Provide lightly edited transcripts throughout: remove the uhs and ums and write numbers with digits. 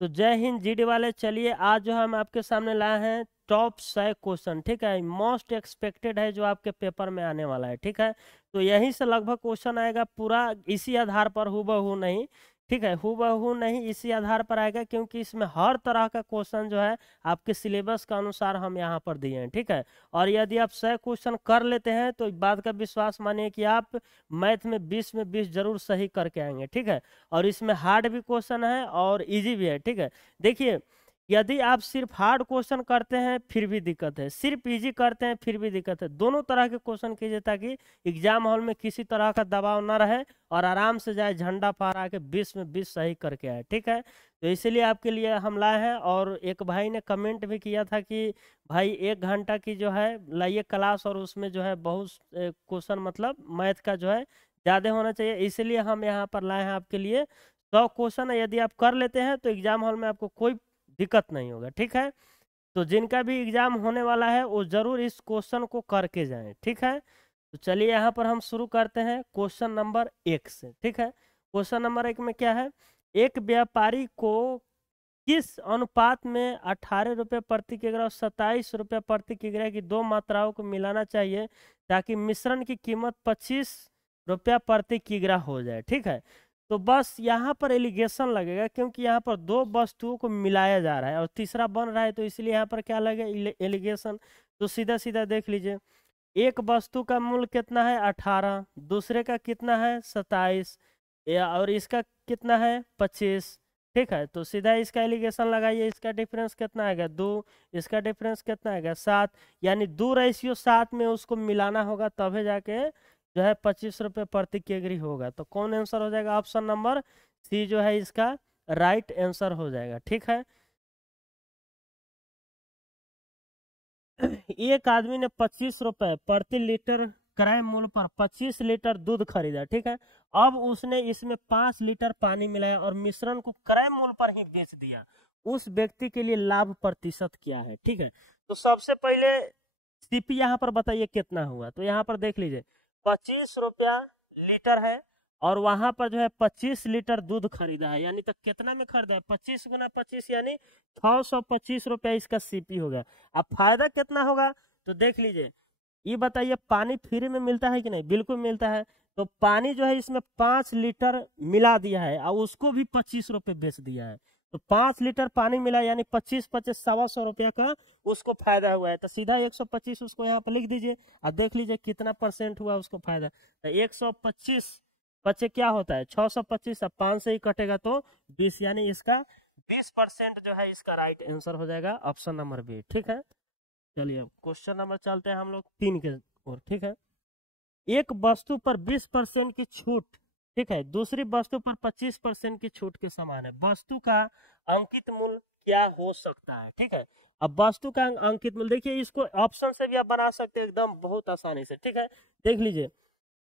तो जय हिंद जीडी वाले, चलिए आज जो हम आपके सामने लाए हैं टॉप 100 क्वेश्चन। ठीक है, मोस्ट एक्सपेक्टेड है जो आपके पेपर में आने वाला है। ठीक है, तो यहीं से लगभग क्वेश्चन आएगा, पूरा इसी आधार पर, हूबहू नहीं। ठीक है, हूबहू नहीं, इसी आधार पर आएगा, क्योंकि इसमें हर तरह का क्वेश्चन जो है आपके सिलेबस के अनुसार हम यहाँ पर दिए हैं। ठीक है, और यदि आप 100 क्वेश्चन कर लेते हैं तो इस बात का विश्वास मानिए कि आप मैथ में 20 जरूर सही करके आएंगे। ठीक है, और इसमें हार्ड भी क्वेश्चन है और इजी भी है। ठीक है, देखिए, यदि आप सिर्फ हार्ड क्वेश्चन करते हैं फिर भी दिक्कत है, सिर्फ इजी करते हैं फिर भी दिक्कत है। दोनों तरह के क्वेश्चन कीजिए ताकि एग्जाम हॉल में किसी तरह का दबाव ना रहे और आराम से जाए, झंडा फहरा के 20 सही करके आए। ठीक है, तो इसलिए आपके लिए हम लाए हैं। और एक भाई ने कमेंट भी किया था कि भाई 1 घंटा की जो है लाइए क्लास, और उसमें जो है बहुत क्वेश्चन, मतलब मैथ का जो है ज़्यादा होना चाहिए, इसलिए हम यहाँ पर लाए हैं आपके लिए 100 क्वेश्चन है। यदि आप कर लेते हैं तो एग्जाम हॉल में आपको कोई दिक्कत नहीं होगा। ठीक है, तो जिनका भी एग्जाम होने वाला है वो जरूर इस क्वेश्चन को करके जाएं। ठीक है, तो चलिए यहाँ पर हम शुरू करते हैं क्वेश्चन नंबर 1 से। ठीक है, क्वेश्चन नंबर 1 में क्या है, एक व्यापारी को किस अनुपात में 18 रुपये प्रति किग्रा और 27 रुपये प्रति किग्रा की दो मात्राओं को मिलाना चाहिए ताकि मिश्रण की कीमत 25 रुपया प्रति किग्रा हो जाए। ठीक है, तो बस यहाँ पर एलिगेशन लगेगा, क्योंकि यहाँ पर दो वस्तुओं को मिलाया जा रहा है और तीसरा बन रहा है, तो इसलिए यहाँ पर क्या लगेगा, एलिगेशन। तो सीधा सीधा देख लीजिए, एक वस्तु का मूल्य कितना है 18, दूसरे का कितना है 27, और इसका कितना है 25। ठीक है, तो सीधा इसका एलिगेशन लगाइए, इसका डिफरेंस कितना आएगा 2, इसका डिफरेंस कितना आएगा 7, यानी 2:7 में उसको मिलाना होगा, तभी जाके जो है 25 रुपये प्रति केगरी होगा। तो कौन आंसर हो जाएगा, ऑप्शन नंबर सी जो है इसका राइट आंसर हो जाएगा। ठीक है, एक आदमी ने 25 रुपए प्रति लीटर क्रय मूल्य पर 25 लीटर दूध खरीदा। ठीक है, अब उसने इसमें 5 लीटर पानी मिलाया और मिश्रण को क्रय मूल्य पर ही बेच दिया, उस व्यक्ति के लिए लाभ प्रतिशत क्या है। ठीक है, तो सबसे पहले सीपी यहाँ पर बताइए कितना हुआ, तो यहाँ पर देख लीजिए 25 रुपया लीटर है, और वहां पर जो है 25 लीटर दूध खरीदा है, यानी तो कितना में खरीदा है 25 गुना 25 यानी 625 रुपया इसका सीपी हो गया। अब फायदा कितना होगा, तो देख लीजिए, ये बताइए पानी फ्री में मिलता है कि नहीं, बिल्कुल मिलता है। तो पानी जो है इसमें 5 लीटर मिला दिया है और उसको भी 25 रुपये बेच दिया है, तो 5 लीटर पानी मिला, यानी 25 125 रुपया का उसको फायदा हुआ है। तो सीधा 125 उसको यहाँ पर लिख दीजिए और देख लीजिए कितना परसेंट हुआ उसको फायदा। तो 125 बच्चे क्या होता है 625, अब 5 से ही कटेगा तो 20, यानी इसका 20% जो है इसका राइट आंसर हो जाएगा, ऑप्शन नंबर बी। ठीक है, चलिए क्वेश्चन नंबर चलते हैं हम लोग 3 के ओर। ठीक है, एक वस्तु पर 20% की छूट, ठीक है, दूसरी वस्तु पर 25% की छूट के समान है, वस्तु का अंकित मूल्य क्या हो सकता है। ठीक है, अब वस्तु का अंकित मूल्य देखिए, इसको ऑप्शन से भी आप बना सकते हैं एकदम बहुत आसानी से। ठीक है, देख लीजिए,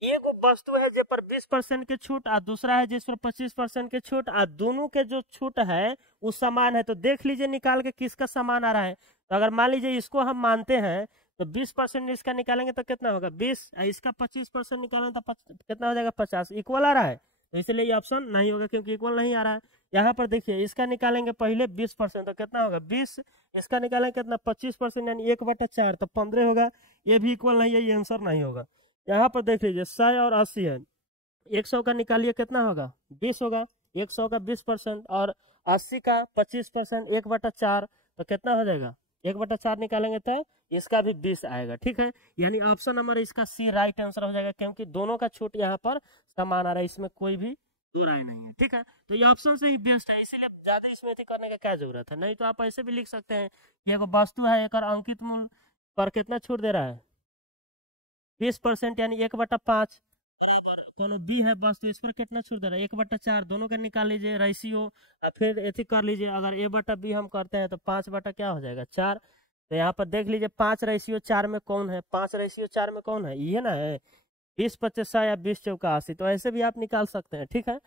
एक वस्तु है जिस पर 20% की छूट और दूसरा है जिस पर 25% की छूट, और दोनों के जो छूट है वो समान है, तो देख लीजिए निकाल के किसका समान आ रहा है। तो अगर मान लीजिए इसको हम मानते हैं तो 20% इसका निकालेंगे तो कितना होगा 20, इसका 25% निकालेंगे तो कितना हो जाएगा 50, इक्वल आ रहा है, तो इसलिए ये ऑप्शन नहीं होगा क्योंकि इक्वल नहीं आ रहा है। यहाँ पर देखिए, इसका निकालेंगे पहले 20%, तो कितना होगा 20, इसका निकालेंगे कितना 25% यानी 1/4, तो 15 होगा, ये भी इक्वल नहीं है, ये आंसर नहीं होगा। यहाँ पर देख लीजिए 100 और 80 है, 100 का निकालिए कितना होगा 20 होगा, 100 का 20% और 80 का 25%, 1/4, तो कितना हो जाएगा 1/4 निकालेंगे तो इसका भी 20 आएगा। ठीक है, यानी ऑप्शन नंबर इसका सी राइट आंसर हो जाएगा, क्योंकि दोनों का छूट यहाँ पर समान आ रहा है, इसमें कोई भी दो राय नहीं है। ठीक है, तो ये ऑप्शन से ही बेस्ट है, इसीलिए ज्यादा इसमें करने का क्या जरूरत है, नहीं तो आप ऐसे भी लिख सकते हैं कि एक वस्तु है, एक अंकित मूल्य पर कितना छूट दे रहा है 20%, यानी 1/5। कोनो बी है बस, तो इस पर कितना छूट दे रहा है 1/4, दोनों का निकाल लीजिए रेशियो और फिर एथी कर लीजिए। अगर A/B हम करते हैं तो 5 बटा क्या हो जाएगा 4। तो यहाँ पर देख लीजिए 5:4 में कौन है, 5:4 में कौन है, ये ना है 20/50 या 20×4 तो ऐसे भी आप निकाल सकते हैं। ठीक है,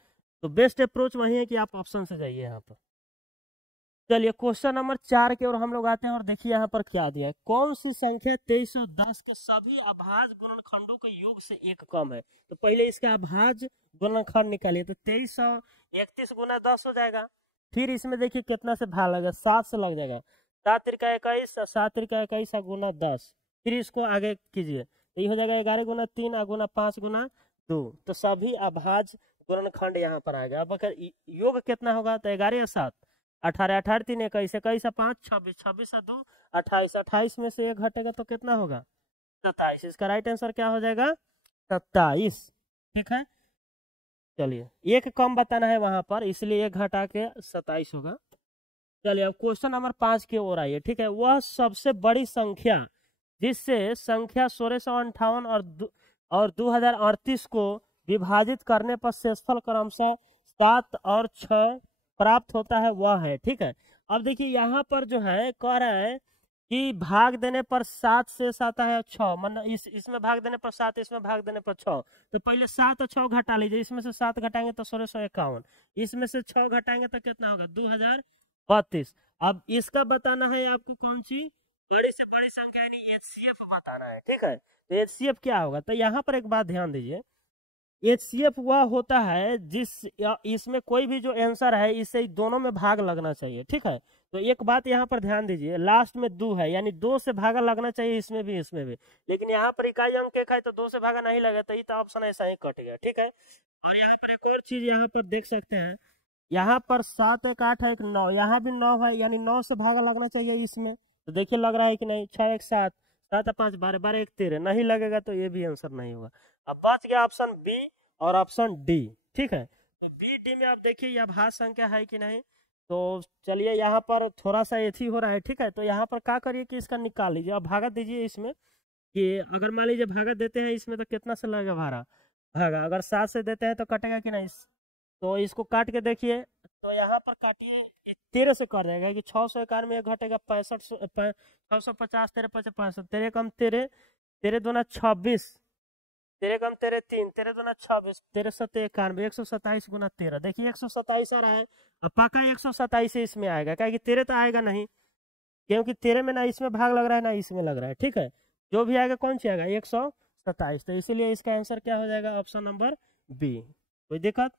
तो बेस्ट अप्रोच वही है कि आप ऑप्शन से जाइए यहाँ पर। चलिए क्वेश्चन नंबर 4 की ओर हम लोग आते हैं, और देखिए यहाँ पर क्या दिया है, कौन सी संख्या 2310 के सभी अभाज्य गुणनखंडों के योग से एक कम है। तो पहले इसका अभाज्य गुणनखंड निकालिए, तो 2331 गुना 10 हो जाएगा, फिर इसमें देखिए कितना से भाग लगेगा, 7 से लग जाएगा, 7 त्रिका 21, 7 त्रिका 21 गुना 10, फिर इसको आगे कीजिए, ये हो जाएगा 11 गुना 3 गुना 5 गुना 2, तो सभी अभाज्य गुणनखंड यहाँ पर आएगा। अब अगर योग कितना होगा तो 11 या 7, 18, 18 3 21, 21 5 26, 26 2 28, 28 में से 1 घटेगा तो कितना होगा 27, इसका राइट आंसर क्या हो जाएगा 27, ठीक है। चलिए एक कम बताना है वहां पर, इसलिए 1 घटा के 27 होगा। चलिए अब क्वेश्चन नंबर 5 की ओर आइए, ठीक है। वह सबसे बड़ी संख्या जिससे संख्या 1658 और 2038 को विभाजित करने पर शेषफल क्रमशः 7 और 6 प्राप्त होता है वह है, ठीक है। अब देखिए यहाँ पर जो है कह रहा है कि भाग देने पर 7 से 7 है 6, मतलब इसमें भाग देने पर 7, इसमें भाग देने पर 6, तो पहले 7 और 6 घटा लीजिए, इसमें से 7 घटाएंगे तो 1651, इसमें से 6 घटाएंगे तो कितना होगा 2032। अब इसका बताना है आपको कौन सी बड़ी से बड़ी संख्या यानी एचसीएफ बताना है, ठीक है। तो एचसीएफ क्या होगा, तो यहाँ पर एक बात ध्यान दीजिए, एचसीएफ वह होता है इसमें कोई भी जो आंसर है इससे दोनों में भाग लगना चाहिए, ठीक है। तो एक बात यहाँ पर ध्यान दीजिए, लास्ट में 2 है यानी 2 से भागा लगना चाहिए इसमें भी इसमें भी, लेकिन यहाँ पर इकाई अंक एक है तो 2 से भागा नहीं लगे, तो ये तो ऑप्शन ऐसा ही कट गया, ठीक है। और यहाँ पर एक और चीज यहाँ पर देख सकते हैं, यहाँ पर 7 1 8 है 1 9, यहाँ भी 9 है यानी 9 से भागा लगना चाहिए इसमें, तो देखिए लग रहा है कि नहीं, 6 1 7, 7 5 12, 12 1 13, नहीं लगेगा तो ये भी आंसर नहीं होगा। अब बच गया ऑप्शन बी और ऑप्शन डी, ठीक है। तो बी डी में आप देखिए यह भाज्य संख्या है कि नहीं, तो चलिए यहाँ पर थोड़ा सा एथी हो रहा है, ठीक है। तो यहाँ पर क्या करिए कि इसका निकाल लीजिए, अब भागा दीजिए इसमें, कि अगर मान लीजिए भागा देते हैं इसमें तो कितना से लगेगा भागा, अगर 7 से देते हैं तो कटेगा कि नहीं, तो इसको काट के देखिए, तो यहाँ पर काटिए 13 से कर देगा कि 691 में 1 घटेगा 65, 650, 13 55 65, 13 कम 13, 13 दूना 26, 13 कम 13 3, 13 दूना 26, 13 7 91, 127 गुना 13, देखिए 127 आ रहा है। अब पक्का 127 इसमें आएगा, क्या कि 13 तो आएगा नहीं, क्योंकि 13 में ना इसमें भाग लग रहा है ना इसमें लग रहा है, ठीक है। जो भी आएगा कौन सी आएगा 127, तो इसीलिए इसका आंसर क्या हो जाएगा ऑप्शन नंबर बी। कोई दिक्कत?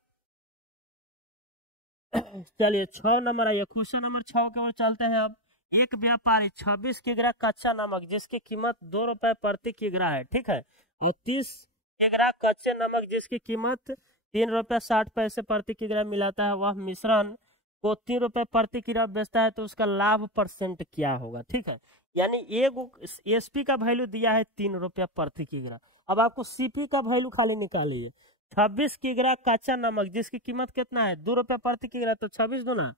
चलिए 6 नंबर आइए, क्वेश्चन नंबर 6 की ओर चलते हैं। अब एक व्यापारी 26 किग्रा कच्चा नमक जिसकी कीमत 2 रुपए प्रति किग्रा है, ठीक है, और 30 किग्रा कच्चे नमक जिसकी कीमत 3 रुपए 60 पैसे प्रति किग्रा मिलाता है, वह मिश्रण को 3 रुपए प्रति किग्रा बेचता है, तो उसका लाभ परसेंट क्या होगा, ठीक है। यानी एक एसपी का वैल्यू दिया है 3 रुपया प्रति किग्रा, अब आपको सीपी का वैल्यू खाली निकाल लीजिए। 26 किग्रा कच्चा नमक जिसकी कीमत कितना है 2 रुपया प्रति किग्रा, तो 26 दूना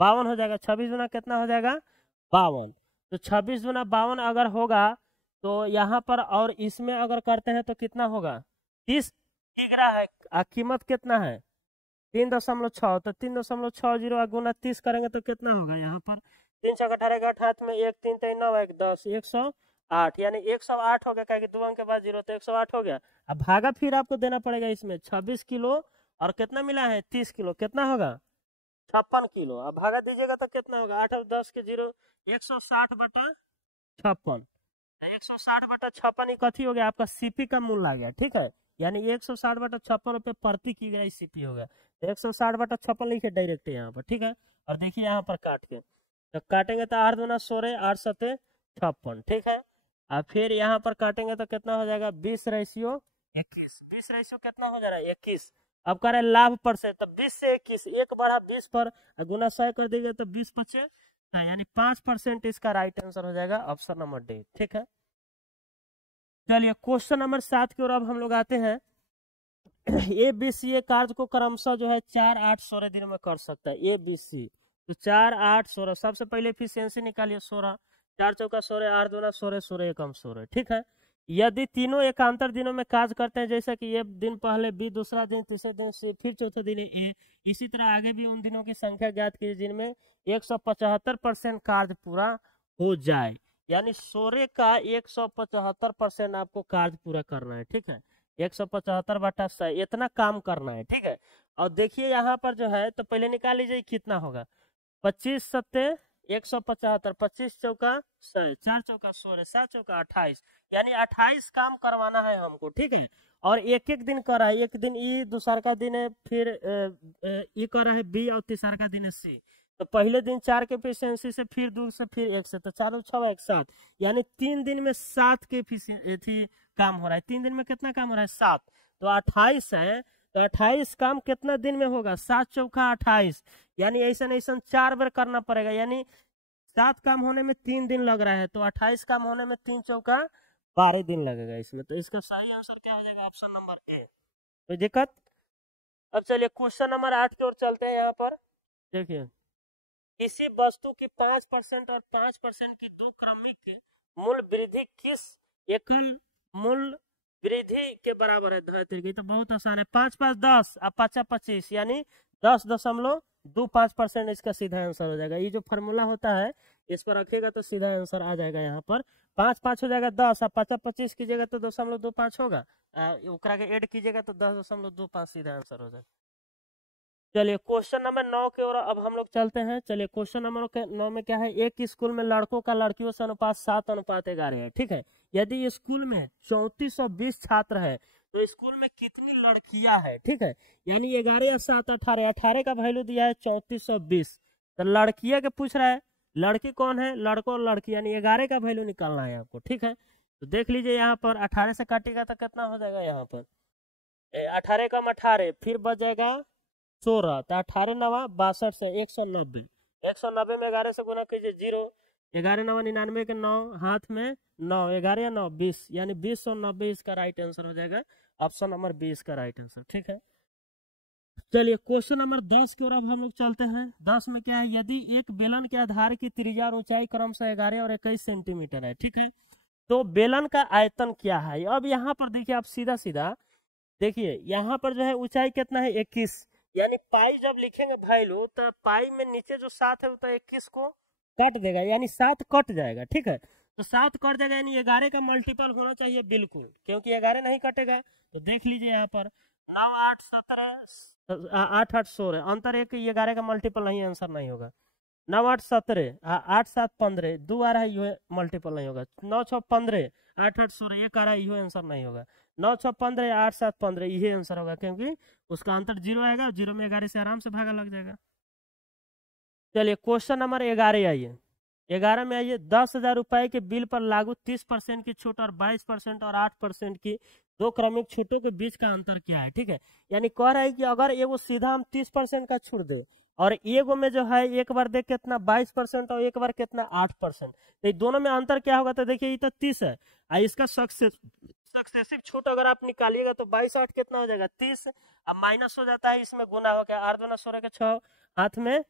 52 हो जाएगा, 26 दूना कितना हो जाएगा 52, तो 26 दूना 52 अगर होगा तो यहाँ पर, और इसमें अगर करते हैं तो कितना होगा 30 किग्रा है, कीमत कितना है 3.6, तो 3.60 गुना 30 करेंगे तो कितना होगा, यहाँ पर 3 6 18 8 हाथ में 1 3 3 9 1 10 108, यानी 108 हो गया, क्या कि 2 अंक के बाद 0, तो 108 हो गया। अब भागा फिर आपको देना पड़ेगा इसमें 26 किलो और कितना मिला है 30 किलो, कितना होगा 56 किलो। अब भागा दीजिएगा तो कितना होगा 8 और 10 के 0, 160 बटा 56, 160 बटा 56 ही कथी हो गया आपका सीपी का मूल्य आ गया, ठीक है। यानी 160 बटा 56 रुपये प्रति किग्रा सीपी हो गया, तो 160 बटा 56 लिखे डायरेक्ट यहाँ पर, ठीक है। और देखिए यहाँ पर काट के, तो काटेंगे तो 8 दूना 16, 8 7 56, ठीक है। अब फिर यहाँ पर काटेंगे तो कितना हो जाएगा 20/21, 20 कितना हो जा रहा है 21। अब कह रहे हैं लाभ पर से, तो 20 से 21, 1 बढ़ा 20 पर गुना 100 कर देंगे तो 20 बचे, यानी 5% इसका राइट आंसर हो जाएगा ऑप्शन नंबर डी, ठीक है। चलिए क्वेश्चन नंबर 7 की ओर अब हम लोग आते हैं। एबीसी कार्य को क्रमशः जो है 4 8 16 दिन में कर सकता है एबीसी, तो 4 8 16, सबसे पहले एफिशिएंसी निकालिए 16, 4 चौका 16, 8 दूना 16, 16 एकम 16, ठीक है। यदि तीनों एकांतर दिनों में कार्य करते हैं, जैसे कि ये दिन पहले बी, दूसरा दिन, तीसरे दिन सी, फिर चौथे दिन ए, इसी तरह आगे भी उन दिनों की संख्या ज्ञात कीजिए जिनमें 175% कार्य पूरा हो जाए, यानी 16 का 175% आपको कार्य पूरा करना है, ठीक है। 175 बटा 100 इतना काम करना है, ठीक है। और देखिए यहाँ पर जो है, तो पहले निकाल लीजिए कितना होगा 25 सत्ते 175, 25 चौका 100, 4 चौका 16, 7 चौका 28, यानी 28 काम करवाना है हमको, ठीक है। और एक एक दिन कर रहा है, एक दिन ई, दूसरा का दिन है फिर ई कर रहा है बी, और तीसरा का दिन है सी। तो पहले दिन 4 के एफिशिएंसी से, फिर 2 से, फिर 1 से, तो 4 और 6 एक साथ, यानी 3 दिन में 7 के एफिशिएंसी काम हो रहा है। 3 दिन में कितना काम हो रहा है? 7। तो 28 है, तो 28 काम कितना दिन में होगा? 7 चौका 28, यानी ऐसा ऐसा 4 बार करना पड़ेगा, यानी 7 काम होने में 3 दिन लग रहा है, तो 28 काम होने में 3 चौका 12 दिन लगेगा इसमें। तो इसका सही आंसर क्या हो जाएगा? Option number A. कोई दिक्कत? अब चलिए क्वेश्चन नंबर 8 की ओर चलते हैं। यहाँ पर देखिए, किसी वस्तु की 5% और 5% की दो क्रमिक मूल्य वृद्धि किस एकल मूल्य वृद्धि के बराबर है? धरती की, तो बहुत आसान है। 5 5 10 और 5 25, यानी 10.25% इसका सीधा आंसर हो जाएगा। ये जो फॉर्मूला होता है इस पर रखिएगा तो सीधा आंसर आ जाएगा। यहाँ पर 5 5 हो जाएगा 10, और 5 25 कीजिएगा तो 2.25 होगा, उकरा के ऐड कीजिएगा तो 10.25 सीधा आंसर हो जाएगा। चलिए क्वेश्चन नंबर 9 की ओर अब हम लोग चलते हैं। चलिए क्वेश्चन नंबर 9 में क्या है? एक स्कूल में लड़कों का लड़कियों से अनुपात 7:11 है, ठीक है। यदि स्कूल में 3420 छात्र है तो स्कूल में कितनी लड़कियां है? ठीक है, यानी 11 या 7 18, 18 का वैल्यू दिया है 3420, तो लड़कियां के पूछ रहा है, लड़की कौन है? लड़कों और लड़की, यानी 11 का वैल्यू निकालना है आपको, ठीक है। तो देख लीजिए यहाँ पर 18 से काटेगा तो कितना हो जाएगा? यहाँ पर 18 कम 18, फिर बच जाएगा 16, तो 18 नवा 62 से 190, 190 में 11 से गुना कीजिए 0, 11 नवा 99 के 9 हाथ में 9, 11 या 9 20, यानी 2090 इसका राइट आंसर हो जाएगा। ऑप्शन नंबर 20 का राइट आंसर, ठीक है। चलिए क्वेश्चन नंबर 10 की ओर अब हम लोग चलते हैं। 10 में क्या है? यदि एक बेलन के आधार की त्रिज्या और ऊंचाई क्रमशः 11 और 21 सेंटीमीटर है, ठीक है, तो बेलन का आयतन क्या है? अब यहाँ पर देखिए, आप सीधा सीधा देखिए, यहाँ पर जो है ऊंचाई कितना है? 21, यानी पाई जब लिखेंगे वैल्यू तो पाई में नीचे जो 7 है तो 21 को काट देगा, यानी 7 कट जाएगा, ठीक है। तो 7 कट जाएगा, यानी 11 का मल्टीपल होना चाहिए बिल्कुल, क्योंकि 11 नहीं कटेगा। तो देख लीजिए यहाँ पर 9 8 17 8 8 16, अंतर एक 11 का मल्टीपल नहीं, आंसर नहीं होगा। 9 8 17, 8 7 15, 2 आ रहा है, ये मल्टीपल नहीं होगा। 9 6 15, 8 8 16, एक आ रहा है, ये आंसर नहीं होगा। 9 6 15, 8 7 15, ये आंसर होगा, क्योंकि उसका अंतर 0 आएगा, 0 में 11 से आराम से भागा लग जाएगा। चलिए क्वेश्चन नंबर 11 आइए। 11 में आइए, 10,000 रुपए के बिल पर लागू 30% की छूट और 22% और 8% की दो क्रमिक छूटों के बीच का अंतर क्या है? ठीक है, यानी कह रहा है कि अगर एगो सीधा हम 30% का छूट दे और एगो में जो है एक बार दे कितना 22% और एक बार कितना 8%, तो दोनों में अंतर क्या होगा? तो देखिए, ये तो 30 है और इसका सक्सेसिव छूट अगर आप निकालिएगा तो 22 8 कितना हो जाएगा? 30। अब माइनस हो जाता है, इसमें गुना हो गया, 8 दूना 16 के 6 हाथ में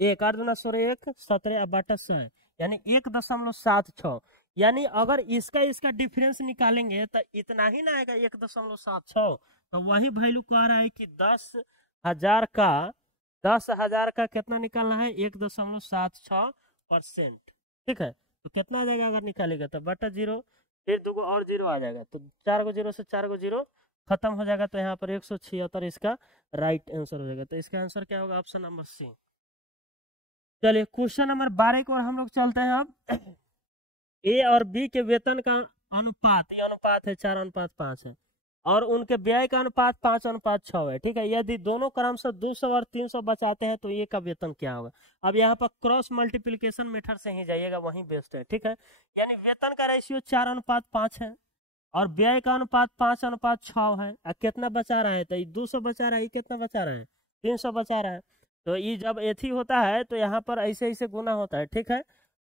1, 8 दूना 16 1 17 बटा 100, यानी 1.76, यानी अगर इसका डिफरेंस निकालेंगे तो इतना ही ना आएगा 1.76। तो वही वैल्यू कह रहा है कि 10,000 का कितना निकालना है? 1.76%, ठीक है। तो कितना आ जाएगा अगर निकालेगा? तो बटा 0, फिर 2 और 0 आ जाएगा, तो 4 गो 0 से 4 गो 0 खत्म हो जाएगा, तो यहाँ पर 176 इसका राइट आंसर हो जाएगा। तो इसका आंसर क्या होगा? Option number C. चलिए क्वेश्चन नंबर 12 की ओर हम लोग चलते हैं। अब ए और बी के वेतन का अनुपात, ये अनुपात है 4:5 है, और उनके व्यय का अनुपात 5:6 है, ठीक है। यदि दोनों क्रम से 200 और 300 बचाते हैं तो ये का वेतन क्या होगा? अब यहाँ पर क्रॉस मल्टीप्लिकेशन मेथड से ही जाइएगा, वही बेस्ट है, ठीक है। यानी वेतन का रेशियो 4:5 है और व्यय का अनुपात 5:6 है। कितना बचा रहा है? तो 200 बचा रहा है, कितना बचा रहा है? 300 बचा रहा है। तो ये जब एथी होता है तो यहाँ पर ऐसे ऐसे गुना होता है, ठीक है।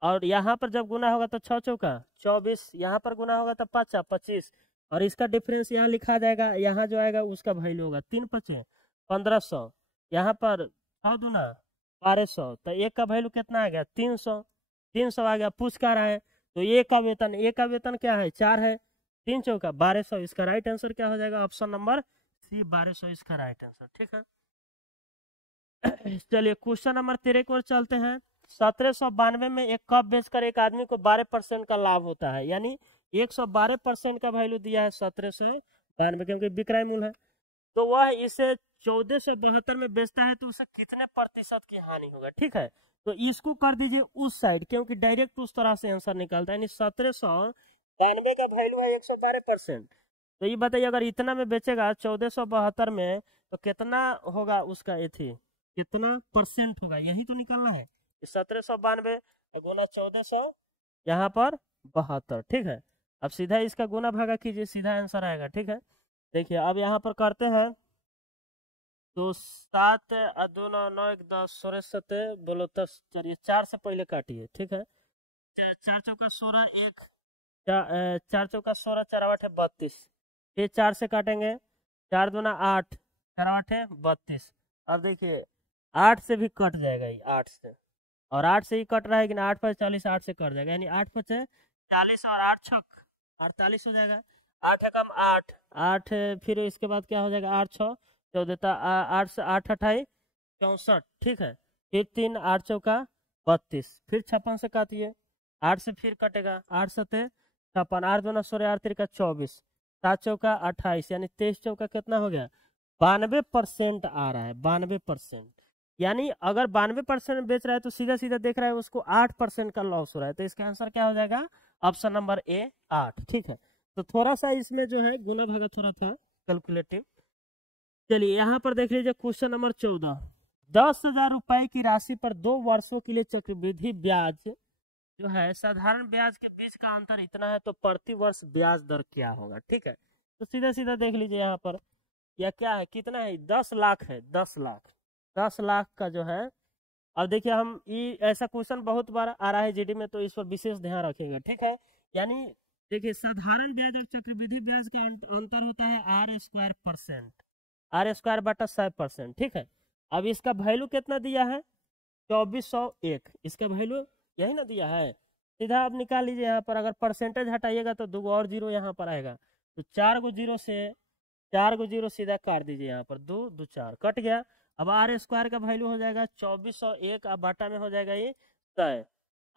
और यहाँ पर जब गुना होगा तो 6 चौका 24, यहाँ पर गुना होगा तो 5 25, और इसका डिफरेंस यहाँ लिखा जाएगा, यहाँ जो आएगा उसका वैल्यू होगा 3 5 1500, यहाँ पर 6 दूना 1200, तो एक का वैल्यू कितना आ गया? 300, 300 आ गया। पूछ क्या रहा है? तो एक का वेतन क्या है? 4 है, 3 चौका 1200, इसका राइट आंसर क्या हो जाएगा? ऑप्शन नंबर सी 1200 इसका राइट आंसर, ठीक है। चलिए क्वेश्चन नंबर 13 की ओर चलते हैं। 1792 में एक कप बेचकर एक आदमी को 12% का लाभ होता है, यानी 112% का वैल्यू दिया है 1792, क्योंकि विक्रय मूल्य है। तो वह इसे 1472 में बेचता है तो उसे कितने प्रतिशत की हानि होगा? ठीक है, तो इसको कर दीजिए उस साइड, क्योंकि डायरेक्ट उस तरह से आंसर निकलता है। यानी 1792 का वैल्यू है 112%, तो ये बताइए अगर इतना में बेचेगा 1472 में, तो कितना होगा उसका एथी, कितना परसेंट होगा, यही तो निकालना है। 1792 गुना 1400 यहाँ पर 72, ठीक है। अब सीधा इसका गुना भागा कीजिए, सीधा आंसर आएगा, ठीक है। देखिए अब यहाँ पर करते हैं, तो 7 2 9 9 1 10 16 17 बोलो 10, चलिए 4 से पहले काटिए, ठीक है। 4 चौका 16, 1 4 चौका 16, 4 8 32, फिर 4 से काटेंगे, 4 दूना 8, 4 8 32। अब देखिए 8 से भी कट जाएगा ये, 8 से, और 8 से ही कट रहा है कि ना, 8 पर 40, 8 से कट जाएगा, यानी 8 पचे 40 और 8 छक 48 हो जाएगा। 8 कम 8 8, फिर इसके बाद क्या हो जाएगा, 8 6 14, 8 से 8 28 64, ठीक है। फिर 3 8 चौका 32, फिर 56 से काटिए, 8 से फिर कटेगा, 8 सते 56, 8 दूना 16, 8 तिरका 24, 7 चौका 28, यानी 23 चौका कितना हो गया, 92% आ रहा है, 92%। यानी अगर 92% बेच रहा है तो सीधा सीधा देख रहा है उसको 8% का लॉस हो रहा है, तो इसका आंसर क्या हो जाएगा, ऑप्शन नंबर ए 8, ठीक है। तो थोड़ा सा इसमें जो है गुना भागा थोड़ा था कैलकुलेटिव। चलिए यहाँ पर देख लीजिए क्वेश्चन नंबर 14, 10,000 रुपए की राशि पर 2 वर्षों के लिए चक्रवृद्धि ब्याज जो है साधारण ब्याज के बीच का अंतर इतना है, तो प्रति वर्ष ब्याज दर क्या होगा, ठीक है। तो सीधा सीधा देख लीजिए यहाँ पर, या क्या है, कितना है, 10 लाख है, 10 लाख, 10 लाख का जो है। अब देखिए हम ये ऐसा क्वेश्चन बहुत बार आ रहा है जीडी में, तो इस पर विशेष ध्यान रखेंगे, ठीक है। यानी देखिए साधारण ब्याज और चक्रवृद्धि ब्याज का अंतर होता है R² %, R² बटा 100%, ठीक है। अब इसका वैल्यू कितना दिया है, 2401, इसका वैल्यू यही ना दिया है, सीधा आप निकाल लीजिए। यहाँ पर अगर परसेंटेज हटाइएगा तो 2 और जीरो यहाँ पर आएगा, तो 4 गो जीरो से 4 गो जीरो सीधा काट दीजिए, यहाँ पर 2 2 4 कट गया। अब R² का वैल्यू हो जाएगा 2401, अब बाटा में हो जाएगा ये 100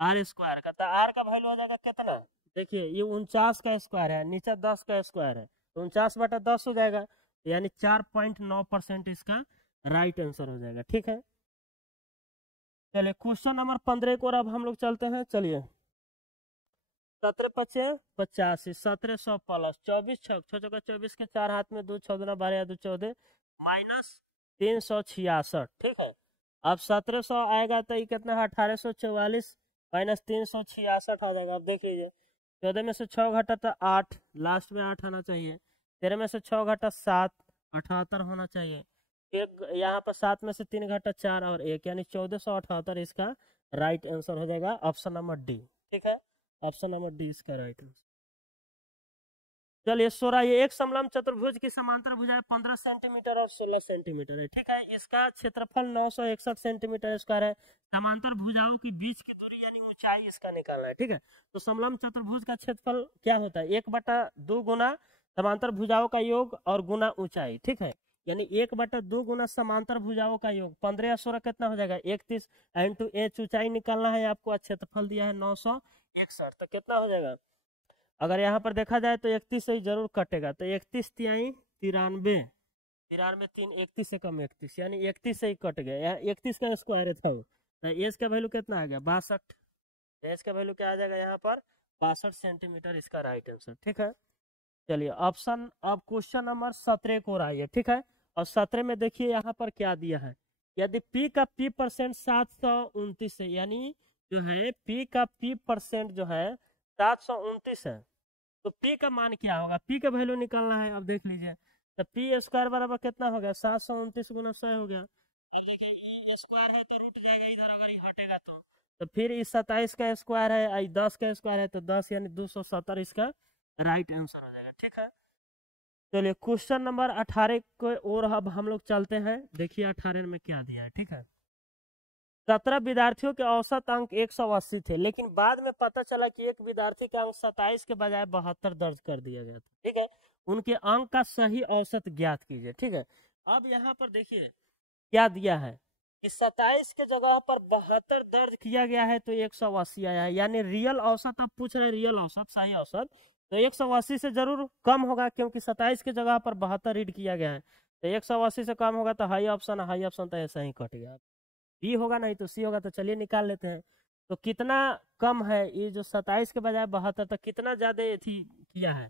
R² का, तो R का वैल्यू हो जाएगा कितना, देखिए ये 49 का स्क्वायर है, नीचे 10 का स्क्वायर है, तो 49 बटा 10 हो जाएगा, यानी 4.9% इसका राइट आंसर हो जाएगा, ठीक है। चलिए क्वेश्चन नंबर 15 को अब हम लोग चलते हैं, चलिए 17 पचे 85, 1700 प्लस 24 छक 24 के 4 हाथ में 2 6 12 2 14 माइनस 366, ठीक है। अब 1700 आएगा तो ये कितना है, 1844 माइनस 366 आ जाएगा। अब देख लीजिए 14 में से 6 घटा तो 8, लास्ट में 8 आना चाहिए, 13 में से 6 घटा 7, 78 होना चाहिए, फिर यहाँ पर 7 में से 3 घटा 4 और 1, यानी 1478 इसका राइट आंसर हो जाएगा, ऑप्शन नंबर डी, ठीक है। ऑप्शन नंबर डी इसका राइट आंसर। चलिए 16, ये एक समलंब चतुर्भुज की समांतर भुजाएं 15 सेंटीमीटर और 16 सेंटीमीटर है, ठीक है। इसका क्षेत्रफल 961 सेंटीमीटर स्क्वायर है। समांतर भुजाओं के बीच की दूरी यानी ऊंचाई इसका निकालना है, ठीक है। तो समलंब चतुर्भुज का क्षेत्रफल क्या होता है, 1/2 गुना समांतर भुजाओं का योग और गुना ऊंचाई, ठीक है। यानी 1/2 गुना समांतर भुजाओं का योग, 15 या 16 कितना हो जाएगा, 31 इंटू एच ऊंचाई निकालना है आपको, क्षेत्रफल दिया है 961, तो कितना हो जाएगा। अगर यहाँ पर देखा जाए तो 31 से ही जरूर कटेगा, तो 31 तिहाई 93, 93 3 31 से कम 31, यानी 31 से ही कट गया, यहाँ 31 का स्क्वायर था वो, तो एज का वैल्यू कितना आ गया 62, एज का वैल्यू क्या आ जाएगा यहाँ पर 62 सेंटीमीटर, इसका राइट आंसर, ठीक है। चलिए ऑप्शन, अब क्वेश्चन नंबर 17 को आइए, ठीक है। और 17 में देखिए यहाँ पर क्या दिया है, यदि P का P% 729 है, यानी जो है P का P% जो है 729 है, तो P का मान क्या होगा, P का वैल्यू निकालना है। अब देख लीजिए, तो P² बराबर कितना हो गया, 729 गुना 100 हो गया। अब देखिए E स्क्वायर है तो रूट जाएगा इधर, अगर ये हटेगा तो फिर इस 27 का स्क्वायर है, 10 का स्क्वायर है तो 10, यानी 270 इसका राइट आंसर हो जाएगा, ठीक है। चलिए क्वेश्चन नंबर 18 को और अब हम लोग चलते हैं, देखिए 18 में क्या दिया है, ठीक है। 17 विद्यार्थियों के औसत अंक 180 थे, लेकिन बाद में पता चला कि एक विद्यार्थी का अंक 27 के बजाय 72 दर्ज कर दिया गया था, ठीक है। उनके अंक का सही औसत ज्ञात कीजिए, ठीक है। अब यहाँ पर देखिए क्या दिया है कि 27 के जगह पर 72 दर्ज किया गया है, तो 180 आया है, यानी रियल औसत, अब पूछ रहे रियल औसत, सही औसत, तो 180 से जरूर कम होगा, क्योंकि 27 के जगह पर 72 रीड किया गया है, तो 180 से कम होगा तो हाई ऑप्शन, हाई ऑप्शन तो ऐसा ही कट गया, बी होगा नहीं तो सी होगा। तो चलिए निकाल लेते हैं, तो कितना कम है ये जो 27 के बजाय 72, तो कितना ज्यादा थी किया है,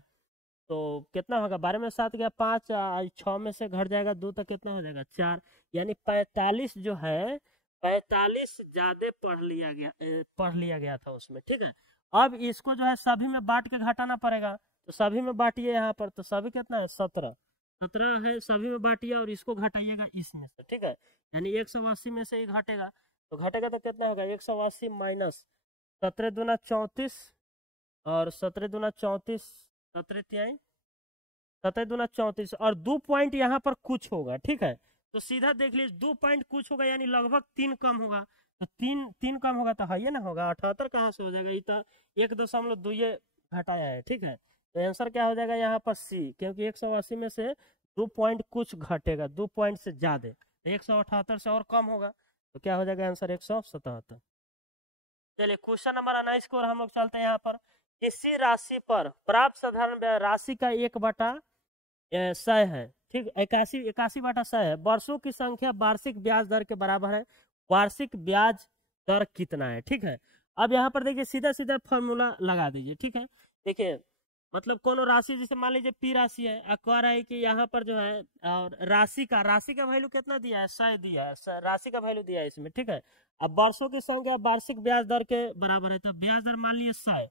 तो कितना होगा, 12 में 7 गया 5, 6 में से घट जाएगा 2 तो कितना हो जाएगा 4, यानी 45 जो है 45 ज्यादा पढ़ लिया गया था उसमें, ठीक है। अब इसको जो है सभी में बांट के घटाना पड़ेगा, तो सभी में बांटिए यहाँ पर, तो सभी कितना है 17 है, सभी में बांटिए और इसको घटाइएगा इसमें से, ठीक है। यानी 180 में से ही घटेगा, तो घटेगा तो कितना होगा 180 माइनस 17 दूना 34 और 17 दूना 34, 17 तिहाई 17 दूना 34 और 2 पॉइंट यहाँ पर कुछ होगा, ठीक है। तो सीधा देख लीजिए 2 पॉइंट कुछ होगा यानी लगभग 3 कम होगा, तो 3 कम होगा तो है ना होगा 78 कहाँ से हो जाएगा, ये तो 1.2 घटाया है, ठीक है। तो आंसर क्या हो जाएगा यहाँ पर सी, क्योंकि 180 में से 2 पॉइंट कुछ घटेगा, 2 पॉइंट से ज्यादा, 178 से और कम होगा, तो क्या हो जाएगा आंसर 177। चलिए क्वेश्चन नंबर 19 को हम लोग चलते हैं यहाँ पर। किसी राशि पर प्राप्त साधारण राशि का 1/100 है, ठीक, 81/100 है, वर्षों की संख्या वार्षिक ब्याज दर के बराबर है, वार्षिक ब्याज दर कितना है, ठीक है। अब यहाँ पर देखिए सीधा सीधा फॉर्मूला लगा दीजिए, ठीक है। देखिए मतलब कोनो राशि, जैसे मान लीजिए पी राशि है, कह रहा है कि यहाँ पर जो है और राशि का वैल्यू कितना दिया है 100 दिया है, राशि का वैल्यू दिया है इसमें, ठीक है। अब वर्षों की संख्या वार्षिक ब्याज दर के बराबर है, तो ब्याज दर मान लीजिए 100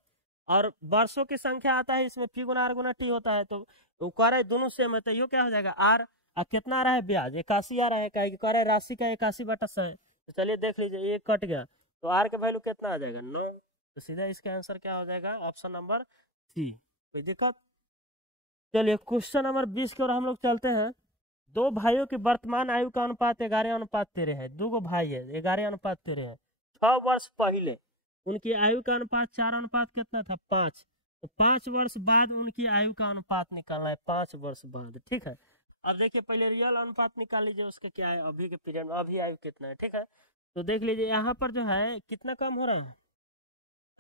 और वर्षों की संख्या आता है इसमें पी गुना आर गुना टी होता है, तो वो कह रहा है दोनों सेम है, तो ये क्या हो जाएगा आर, कितना आ रहा है ब्याज 81 आ रहा है, कह रहा है राशि का 81/100 है। तो चलिए देख लीजिए ये कट गया, तो आर के वैल्यू कितना आ जाएगा 9, तो सीधा इसका आंसर क्या हो जाएगा ऑप्शन नंबर सी। कोई दिक्कत? चलिए क्वेश्चन नंबर 20 की ओर हम लोग चलते हैं। दो भाइयों की वर्तमान आयु का अनुपात 11:13 है, दो भाई है 11:13 है। 6 वर्ष पहले उनकी आयु का अनुपात 4 कितना था 5, तो 5 वर्ष बाद उनकी आयु का अनुपात निकालना है, 5 वर्ष बाद, ठीक है। अब देखिए पहले रियल अनुपात निकाल लीजिए, उसके क्या है अभी के पीरियड में अभी आयु कितना है, ठीक है। तो देख लीजिए यहाँ पर जो है कितना कम हो रहा है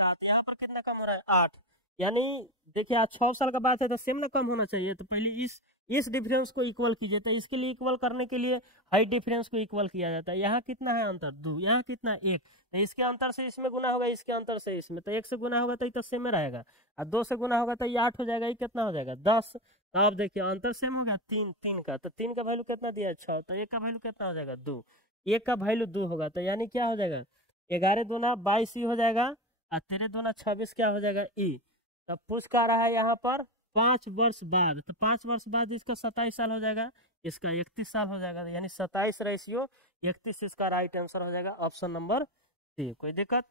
7, यहाँ पर कितना कम हो रहा है 8, यानी देखिए आज 6 साल का बात है तो सेम ना कम होना चाहिए, तो पहले इस डिफरेंस को इक्वल कीजिए, तो इसके लिए इक्वल करने के लिए हाइट डिफरेंस को इक्वल किया जाता है। यहाँ कितना है अंतर 2, यहाँ कितना 1, तो इसके अंतर से इसमें गुना होगा, इसके अंतर से इसमें, तो 1 से गुना होगा तो ये तो सेम में रहेगा, और 2 से गुना होगा तो ये 8 हो जाएगा, ये कितना हो जाएगा 10। तो आप देखिए अंतर सेम हो गया 3 का, तो 3 का वैल्यू कितना दिया है 6, तो 1 का वैल्यू कितना हो जाएगा 2, 1 का वैल्यू 2 होगा, तो यानी क्या हो जाएगा 11 दूना 22 हो जाएगा और 13 दूना 26 क्या हो जाएगा ई। तब पूछ का रहा है यहाँ पर 5 वर्ष बाद, तो 5 वर्ष बाद इसका 27 साल हो जाएगा, इसका 31 साल हो जाएगा, यानी 27/31 इसका राइट आंसर हो जाएगा ऑप्शन नंबर सी। कोई दिक्कत?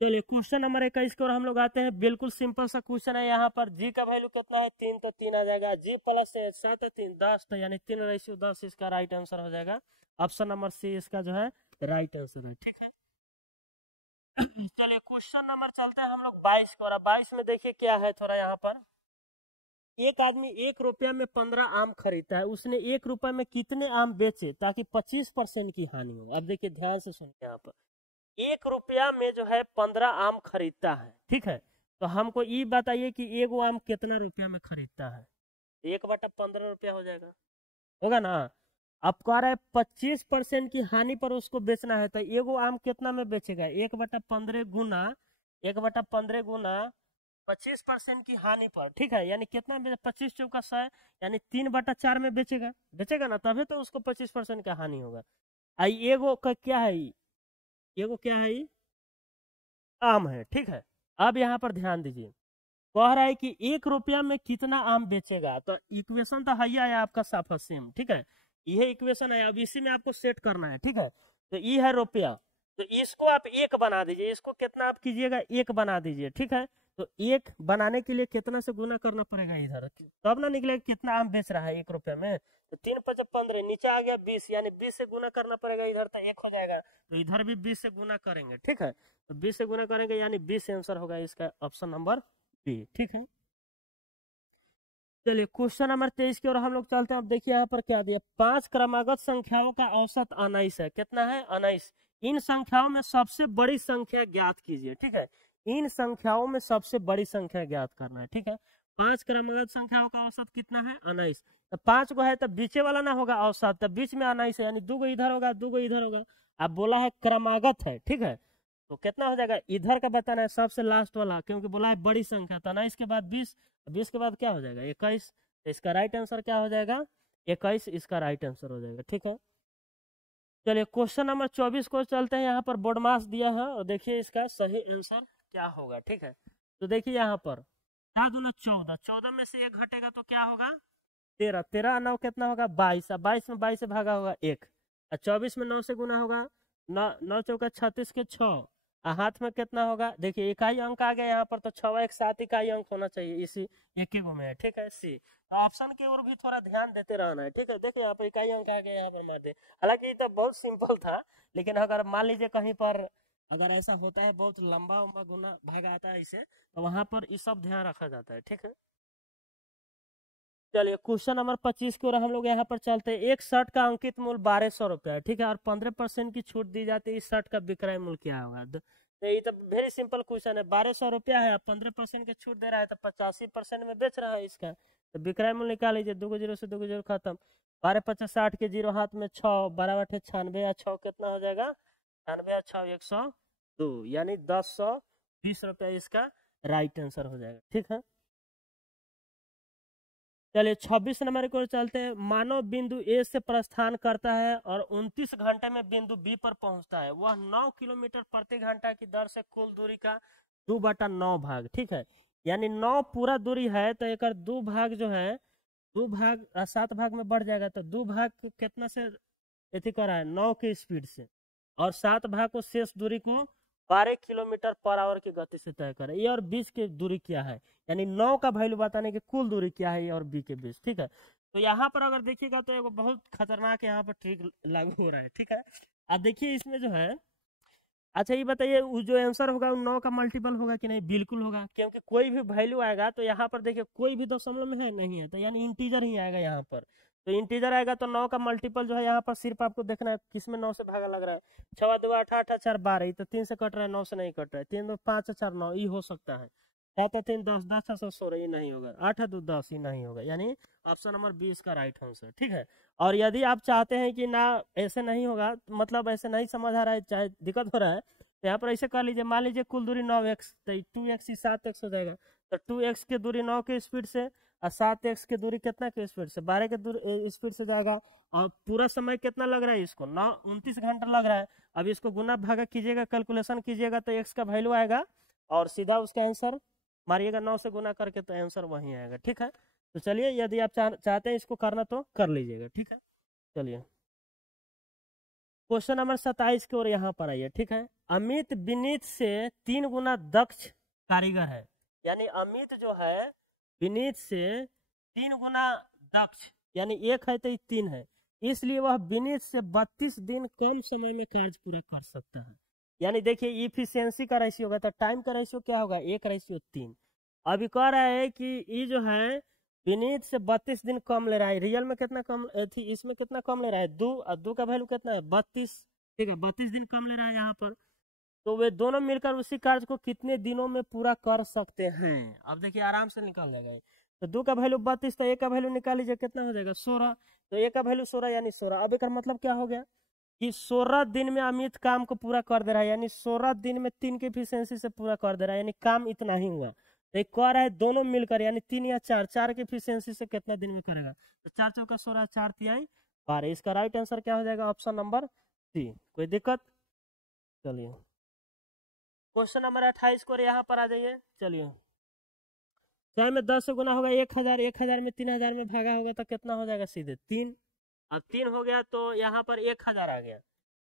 चलिए क्वेश्चन नंबर 21 की ओर हम लोग आते हैं। बिल्कुल सिंपल सा क्वेश्चन है, यहाँ पर जी का वैल्यू कितना है 3, तो 3 आ जाएगा, जी प्लस 7 3 10, तो यानी 3/10 इसका राइट आंसर हो जाएगा, ऑप्शन नंबर सी इसका जो है राइट आंसर है, ठीक है। चलिए क्वेश्चन नंबर चलते हैं हम लोग 22 को, 22 में देखिए क्या है थोड़ा यहाँ पर। एक आदमी 1 रुपया में 15 आम खरीदता है, उसने 1 रुपया में कितने आम बेचे ताकि 25% की हानि हो। अब देखिए ध्यान से सुनिए, यहाँ पर 1 रुपया में जो है 15 आम खरीदता है, ठीक है। तो हमको ये बताइए कि एगो आम कितना रुपया में खरीदता है, 1/15 रुपया हो जाएगा, होगा ना। अब कह रहा है 25% की हानि पर उसको बेचना है, तो एगो आम कितना में बेचेगा 1/15 गुना 25% की हानि पर, ठीक है। यानी कितना में 25 चौका 100, यानी 3/4 में बेचेगा ना, तभी तो उसको 25% का हानि होगा। आई एगो का क्या है, एगो क्या है आम है, ठीक है। अब यहाँ पर ध्यान दीजिए, कह रहा है कि 1 रुपया में कितना आम बेचेगा, तो इक्वेशन तो है आपका साफा सेम, ठीक है। यह इक्वेशन है, अब इसी में आपको सेट करना है, ठीक है। तो ये है रुपया, तो इसको आप 1 बना दीजिए, इसको कितना आप कीजिएगा 1 बना दीजिए, ठीक है। तो 1 बनाने के लिए कितना से गुना करना पड़ेगा इधर, तब ना निकलेगा कितना आम बेच रहा है 1 रुपया में। तो 3×5 = 15, नीचे आ गया 20, यानी 20 से गुना करना पड़ेगा इधर, तो 1 हो जाएगा, तो इधर भी 20 से गुना करेंगे, ठीक है। तो 20 से गुना करेंगे यानी 20 आंसर होगा इसका ऑप्शन नंबर बी, ठीक है। चलिए क्वेश्चन नंबर 23 की ओर हम लोग चलते हैं। अब देखिए यहाँ पर क्या दिया, 5 क्रमागत संख्याओं का औसत 19 है, कितना है 19। इन संख्याओं में सबसे बड़ी संख्या ज्ञात कीजिए, ठीक है। इन संख्याओं में सबसे बड़ी संख्या ज्ञात करना है, ठीक है। 5 क्रमागत संख्याओं का औसत कितना है 19, तो 5 को है तो बीचे वाला ना होगा औसत, तो बीच में 19 है, यानी 2 इधर होगा 2 इधर होगा। अब बोला है क्रमागत है, ठीक है। तो कितना हो जाएगा, इधर का बताना है सबसे लास्ट वाला, क्योंकि बोला है बड़ी संख्या था ना, इसके बाद 20, 20 के बाद क्या हो जाएगा 21। तो इसका राइट आंसर क्या हो जाएगा 21, इसका राइट आंसर हो जाएगा। ठीक है, चलिए क्वेश्चन नंबर 24 को चलते हैं। यहाँ पर बोर्ड मास दिया है और देखिए इसका सही आंसर क्या होगा। ठीक है, तो देखिए यहाँ पर 4 दूना 14, 14 में से 1 घटेगा तो क्या होगा 13, 13 9 कितना होगा 22, 22 में 22 से भागा होगा 1, और 24 में 9 से गुना होगा, 9 9 चौका 36 के 6, हाथ में कितना होगा, देखिए इकाई अंक आ गया यहाँ पर, तो 6 एक 7 इकाई अंक होना चाहिए, इसी एक गो में है। ठीक है, सी, तो ऑप्शन की ओर भी थोड़ा ध्यान देते रहना है। ठीक है, देखिए यहाँ पर इकाई अंक आ गया, यहाँ पर मार दे। हालांकि ये तो बहुत सिंपल था, लेकिन अगर मान लीजिए कहीं पर अगर ऐसा होता है बहुत लंबा उम्बा गुना भाग आता है इसे, तो वहां पर ये सब ध्यान रखा जाता है। ठीक है, चलिए क्वेश्चन नंबर 25 की ओर हम लोग यहाँ पर चलते हैं। एक शर्ट का अंकित मूल्य 1200 रुपया है। ठीक है, और 15% की छूट दी जाती है, इस शर्ट का विक्रय मूल्य क्या होगा। तो ये तो वेरी सिंपल क्वेश्चन है, 1200 रुपया है, 15% की छूट दे रहा है, तो 85% में बेच रहा है इसका, तो विक्रय मूल्य निकाल लीजिए। 2 जीरो से 2 जीरो खत्म, 12 50 60 के जीरो हाथ में 6, 12 8 96, या 6 कितना हो जाएगा 96, या 6 102, यानी 1020 रुपया इसका राइट आंसर हो जाएगा। ठीक है, चलिए 26 नंबर की ओर चलते हैं। मानव बिंदु ए से प्रस्थान करता है और 29 घंटे में बिंदु बी पर पहुंचता है। वह 9 किलोमीटर प्रति घंटा की दर से कुल दूरी का 2/9 भाग, ठीक है, यानी 9 पूरा दूरी है, तो एक 2 भाग जो है, 2 भाग 7 भाग में बढ़ जाएगा, तो 2 भाग कितना से एथी कर रहा है 9 के स्पीड से, और 7 भाग को शेष दूरी को 12 किलोमीटर पर आवर की गति से तय करें। ए और बीच की दूरी क्या है, यानी 9 का वैल्यू बताने की कुल दूरी क्या है ए और बी के बीच। ठीक है, तो यहाँ पर अगर देखिएगा तो एक बहुत खतरनाक यहाँ पर ट्रिक लागू हो रहा है। ठीक है, अब देखिए इसमें जो है, अच्छा ये बताइए जो आंसर होगा वो 9 का मल्टीपल होगा कि नहीं, बिल्कुल होगा, क्योंकि कोई भी वैल्यू आएगा तो यहाँ पर देखिए कोई भी दशमलव में है नहीं है, तो यानी इंटीजर ही आएगा यहाँ पर, तो इंटीजर आएगा तो 9 का मल्टीपल जो है यहाँ पर सिर्फ आपको देखना है किसमें 9 से भागा लग रहा है। 6 2 8 8 4 12, तो 3 से कट रहा है, 9 से नहीं कट रहा है, 3 2 5 4 9, ये हो सकता है, 7 3 10 10 6 16, ये नहीं होगा, 8 2 10, ये नहीं होगा, यानी ऑप्शन नंबर 20 का राइट आंसर। ठीक है, और यदि आप चाहते हैं कि ना ऐसे नहीं होगा, मतलब ऐसे नहीं समझ आ रहा है, चाहे दिक्कत हो रहा है, तो यहाँ पर ऐसे कर लीजिए, मान लीजिए कुल दूरी 9x, तो 2x ही 7x हो जाएगा, तो 2x की दूरी 9 के स्पीड से, और 7x की दूरी कितना के स्पीड से 12 के दूरी स्पीड से जाएगा, और पूरा समय कितना लग रहा है इसको 29 घंटा लग रहा है। अब इसको गुना भागा कीजिएगा, कैलकुलेशन कीजिएगा, तो x का वैल्यू आएगा, और सीधा उसका आंसर मारिएगा 9 से गुना करके, तो आंसर वही आएगा। ठीक है, तो चलिए यदि आप चाहते हैं इसको करना तो कर लीजिएगा। ठीक है, चलिए क्वेश्चन नंबर 27 की ओर यहाँ पर आइए। ठीक है, अमित विनीत से 3 गुना दक्ष कारीगर है, यानी अमित जो है विनीत से 3 गुना दक्ष, यानी 1 है तो 3 है, इसलिए वह विनीत से 32 दिन कम समय में कार्य पूरा कर सकता है। यानी देखिए इफिशियंसी का रेशियो होगा, तो टाइम का रेशियो क्या होगा 1:3। अभी कह रहा है कि ये जो है विनीत से 32 दिन कम ले रहा है, रियल में कितना कम थी, इसमें कितना कम ले रहा है 2, और 2 का वैल्यू कितना है 32। ठीक है, 32 दिन कम ले रहा है यहाँ पर, तो वे दोनों मिलकर उसी कार्य को कितने दिनों में पूरा कर सकते हैं। अब देखिए आराम से निकाल जाएगा, तो 2 का वैल्यू 32, तो 1 का वैल्यू निकाल लीजिए, कितना हो जाएगा 16, तो 1 का वैल्यू 16 यानी 16। अब एक मतलब क्या हो गया कि 16 दिन में अमित काम को पूरा कर दे रहा है, यानी 16 दिन में 3 की एफिशिएंसी से पूरा कर दे रहा है, यानी काम इतना ही हुआ। तो एक कह रहा है दोनों मिलकर, यानी 3 या 4, 4 की एफिशिएंसी से कितना दिन में करेगा, तो 4 चौका 16, 4 तिहाई 12, इसका राइट आंसर क्या हो जाएगा ऑप्शन नंबर सी। कोई दिक्कत, चलिए क्वेश्चन नंबर 28 को यहाँ पर आ जाइए। चलिए 100 में 10 से गुना होगा 1000, 1000 में 3000 में भागा होगा, तो कितना हो जाएगा सीधे 3, अब 3 हो गया, तो यहाँ पर 1000 आ गया,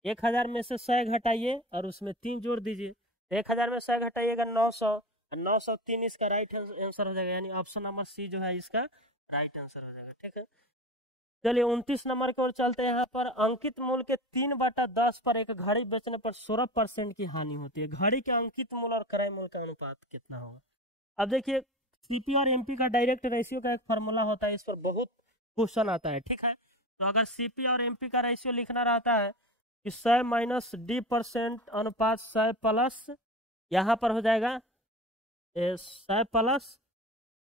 1000 में से 100 घटाइए और उसमें 3 जोड़ दीजिए, तो 1000 में 100 घटाइएगा 900, 903 इसका राइट आंसर हो जाएगा, यानी ऑप्शन नंबर सी जो है इसका राइट आंसर हो जाएगा। ठीक है, चलिए 29 नंबर की ओर चलते हैं। यहाँ पर अंकित मूल्य के 3/10 पर एक घड़ी बेचने पर 16% की हानि होती है। घड़ी के अंकित मूल्य और क्रय मूल्य का अनुपात कितना होगा। अब देखिए सीपी और एमपी का डायरेक्ट रेशियो का एक फार्मूला होता है, इस पर बहुत क्वेश्चन आता है। ठीक है, तो अगर सीपी और एमपी का रेशियो लिखना रहता है कि 100 माइनस D% अनुपात 100 प्लस, यहाँ पर हो जाएगा 100 प्लस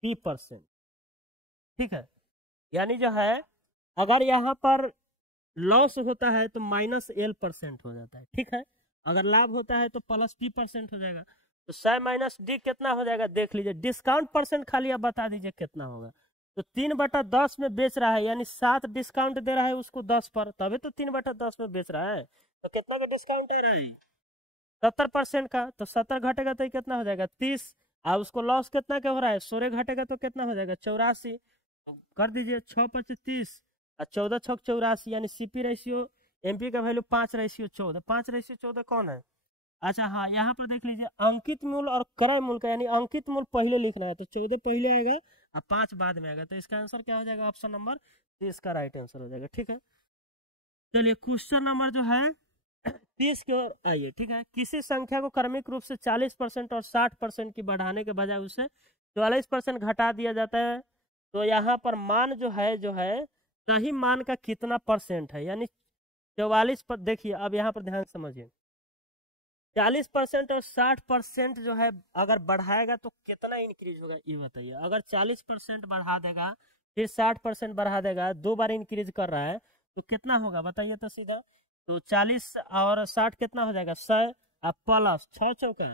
D%। ठीक है, यानी जो है अगर यहाँ पर लॉस होता है तो -L% हो जाता है। ठीक है, अगर लाभ होता है तो प्लस p% हो जाएगा। तो 100 माइनस डी कितना हो जाएगा देख लीजिए। डिस्काउंट परसेंट खाली आप बता दीजिए कितना होगा। तो 3/10 में बेच रहा है, यानी 7 डिस्काउंट दे रहा है उसको 10 पर, तभी तो 3/10 में बेच रहा है। तो कितना का डिस्काउंट आ रहा है 70% का। तो 70 घटेगा तो कितना हो जाएगा 30। अब उसको लॉस कितना का हो रहा है 16 घटेगा तो कितना हो जाएगा 84। कर दीजिए 6×5 = 30 और 14×6 = 84, यानी सीपी रेशियो एमपी का वैल्यू 5/14। 5/14 कौन है? अच्छा हाँ, यहाँ पर देख लीजिए अंकित मूल्य और क्रय मूल्य का, यानी अंकित मूल्य पहले लिखना है तो 14 पहले आएगा और 5 बाद में आएगा। तो इसका आंसर क्या हो जाएगा ऑप्शन नंबर 30 का राइट आंसर हो जाएगा। ठीक है, चलिए क्वेश्चन नंबर जो है 30 की ओर आइए। ठीक है, किसी संख्या को क्रमिक रूप से 40% और 60% की बढ़ाने के बजाय उसे 44% घटा दिया जाता है, तो यहाँ पर मान जो है सही मान का कितना परसेंट है, यानी 44 पर। देखिए अब यहाँ पर ध्यान समझिए, 40% और 60% जो है अगर बढ़ाएगा तो कितना इंक्रीज होगा ये बताइए। अगर 40% बढ़ा देगा फिर 60% बढ़ा देगा, 2 बार इंक्रीज कर रहा है तो कितना होगा बताइए तो सीधा। तो 40 और 60 कितना हो जाएगा 100 और प्लस 6 चौका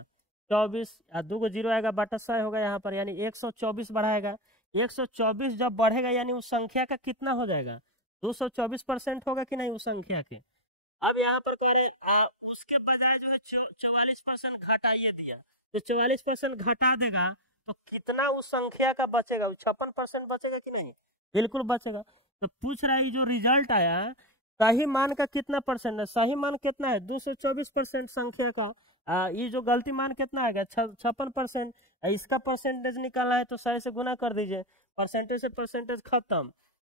24 और 2 को 0 आएगा बटा 100 होगा यहाँ पर, यानी 124 बढ़ाएगा। 124 जब बढ़ेगा यानी उस संख्या का कितना हो जाएगा 224% होगा कि नहीं उस संख्या के। अब यहाँ पर कह रहे उसके बजाय जो है 44% घटाइए दिया, तो 44% घटा देगा तो कितना उस संख्या का बचेगा 56% बचेगा कि नहीं, बिल्कुल बचेगा। तो पूछ रहा है जो रिजल्ट आया सही मान का कितना परसेंट है, सही मान कितना है 224% संख्या का। ये जो गलती मान कितना आएगा 56%। इसका परसेंटेज निकालना है तो 100 से गुना कर दीजिए, परसेंटेज से परसेंटेज खत्म।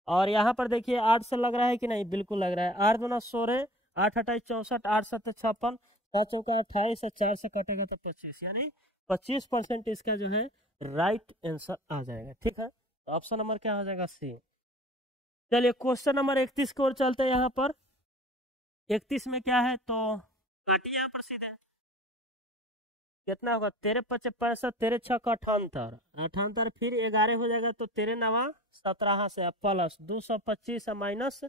और यहाँ पर देखिए 8 से लग रहा है कि नहीं, बिल्कुल लग रहा है। 8 दूना 16, 8 28 64, 8 7 56, 5 चौका 28 और 4 से कटेगा तो 25, यानी 25% इसका जो है राइट आंसर आ जाएगा। ठीक है, तो ऑप्शन नंबर क्या हो जाएगा सी। चलिए क्वेश्चन नंबर 31 की ओर चलते हैं। यहाँ पर 31 में क्या है तो काटिए यहाँ पर सीधे, कितना होगा 13 × 5 = 65, 13 × 6 = 78, 78 फिर 11 हो जाएगा तो 13 × 9 = 17 से प्लस 225 माइनस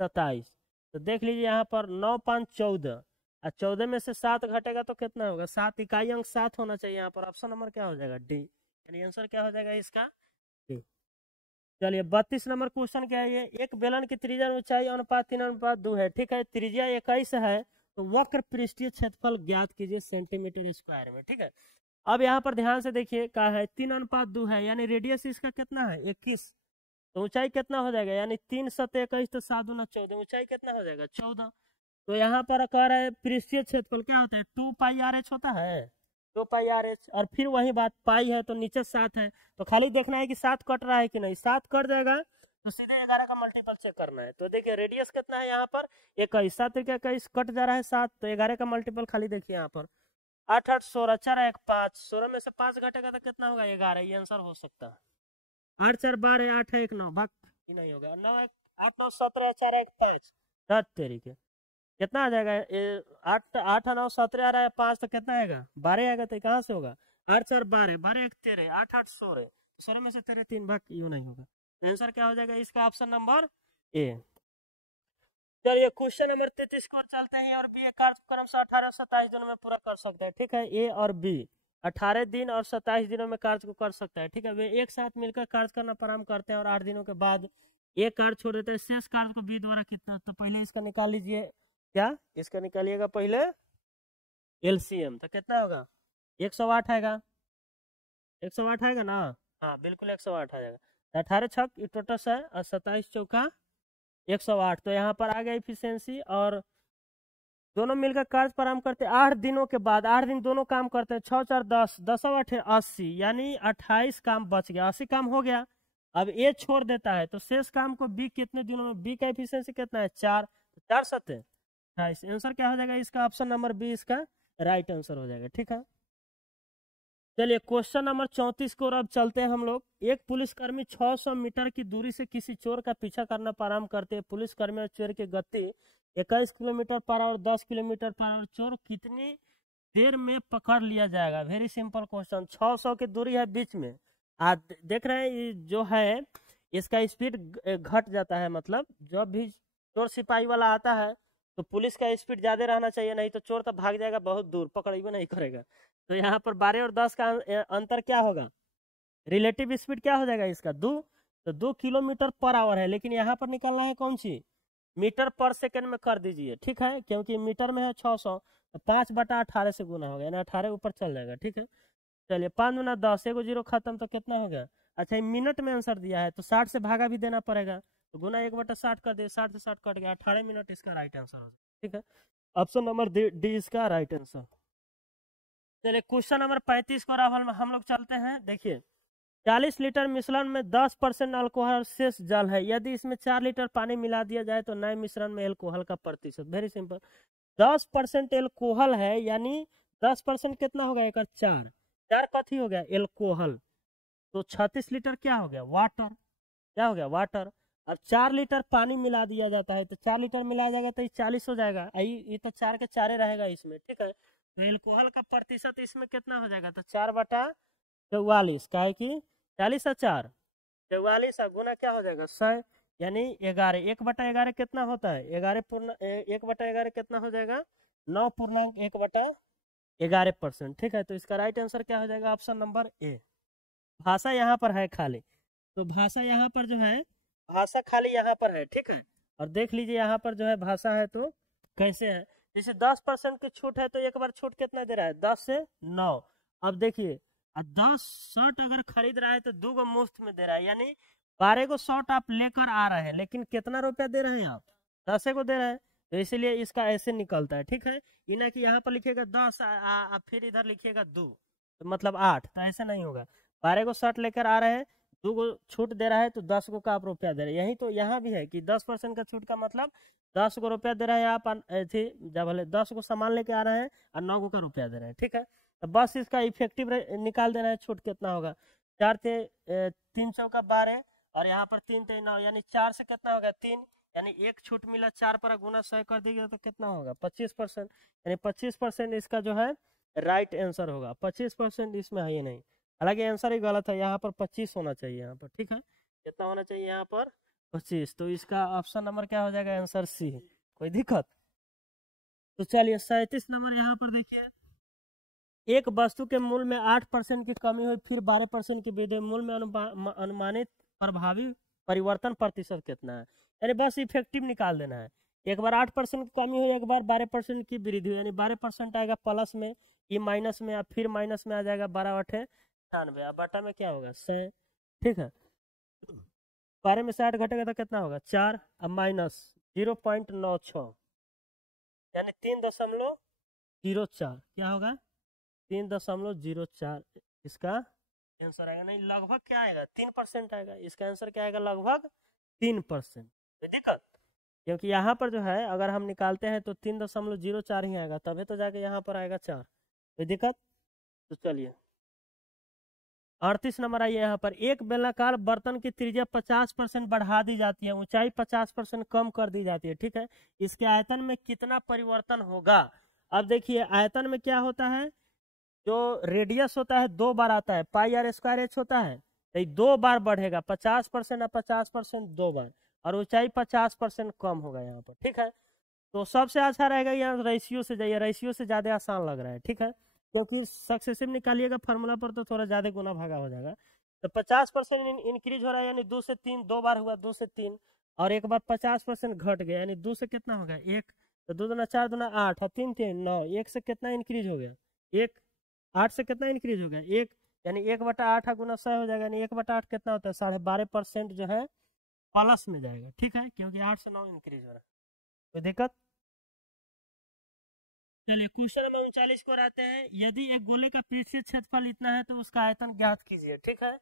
27। तो देख लीजिए यहाँ पर 9 × 5 = 14 और 14 में से 7 घटेगा तो कितना होगा 7, इकाई अंक 7 होना चाहिए। यहाँ पर ऑप्शन नंबर क्या हो जाएगा डी, यानी आंसर क्या हो जाएगा इसका डी। चलिए 32 नंबर क्वेश्चन क्या है ये, एक बेलन की त्रिज्या ऊंचाई अनुपात 3:2 है। ठीक है, त्रिज्या 21 है तो वक्र पृष्ठीय क्षेत्रफल ज्ञात कीजिए सेंटीमीटर स्क्वायर में। ठीक है, अब यहाँ पर ध्यान से देखिए क्या है 3:2 है, यानी रेडियस इसका कितना है 21, तो ऊंचाई कितना हो जाएगा, यानी 3 × 7 = 21 तो 7 × 14, ऊंचाई कितना हो जाएगा 14। तो यहाँ पर कह रहा है पृष्ठीय क्षेत्रफल क्या होता है 2πr/h होता है, 2πr/h। और फिर वही बात पाई है तो नीचे 7 है, तो खाली देखना है कि 7 कट रहा है कि नहीं। 7 कट जाएगा तो सीधे 11 का मल्टीपल चेक करना है। तो देखिए रेडियस कितना है यहाँ पर 21, 7 × 21 कट जा रहा है 7, तो 11 का मल्टीपल खाली देखिए यहाँ पर 8 8 16, 4 1 5, 16 में से 5 घटेगा तो कितना होगा 11, ये आंसर हो सकता है। 8 4 12, 8 1 9 भाग ही नहीं होगा, 9 1 8 9 17, 4 1 5 10 तरीके कितना आ जाएगा 8 8 9 17 आ रहा है 5 तो कितना आएगा 12 आएगा, तो कहाँ से होगा 8 4 12, 12 1 13, 8 8 16, 16 में से 13 3 भाग यूं नहीं होगा। आंसर क्या हो जाएगा इसका ऑप्शन नंबर ए। चलिए क्वेश्चन नंबर 33 को चलते हैं। और बी कार्यक्रम से 18 27 दिनों में पूरा कर सकते हैं। ठीक है, ए और बी 18 दिन और 27 दिनों में कार्य को कर सकता है। ठीक है, वे एक साथ मिलकर कार्य करना प्रारंभ करते हैं और 8 दिनों के बाद एक कार्य छोड़ देते हैं। शेष कार्य को बी द्वारा कितना, तो पहले इसका निकाल लीजिए, क्या इसका निकालिएगा पहले एलसीएम, तो कितना होगा 108 आएगा, 108 आएगा ना, हाँ बिल्कुल 108 आ जाएगा। 18 छक टोटल है और 27 चौका 108, तो यहाँ पर आ गया इफिशियंसी। और दोनों मिलकर कार्य प्रारंभ करते हैं 8 दिनों के बाद, 8 दिन दोनों काम करते हैं, 6 4 10, 10 8 80, यानी 28 काम बच गया, 80 काम हो गया। अब ए छोड़ देता है तो शेष काम को बी कितने दिनों में, बी का इफिशियंसी कितना है 4, 4 7 28, आंसर क्या हो जाएगा इसका ऑप्शन नंबर बी इसका राइट आंसर हो जाएगा। ठीक है, चलिए क्वेश्चन नंबर 34 को अब चलते हैं हम लोग। एक पुलिसकर्मी 600 मीटर की दूरी से किसी चोर का पीछा करना प्रारंभ करते हैं। पुलिसकर्मी और चोर की गति 21 kilometre per hour, 10 kilometre per hour. चोर कितनी देर में पकड़ लिया जाएगा? Very simple question. 600 की दूरी है बीच में, देख रहे हैं जो है इसका स्पीड घट जाता है, मतलब जब भी चोर सिपाही वाला आता है तो पुलिस का स्पीड ज्यादा रहना चाहिए, नहीं तो चोर तो भाग जाएगा बहुत दूर, पकड़ेगा नहीं करेगा। तो यहाँ पर 12 और 10 का अंतर क्या होगा, रिलेटिव स्पीड क्या हो जाएगा इसका 2। तो 2 किलोमीटर पर आवर है, लेकिन यहाँ पर निकलना है कौन सी, मीटर पर सेकंड में कर दीजिए, ठीक है, क्योंकि मीटर में है 600, तो 5/18 से गुना हो गया, यानी 18 ऊपर चल जाएगा, ठीक है। चलिए 5×10, एगो जीरो खत्म, तो कितना हो गया, अच्छा ये मिनट में आंसर दिया है तो 60 से भागा भी देना पड़ेगा, तो गुना 1/60 कर दिए, 60 से 60 कट गया, 18 मिनट इसका राइट आंसर हो, ठीक है। ऑप्शन नंबर डी इसका राइट आंसर। चलिए क्वेश्चन नंबर 35 को हम लोग चलते हैं। देखिए 40 लीटर मिश्रण में 10% अल्कोहल शेष जल है, यदि इसमें 4 लीटर पानी मिला दिया जाए तो नए मिश्रण में अल्कोहल का प्रतिशत, वेरी सिंपल, 10% एल्कोहल है, यानी 10% कितना हो गया, एक 4, 4 कथी हो गया एल्कोहल, तो 36 लीटर क्या हो गया वाटर, क्या हो गया वाटर। अब 4 लीटर पानी मिला दिया जाता है, तो 4 लीटर मिलाया जाएगा तो ये 40 हो जाएगा, ये तो 4 के 4 रहेगा इसमें, ठीक है। तो एल्कोहल का प्रतिशत इसमें कितना हो जाएगा, तो 4/44, का है कि 40 और 4 44, और गुना क्या हो जाएगा 100, यानी 11, 1/11 कितना होता है 1/11 कितना हो जाएगा 9.1/11%, ठीक है। तो इसका राइट आंसर क्या हो जाएगा, ऑप्शन नंबर ए। भाषा यहाँ पर है खाली, तो भाषा यहाँ पर जो है, भाषा खाली यहाँ पर है, ठीक है। और देख लीजिए यहाँ पर जो है भाषा है तो कैसे है, जैसे 10% की छूट है तो एक बार छूट कितना दे रहा है 10 से 9। अब देखिए 10 शर्ट अगर खरीद रहा है तो 2 मुफ्त में दे रहा है, यानी 12 को शर्ट आप लेकर आ रहे हैं, लेकिन कितना रुपया दे रहे हैं आप 10 को दे रहे हैं, तो इसीलिए इसका ऐसे निकलता है, ठीक है। ये ना कि यहाँ पर लिखिएगा 10 फिर इधर लिखिएगा 2, तो मतलब 8, तो ऐसे नहीं होगा। 12 को शर्ट लेकर आ रहे हैं, 2 को छूट दे रहा है तो 10 को का आप रुपया दे रहे हैं, यही तो यहाँ भी है कि 10% का छूट का मतलब 10 को रुपया दे रहे हैं आप, जब भले 10 को सामान लेके आ रहे हैं और 9 को का रुपया दे रहे हैं, ठीक है। तो बस इसका इफेक्टिव निकाल देना है, छूट कितना होगा 4 से 3 चौका 12, और यहाँ पर 3 से 9, यानी 4 से कितना होगा 3, यानी एक छूट मिला, 4 पर गुना 100 कर दीजिए तो कितना होगा 25%, यानी 25% इसका जो है राइट आंसर होगा, 25% इसमें है ही नहीं, हालांकि आंसर ही गलत है, यहाँ पर 25 होना चाहिए यहाँ पर, ठीक है। कितना होना चाहिए यहाँ पर 25, तो इसका ऑप्शन नंबर क्या हो जाएगा आंसर सी, कोई दिक्कत। तो चलिए 37 नंबर यहाँ पर देखिए, एक वस्तु के मूल्य में 8% की कमी हुई, फिर 12% की वृद्धि, मूल्य में अनुमानित प्रभावी परिवर्तन प्रतिशत कितना है, यानी बस इफेक्टिव निकाल देना है। एक बार 8% की कमी हुई, एक बार 12% की वृद्धि हुई, यानी 12% आएगा प्लस में, ये माइनस में, फिर माइनस में आ जाएगा 12/8 98, बटा में क्या होगा 100, ठीक है। 12 में से 8 घटेगा तो कितना होगा 4, अब माइनस 0.96, यानी 3.04, क्या होगा 3.04, इसका आंसर आएगा, नहीं लगभग क्या आएगा 3% आएगा, इसका आंसर क्या आएगा लगभग 3%। कोई दिक्कत, क्योंकि यहाँ पर जो है अगर हम निकालते हैं तो 3.04 ही आएगा, तभी तो जाके यहाँ पर आएगा 4, कोई दिक्कत। तो चलिए 38 नंबर आइए, यहाँ पर एक बेलनाकार बर्तन की त्रिज्या 50% बढ़ा दी जाती है, ऊंचाई 50% कम कर दी जाती है, ठीक है। इसके आयतन में कितना परिवर्तन होगा। अब देखिए आयतन में क्या होता है, जो रेडियस होता है 2 बार आता है, πr² होता है, तो 2 बार बढ़ेगा, 50% और 50% 2 बार, और ऊंचाई 50% कम होगा यहाँ पर, ठीक है। तो सबसे अच्छा रहेगा यहाँ रेशियो से जाइए, रेशियो से ज्यादा आसान लग रहा है, ठीक है, क्योंकि सक्सेसिव निकालिएगा फार्मूला पर तो थोड़ा ज्यादा गुना भागा हो जाएगा। तो 50% इंक्रीज हो रहा है, यानी 2 से 3, 2 बार हुआ 2 से 3, और एक बार 50% घट गया, यानी 2 से कितना हो गया 1, तो 2 दूना 4 दूना 8 और 3 3 9, 1 से कितना इंक्रीज हो गया 1, 8 से कितना इंक्रीज हो गया 1, यानी 1/8 गुना 100 हो जाएगा, यानी 1/8 कितना होता है 12.5% जो है प्लस में जाएगा, ठीक है, क्योंकि 8 से 9 इंक्रीज हो रहा है। कोई दिक्कत। चलिए क्वेश्चन नंबर 39 को आते हैं, यदि एक गोले का पृष्ठीय क्षेत्रफल इतना है तो उसका आयतन ज्ञात कीजिए, ठीक है।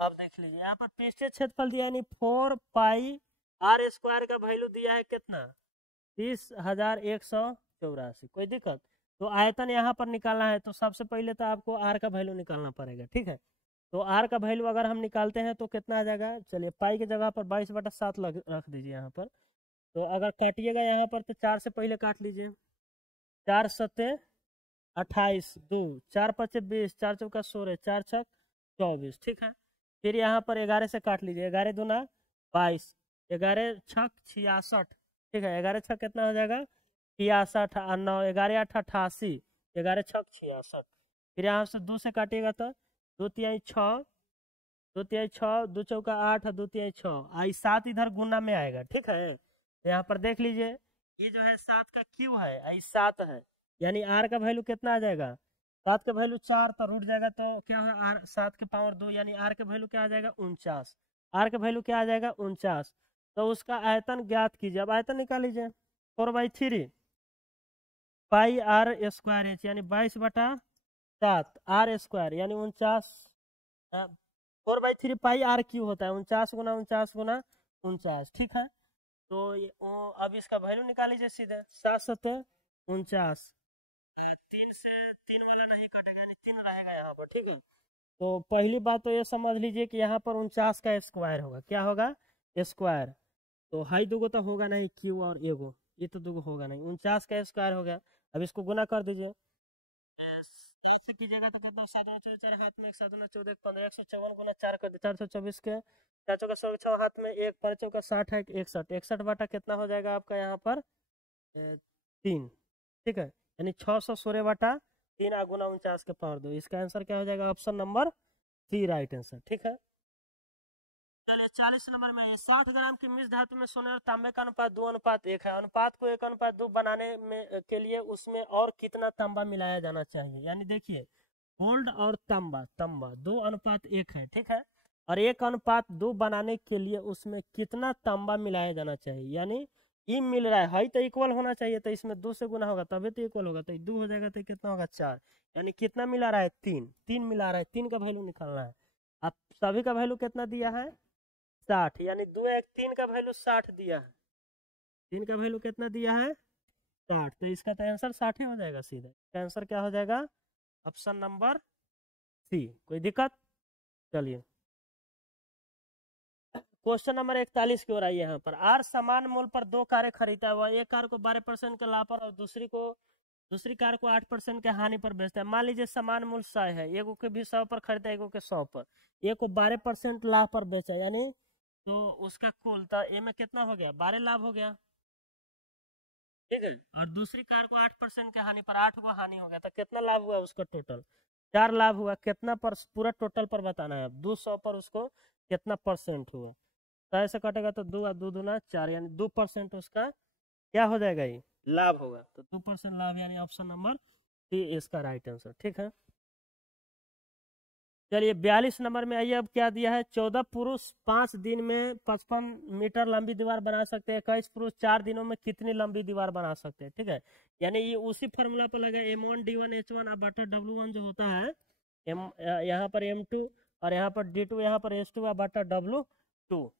अब देख लीजिए यहाँ पर पृष्ठीय क्षेत्रफल दिया, यानी 4πr² का वैल्यू दिया है कितना 30,184, कोई दिक्कत। तो आयतन यहाँ पर निकालना है, तो सबसे पहले तो आपको आर का वैल्यू निकालना पड़ेगा, ठीक है। तो आर का वैल्यू अगर हम निकालते हैं तो कितना आ जाएगा, चलिए पाई की जगह पर 22/7 रख दीजिए यहाँ पर, तो अगर काटिएगा यहाँ पर तो 4 से पहले काट लीजिए, 4 सत्ते 28, 2 4 पचे 20, 4 चौका 16, 4 छक 24, ठीक है। फिर यहाँ पर 11 से काट लीजिए, 11 दूना 22, 11 छक 66, ठीक है। 11 छः कितना हो जाएगा 66, 9 11 8 88, 11 छः 66। फिर यहाँ से 2 से काटिएगा तो 2 तिहाई 6, 2 तिहाई 6, 2 चौका 8, 2 तिहाई 6, आई 7 इधर गुना में आएगा। ठीक है, यहाँ पर देख लीजिए ये जो है 7 का क्यू है, आई 7 है, यानी आर का वैल्यू कितना आ जाएगा 7 का वैल्यू 4, तो रूट जाएगा तो क्या है आर 7 के पावर 2, यानी आर का वैल्यू क्या आ जाएगा 49। आर का वैल्यू क्या आ जाएगा 49। तो उसका आयतन ज्ञात कीजिए। अब आयतन निकाल लीजिए 4/3 पाई आर स्क्वायर एच, यानी 22/7 आर स्क्वायर, यानी 49। 4/3 पाई आर क्यू होता है 49 गुना 49 गुना 49। ठीक है, तो अब इसका वैल्यू निकाल लीजिए सीधे 7 7 49। 3 से 3 वाला नहीं कटेगा, यानी 3 रहेगा यहाँ पर। ठीक है, तो पहली बात तो ये समझ लीजिए कि यहाँ पर 49 का स्क्वायर होगा। क्या होगा स्क्वायर, तो हाई दुगो तो होगा नहीं, क्यू और एगो, ये तो दुगो होगा नहीं, 49 का स्क्वायर हो गया। अब इसको गुना कर दीजिए, से कीजिएगा तो कितना 7 4 4 हाथ में 1 7 14 15 154 गुना 4 कर दे 424 के 4 चौका 100 हाथ में 1 5 चौका 60 है 61 61 बटा कितना हो जाएगा आपका यहाँ पर 3। ठीक है, यानी 616 बटा 3 गुना 49 के पावर 2। इसका आंसर क्या हो जाएगा ऑप्शन नंबर 3 राइट आंसर। ठीक है, 40 नंबर में 60 ग्राम की मिश्र धातु में सोने और तांबे का अनुपात 2:1 है। अनुपात को 1:2 बनाने में के लिए उसमें और कितना तांबा मिलाया जाना चाहिए। यानी देखिए गोल्ड और तांबा, तांबा 2:1 है। ठीक है, और 1:2 बनाने के लिए उसमें कितना तांबा मिलाया जाना चाहिए। यानी ये मिल रहा है तो इक्वल होना चाहिए, तो इसमें 2 से गुना होगा तभी तो इक्वल होगा, तो 2 हो जाएगा तो कितना होगा 4, यानी कितना मिला रहा है 3 मिला रहा है। 3 का वैल्यू निकालना है। अब सभी का वैल्यू कितना दिया है 60, यानी 2 1 3 का वैल्यू 60 दिया है। 3 का वैल्यू कितना दिया है 60, तो इसका तो आंसर 60 ही हो जाएगा सीधा। इसका आंसर क्या हो जाएगा ऑप्शन नंबर सी। कोई दिक्कत? चलिए क्वेश्चन नंबर 41 की ओर आइए। यहाँ पर आर समान मूल्य पर 2 कारें खरीदता है। वह एक कार को 12% के लाभ पर और दूसरी कार को 8% के हानि पर बेचता है। मान लीजिए समान मूल्य 100 है, एगो के भी 100 पर खरीदा, एगो के 100 पर, एक को 12% लाभ पर बेचा, यानी तो उसका कुल तो ए में कितना हो गया 12 लाभ हो गया। ठीक है, और दूसरी कार को 8% के हानि पर 8 को हानि हो गया, तो कितना लाभ हुआ उसका टोटल 4 लाभ हुआ। कितना पर पूरा टोटल पर बताना है, 200 पर उसको कितना परसेंट हुआ। तो ऐसे कटेगा तो 2 2 दूना 4, यानी 2% उसका क्या हो जाएगा ये लाभ होगा। तो 2% लाभ, यानी ऑप्शन नंबर सी इसका राइट आंसर। ठीक है, चलिए 42 नंबर में आइए। अब क्या दिया है 14 पुरुष 5 दिन में 55 मीटर लंबी दीवार बना सकते हैं। 21 पुरुष 4 दिनों में कितनी लंबी दीवार बना सकते हैं। ठीक है, यानी ये उसी फॉर्मूला पर लगा M1 D1 H1 बटा W1 जो होता है यहाँ पर M2 और यहाँ पर D2, यहाँ पर H2 बटा W2।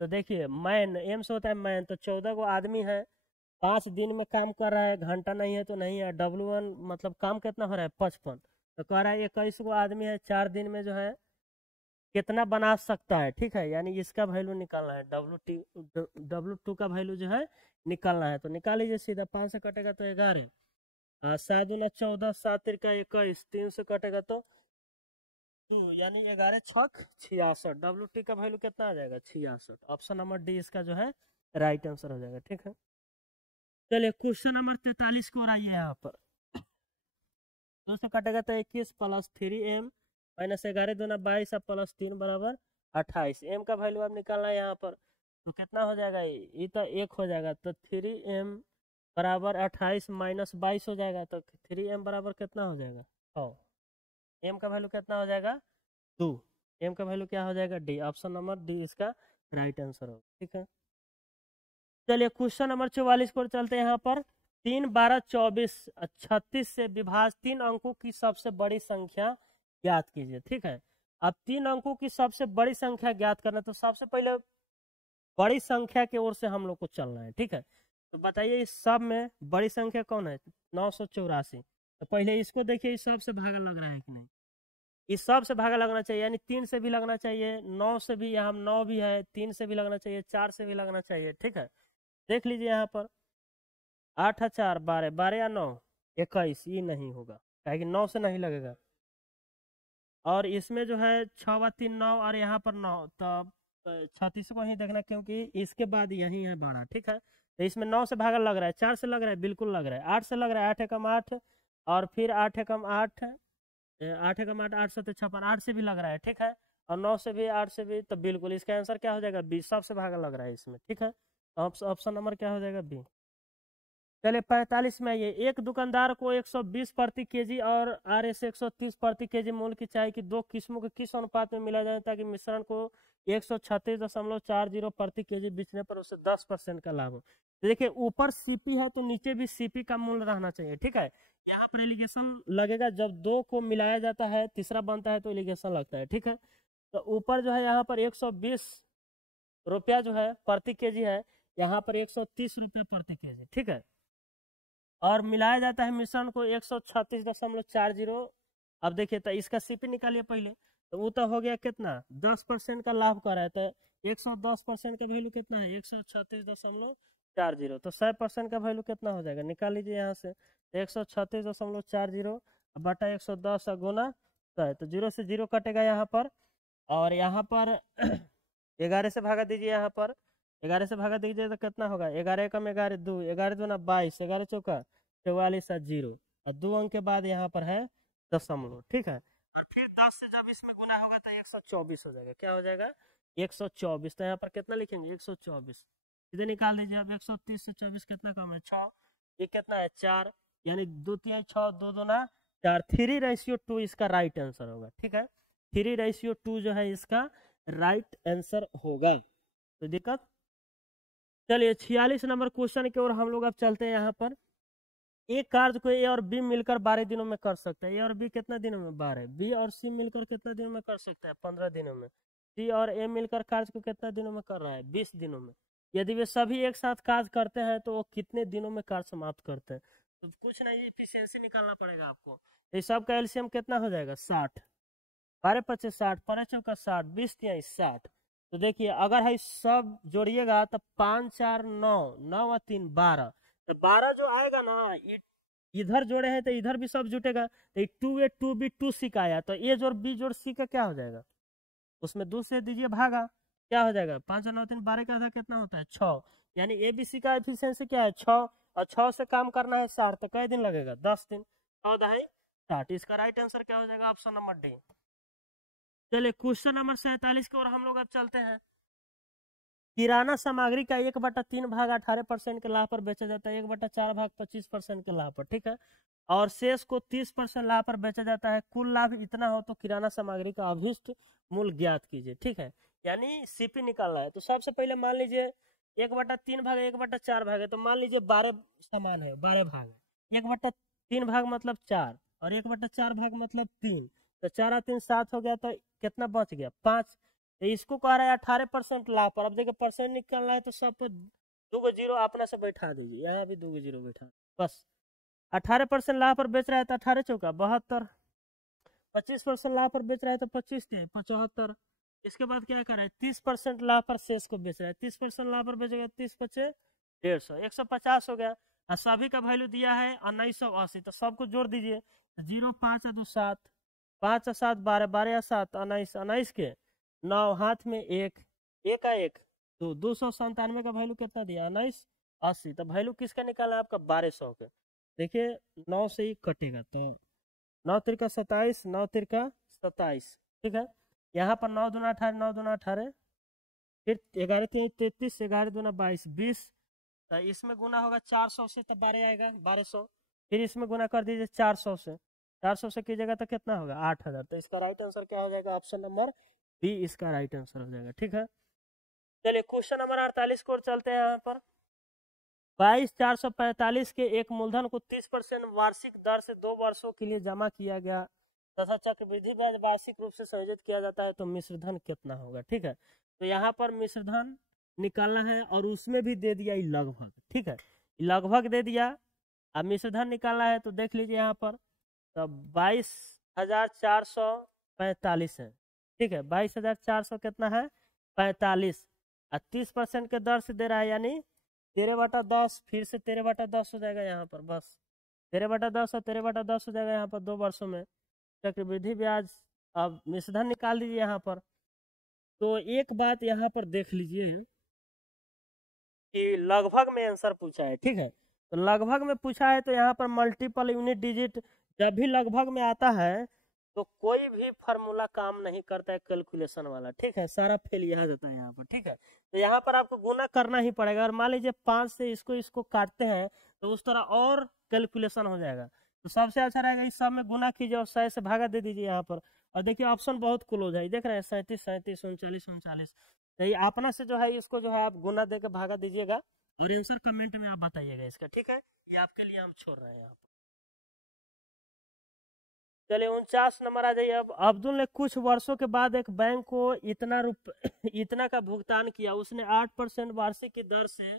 तो देखिए मैन एम से होता है मैन, तो 14 को आदमी है, 5 दिन में काम कर रहा है, घंटा नहीं है तो नहीं है। W1 मतलब काम कितना हो रहा है 55, तो कह रहा है 21 को आदमी है, 4 दिन में जो है कितना बना सकता है। ठीक है, यानी इसका वैल्यू निकालना है, W2 का वैल्यू जो है निकालना है। तो निकाल लीजिए सीधा, 5 से कटेगा तो 11, 7 दूना 14, 7 तिरका 21, 3 से कटेगा तो यानी 11 छक 66। W2 का वैल्यू कितना आ जाएगा 66। ऑप्शन नंबर डी इसका जो है राइट आंसर हो जाएगा। ठीक है, चलिए क्वेश्चन नंबर 43 को आइए। यहाँ पर 2 से कटेगा तो 21 प्लस 3m माइनस 11 दूना 22 प्लस 3 बराबर 28। m का वैल्यू अब निकालना है यहाँ पर, तो कितना हो जाएगा ये तो 1 हो जाएगा, तो 3m बराबर 28 माइनस 22 हो जाएगा, तो 3m बराबर कितना हो जाएगा 100। m का वैल्यू कितना हो जाएगा 2, m का वैल्यू क्या हो जाएगा डी। ऑप्शन नंबर डी इसका राइट आंसर होगा। ठीक है, चलिए क्वेश्चन नंबर 44 पर चलते हैं। यहाँ पर 3 12 24 36 से विभाजित 3 अंकों की सबसे बड़ी संख्या ज्ञात कीजिए। ठीक है, अब 3 अंकों की सबसे बड़ी संख्या ज्ञात करना, तो सबसे पहले बड़ी संख्या की ओर से हम लोग को चलना है। ठीक है, तो बताइए इस सब में बड़ी संख्या कौन है 984। तो पहले इसको देखिए, इस सब से भागा लग रहा है कि नहीं, इस सब से भागा लगना चाहिए, यानी 3 से भी लगना चाहिए, 9 से भी, यहाँ 9 भी है, 3 से भी लगना चाहिए, 4 से भी लगना चाहिए। ठीक है, देख लीजिए यहाँ पर 8 4 12, 12 या 9 21, ये नहीं होगा, कि 9 से नहीं लगेगा। और इसमें जो है 6 3 9 और यहाँ पर 9, तब 36 को ही देखना, क्योंकि इसके बाद यही है 12। ठीक है, तो इसमें 9 से भागा लग रहा है, 4 से लग रहा है, बिल्कुल लग रहा है, 8 से लग रहा है, 8 एकम 8, और फिर 8 एकम 8, 8 एकम 8, 8 7 56, 8 से भी लग रहा है, ठीक है, और 9 से भी, 8 से भी, तो बिल्कुल इसका आंसर क्या हो जाएगा? बी, सबसे भागा लग रहा है इसमें, ठीक है। ऑप्शन नंबर क्या हो जाएगा? बी। चलिए 45 में ये, एक दुकानदार को 120 प्रति केजी और RS 130 प्रति केजी मूल्य की चाय की दो किस्मों के किस अनुपात में मिला जाए ताकि मिश्रण को 136.40 प्रति केजी बेचने पर उसे 10% का लाभ हो। तो देखिए ऊपर सीपी है तो नीचे भी सीपी का मूल्य रहना चाहिए, ठीक है। यहाँ पर एलिगेशन लगेगा जब दो को मिलाया जाता है, तीसरा बनता है तो एलिगेशन लगता है, ठीक है। तो ऊपर जो है यहाँ पर 120 रुपया जो है प्रति केजी है, यहाँ पर 130 रुपया प्रति केजी, ठीक है। और मिलाया जाता है मिश्रण को 136.40। अब देखिए तो इसका सीपी निकालिए पहले, तो वो तो हो गया कितना? 10% का लाभ कर रहा है, तो 110% का वैल्यू कितना है? 136.40। तो 100% का वैल्यू कितना हो जाएगा? निकाल लीजिए यहाँ से, 136.40 बटा 110 गुना 100, तो 0 से 0 कटेगा यहाँ पर, और यहाँ पर 11 से भागा दीजिए, यहाँ पर 11 से भागा दीजिए तो कितना होगा? 11 कम 11 2, 11 दूना 22, 11 चौका 44 और 0, और 2 अंक के बाद यहाँ पर है दशमलव, ठीक है। और फिर 10 से जब इसमें गुना होगा तो 124 हो जाएगा। क्या हो जाएगा? 124। तो यहाँ पर कितना लिखेंगे? 124। इधर निकाल दीजिए अब, 130 से 24 कितना कम है? 6। ये कितना है? 4, यानी 2 3 6, 2 दूना 4, 3:2 इसका राइट आंसर होगा, ठीक है। 3:2 जो है इसका राइट आंसर होगा। तो दिक्कत। चलिए 46 नंबर क्वेश्चन की ओर हम लोग अब चलते हैं। यहाँ पर एक कार्य को ए और बी मिलकर 12 दिनों में कर सकते हैं। ए और बी कितना दिनों में? 12। बी और सी मिलकर कितना दिनों में कर सकते हैं? 15 दिनों में। सी और ए मिलकर कार्य को कितना दिनों में कर रहा है? 20 दिनों में। यदि वे सभी एक साथ कार्य करते हैं तो वो कितने दिनों में कार्य समाप्त करते हैं? तो कुछ नहीं, इफिशियंसी निकालना पड़ेगा आपको। इस सब का एलसीएम कितना हो जाएगा? 60। 12 25 60, 5 चौका 60, 20 23 60। तो देखिए अगर है सब जोड़िएगा तो 5 4 9, 9 और 3 12, तो 12 जो आएगा ना, इधर जोड़े हैं तो इधर भी सब जुटेगा, तो 2A 2B 2C का आया, तो ए जोड़ बी जोड़ सी का क्या हो जाएगा? उसमें 2 से दीजिए भागा, क्या हो जाएगा? 5 9 3 12 का आधा कितना होता है? 6। यानी ABC का एफिशिएंसी क्या है? 6, और 6 से काम करना है 60, तो कई दिन लगेगा? 10 दिन। 14 है 60। इसका राइट आंसर क्या हो जाएगा? Option number D. चलिए क्वेश्चन नंबर 47 की ओर हम लोग अब चलते हैं। किराना सामग्री का 1/3 भाग 18% के लाभ पर बेचा जाता है, 1/4 भाग 25% के लाभ पर, ठीक है। और शेष को 30% लाभ पर बेचा जाता है। कुल लाभ इतना हो तो किराना सामग्री का अभिष्ट मूल्य ज्ञात कीजिए, ठीक है। यानी सीपी निकालना है। तो सबसे पहले मान लीजिए 1/3 भाग 1/4 भाग है, तो मान लीजिए 12 सामान है, 12 भाग है। 1/3 भाग मतलब 4, और 1/4 भाग मतलब 3, तो 4 और 3 7 हो गया, तो कितना बच गया? 5। तो इसको कह रहा है 18% लाभ पर। अब देखिए परसेंट निकालना है तो सब पर 2 जीरो अपना से बैठा दीजिए, यहाँ भी 2 जीरो बैठा, बस। 18% लाभ पर बेच रहा है तो 18 चौका 72, 25% लाभ पर बेच रहा है तो 25 थे 75। इसके बाद क्या कर रहा है? 30% लाभ पर शेष को बेच रहा है, 30% लाभ पर बेचेगा, 30 पचे 150, 150 हो गया। और सभी का वैल्यू दिया है 1980, तो सबको जोड़ दीजिए। 0 5 2 7, 5 7 12, 12 7 19, 19 के 9 हाथ में 1, 1 का 1, तो 297 का वैल्यू कितना दिया? 1980। तो वैल्यू किसका निकाला है? आपका 1200 के। देखिए 9 से ही कटेगा, तो 9 तिरका 27, 9 तिरका 27, ठीक है। यहाँ पर 9 दूना 18, 9 दूना 18, फिर 11 3 33, 11 दूना 22 20, तो इसमें गुना होगा 400 से, तो 12 आएगा 1200। फिर इसमें गुना कर दीजिए 400 से, 400 से कीजिएगा तो कितना होगा? 8000। तो इसका राइट आंसर क्या हो जाएगा? ऑप्शन नंबर बी इसका राइट आंसर हो जाएगा, ठीक है। चलिए क्वेश्चन नंबर 48 को चलते हैं। यहाँ पर 22,445 के एक मूलधन को 30% वार्षिक दर से 2 वर्षों के लिए जमा किया गया तथा चक्रवृद्धि ब्याज वार्षिक रूप से संयोजित किया जाता है, तो मिश्रधन कितना होगा? ठीक है। तो यहाँ पर मिश्रधन निकालना है, और उसमें भी दे दिया लगभग, ठीक है, लगभग दे दिया। अब मिश्रधन निकालना है तो देख लीजिए यहाँ पर, तो 22,445 है, ठीक है। 22,400 कितना है? 45, और 30% के दर से दे रहा है, यानी 13/10, फिर से 13/10 हो जाएगा यहाँ पर, बस 13/10 और 13/10 हो जाएगा यहाँ पर 2 वर्षों में चक्रवृद्धि ब्याज। अब मिश्रधन निकाल दीजिए यहाँ पर। तो एक बात यहाँ पर देख लीजिए, कि लगभग में आंसर पूछा है, ठीक है। तो लगभग में पूछा है तो यहाँ पर मल्टीपल यूनिट डिजिट जब भी लगभग में आता है तो कोई भी फार्मूला काम नहीं करता है कैलकुलेशन वाला, ठीक है, सारा फेल यहाँ जाता है यहाँ पर, ठीक है। तो यहाँ पर आपको गुना करना ही पड़ेगा, और मान लीजिए 5 से इसको इसको काटते हैं तो उस तरह और कैलकुलेशन हो जाएगा। तो सबसे अच्छा रहेगा इस सब में गुना कीजिए और 100 से भागा दे दीजिए यहाँ पर। और देखिए ऑप्शन बहुत क्लोज है, देख रहे हैं 37 37 39 39। तो ये अपना से जो है इसको जो है आप गुना दे के भागा दीजिएगा और आंसर कमेंट में आप बताइएगा इसका, ठीक है। ये आपके लिए हम छोड़ रहे हैं यहाँ पर। चलिए 49 नंबर आ जाइए। अब अब्दुल ने कुछ वर्षों के बाद एक बैंक को इतना का भुगतान किया। उसने 8% वार्षिक की दर से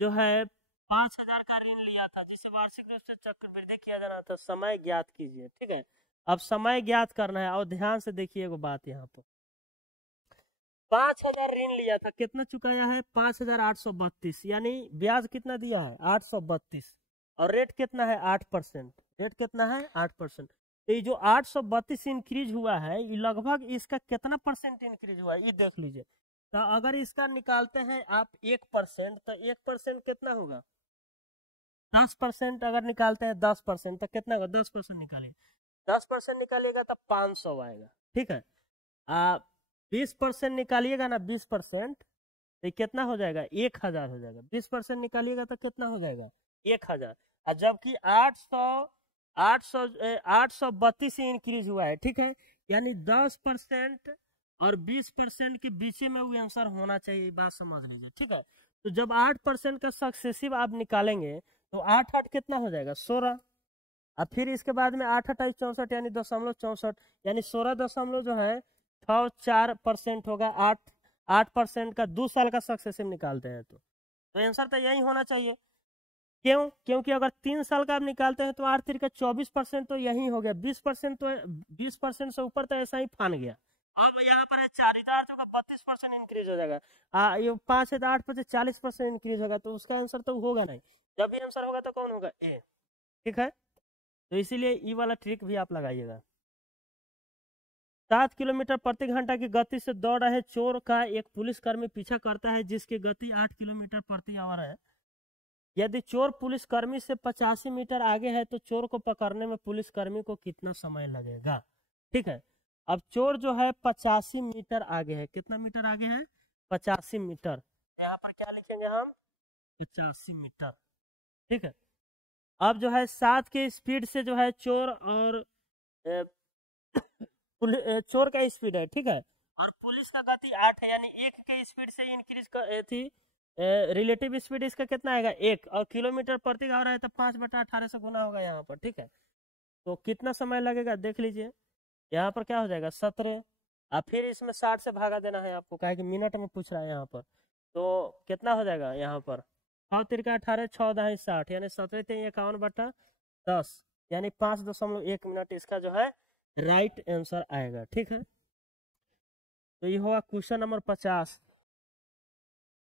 जो है 5,000 का ऋण लिया था, जिसे वार्षिक रूप से चक्रवृद्धि किया जाना था। समय ज्ञात कीजिए, ठीक है। अब समय ज्ञात करना है और ध्यान से देखिए एगो बात यहाँ पर। 5,000 ऋण लिया था, कितना चुकाया है 5,832, यानी ब्याज कितना दिया है 832, और रेट कितना है 8%। रेट कितना है 8%। तो ये जो 832 इंक्रीज हुआ है ये लगभग इसका कितना परसेंट इंक्रीज हुआ है ये देख लीजिए। तो अगर इसका निकालते हैं आप 1%, तो 1% कितना होगा 10%। अगर निकालते हैं 10% तो कितना होगा 10% निकालिए, 10% निकालिएगा तो 500 आएगा, ठीक है। 20% निकालिएगा ना 20%, तो कितना हो जाएगा 1,000 हो जाएगा। 20% निकालिएगा तो कितना हो जाएगा 1,000। और जबकि 832 से इंक्रीज हुआ है, ठीक है। यानी 10% और 20% के बीच में वो आंसर होना चाहिए, बात समझ लीजिए, ठीक है। तो जब 8% का सक्सेसिव आप निकालेंगे तो 8 8 कितना हो जाएगा 16, और फिर इसके बाद में 8 28 64 यानी 0.64, यानी 16 जो है 4% होगा। 8% का 2 साल का सक्सेसिव निकालते हैं तो आंसर तो यही होना चाहिए। क्यों? क्योंकि अगर 3 साल का आप निकालते हैं तो 8 3 का 24% तो यही हो गया। 20% तो 20% से ऊपर तो ऐसा ही फान गया। अब यहाँ पर 4 का 32% इंक्रीज हो जाएगा। ये 5 है तो 8 5 40% इंक्रीज होगा, तो उसका आंसर तो होगा नहीं। जब भी आंसर होगा तो कौन होगा ए, ठीक है। तो इसीलिए ये वाला ट्रिक भी आप लगाइएगा। 7 किलोमीटर प्रति घंटा की गति से दौड़ रहे चोर का एक पुलिसकर्मी पीछा करता है जिसकी गति 8 किलोमीटर प्रति आवर है। यदि चोर पुलिसकर्मी से 85 मीटर आगे है तो चोर को पकड़ने में पुलिसकर्मी को कितना समय लगेगा, ठीक है। अब चोर जो है 85 मीटर आगे है, कितना मीटर आगे है 85 मीटर। यहाँ पर क्या लिखेंगे हम 85 मीटर, ठीक है। अब जो है 7 के स्पीड से जो है चोर और चोर का स्पीड है, ठीक है, और पुलिस का गति 8 है, यानी 1 के स्पीड से इंक्रीज थी। रिलेटिव स्पीड इसका कितना आएगा 1, और किलोमीटर प्रति आवर है तो 5/18 से गुना होगा यहाँ पर, ठीक है। तो कितना समय लगेगा देख लीजिए। यहाँ पर क्या हो जाएगा 17, और फिर इसमें 60 से भागा देना है आपको, काहे कि मिनट में पूछ रहा है यहाँ पर। तो कितना हो जाएगा यहाँ पर 6 3 का 18 14 60, यानी 17 3 51/10, यानी 5.1 मिनट इसका जो है राइट आंसर आएगा, ठीक है। तो ये होगा क्वेश्चन नंबर 50।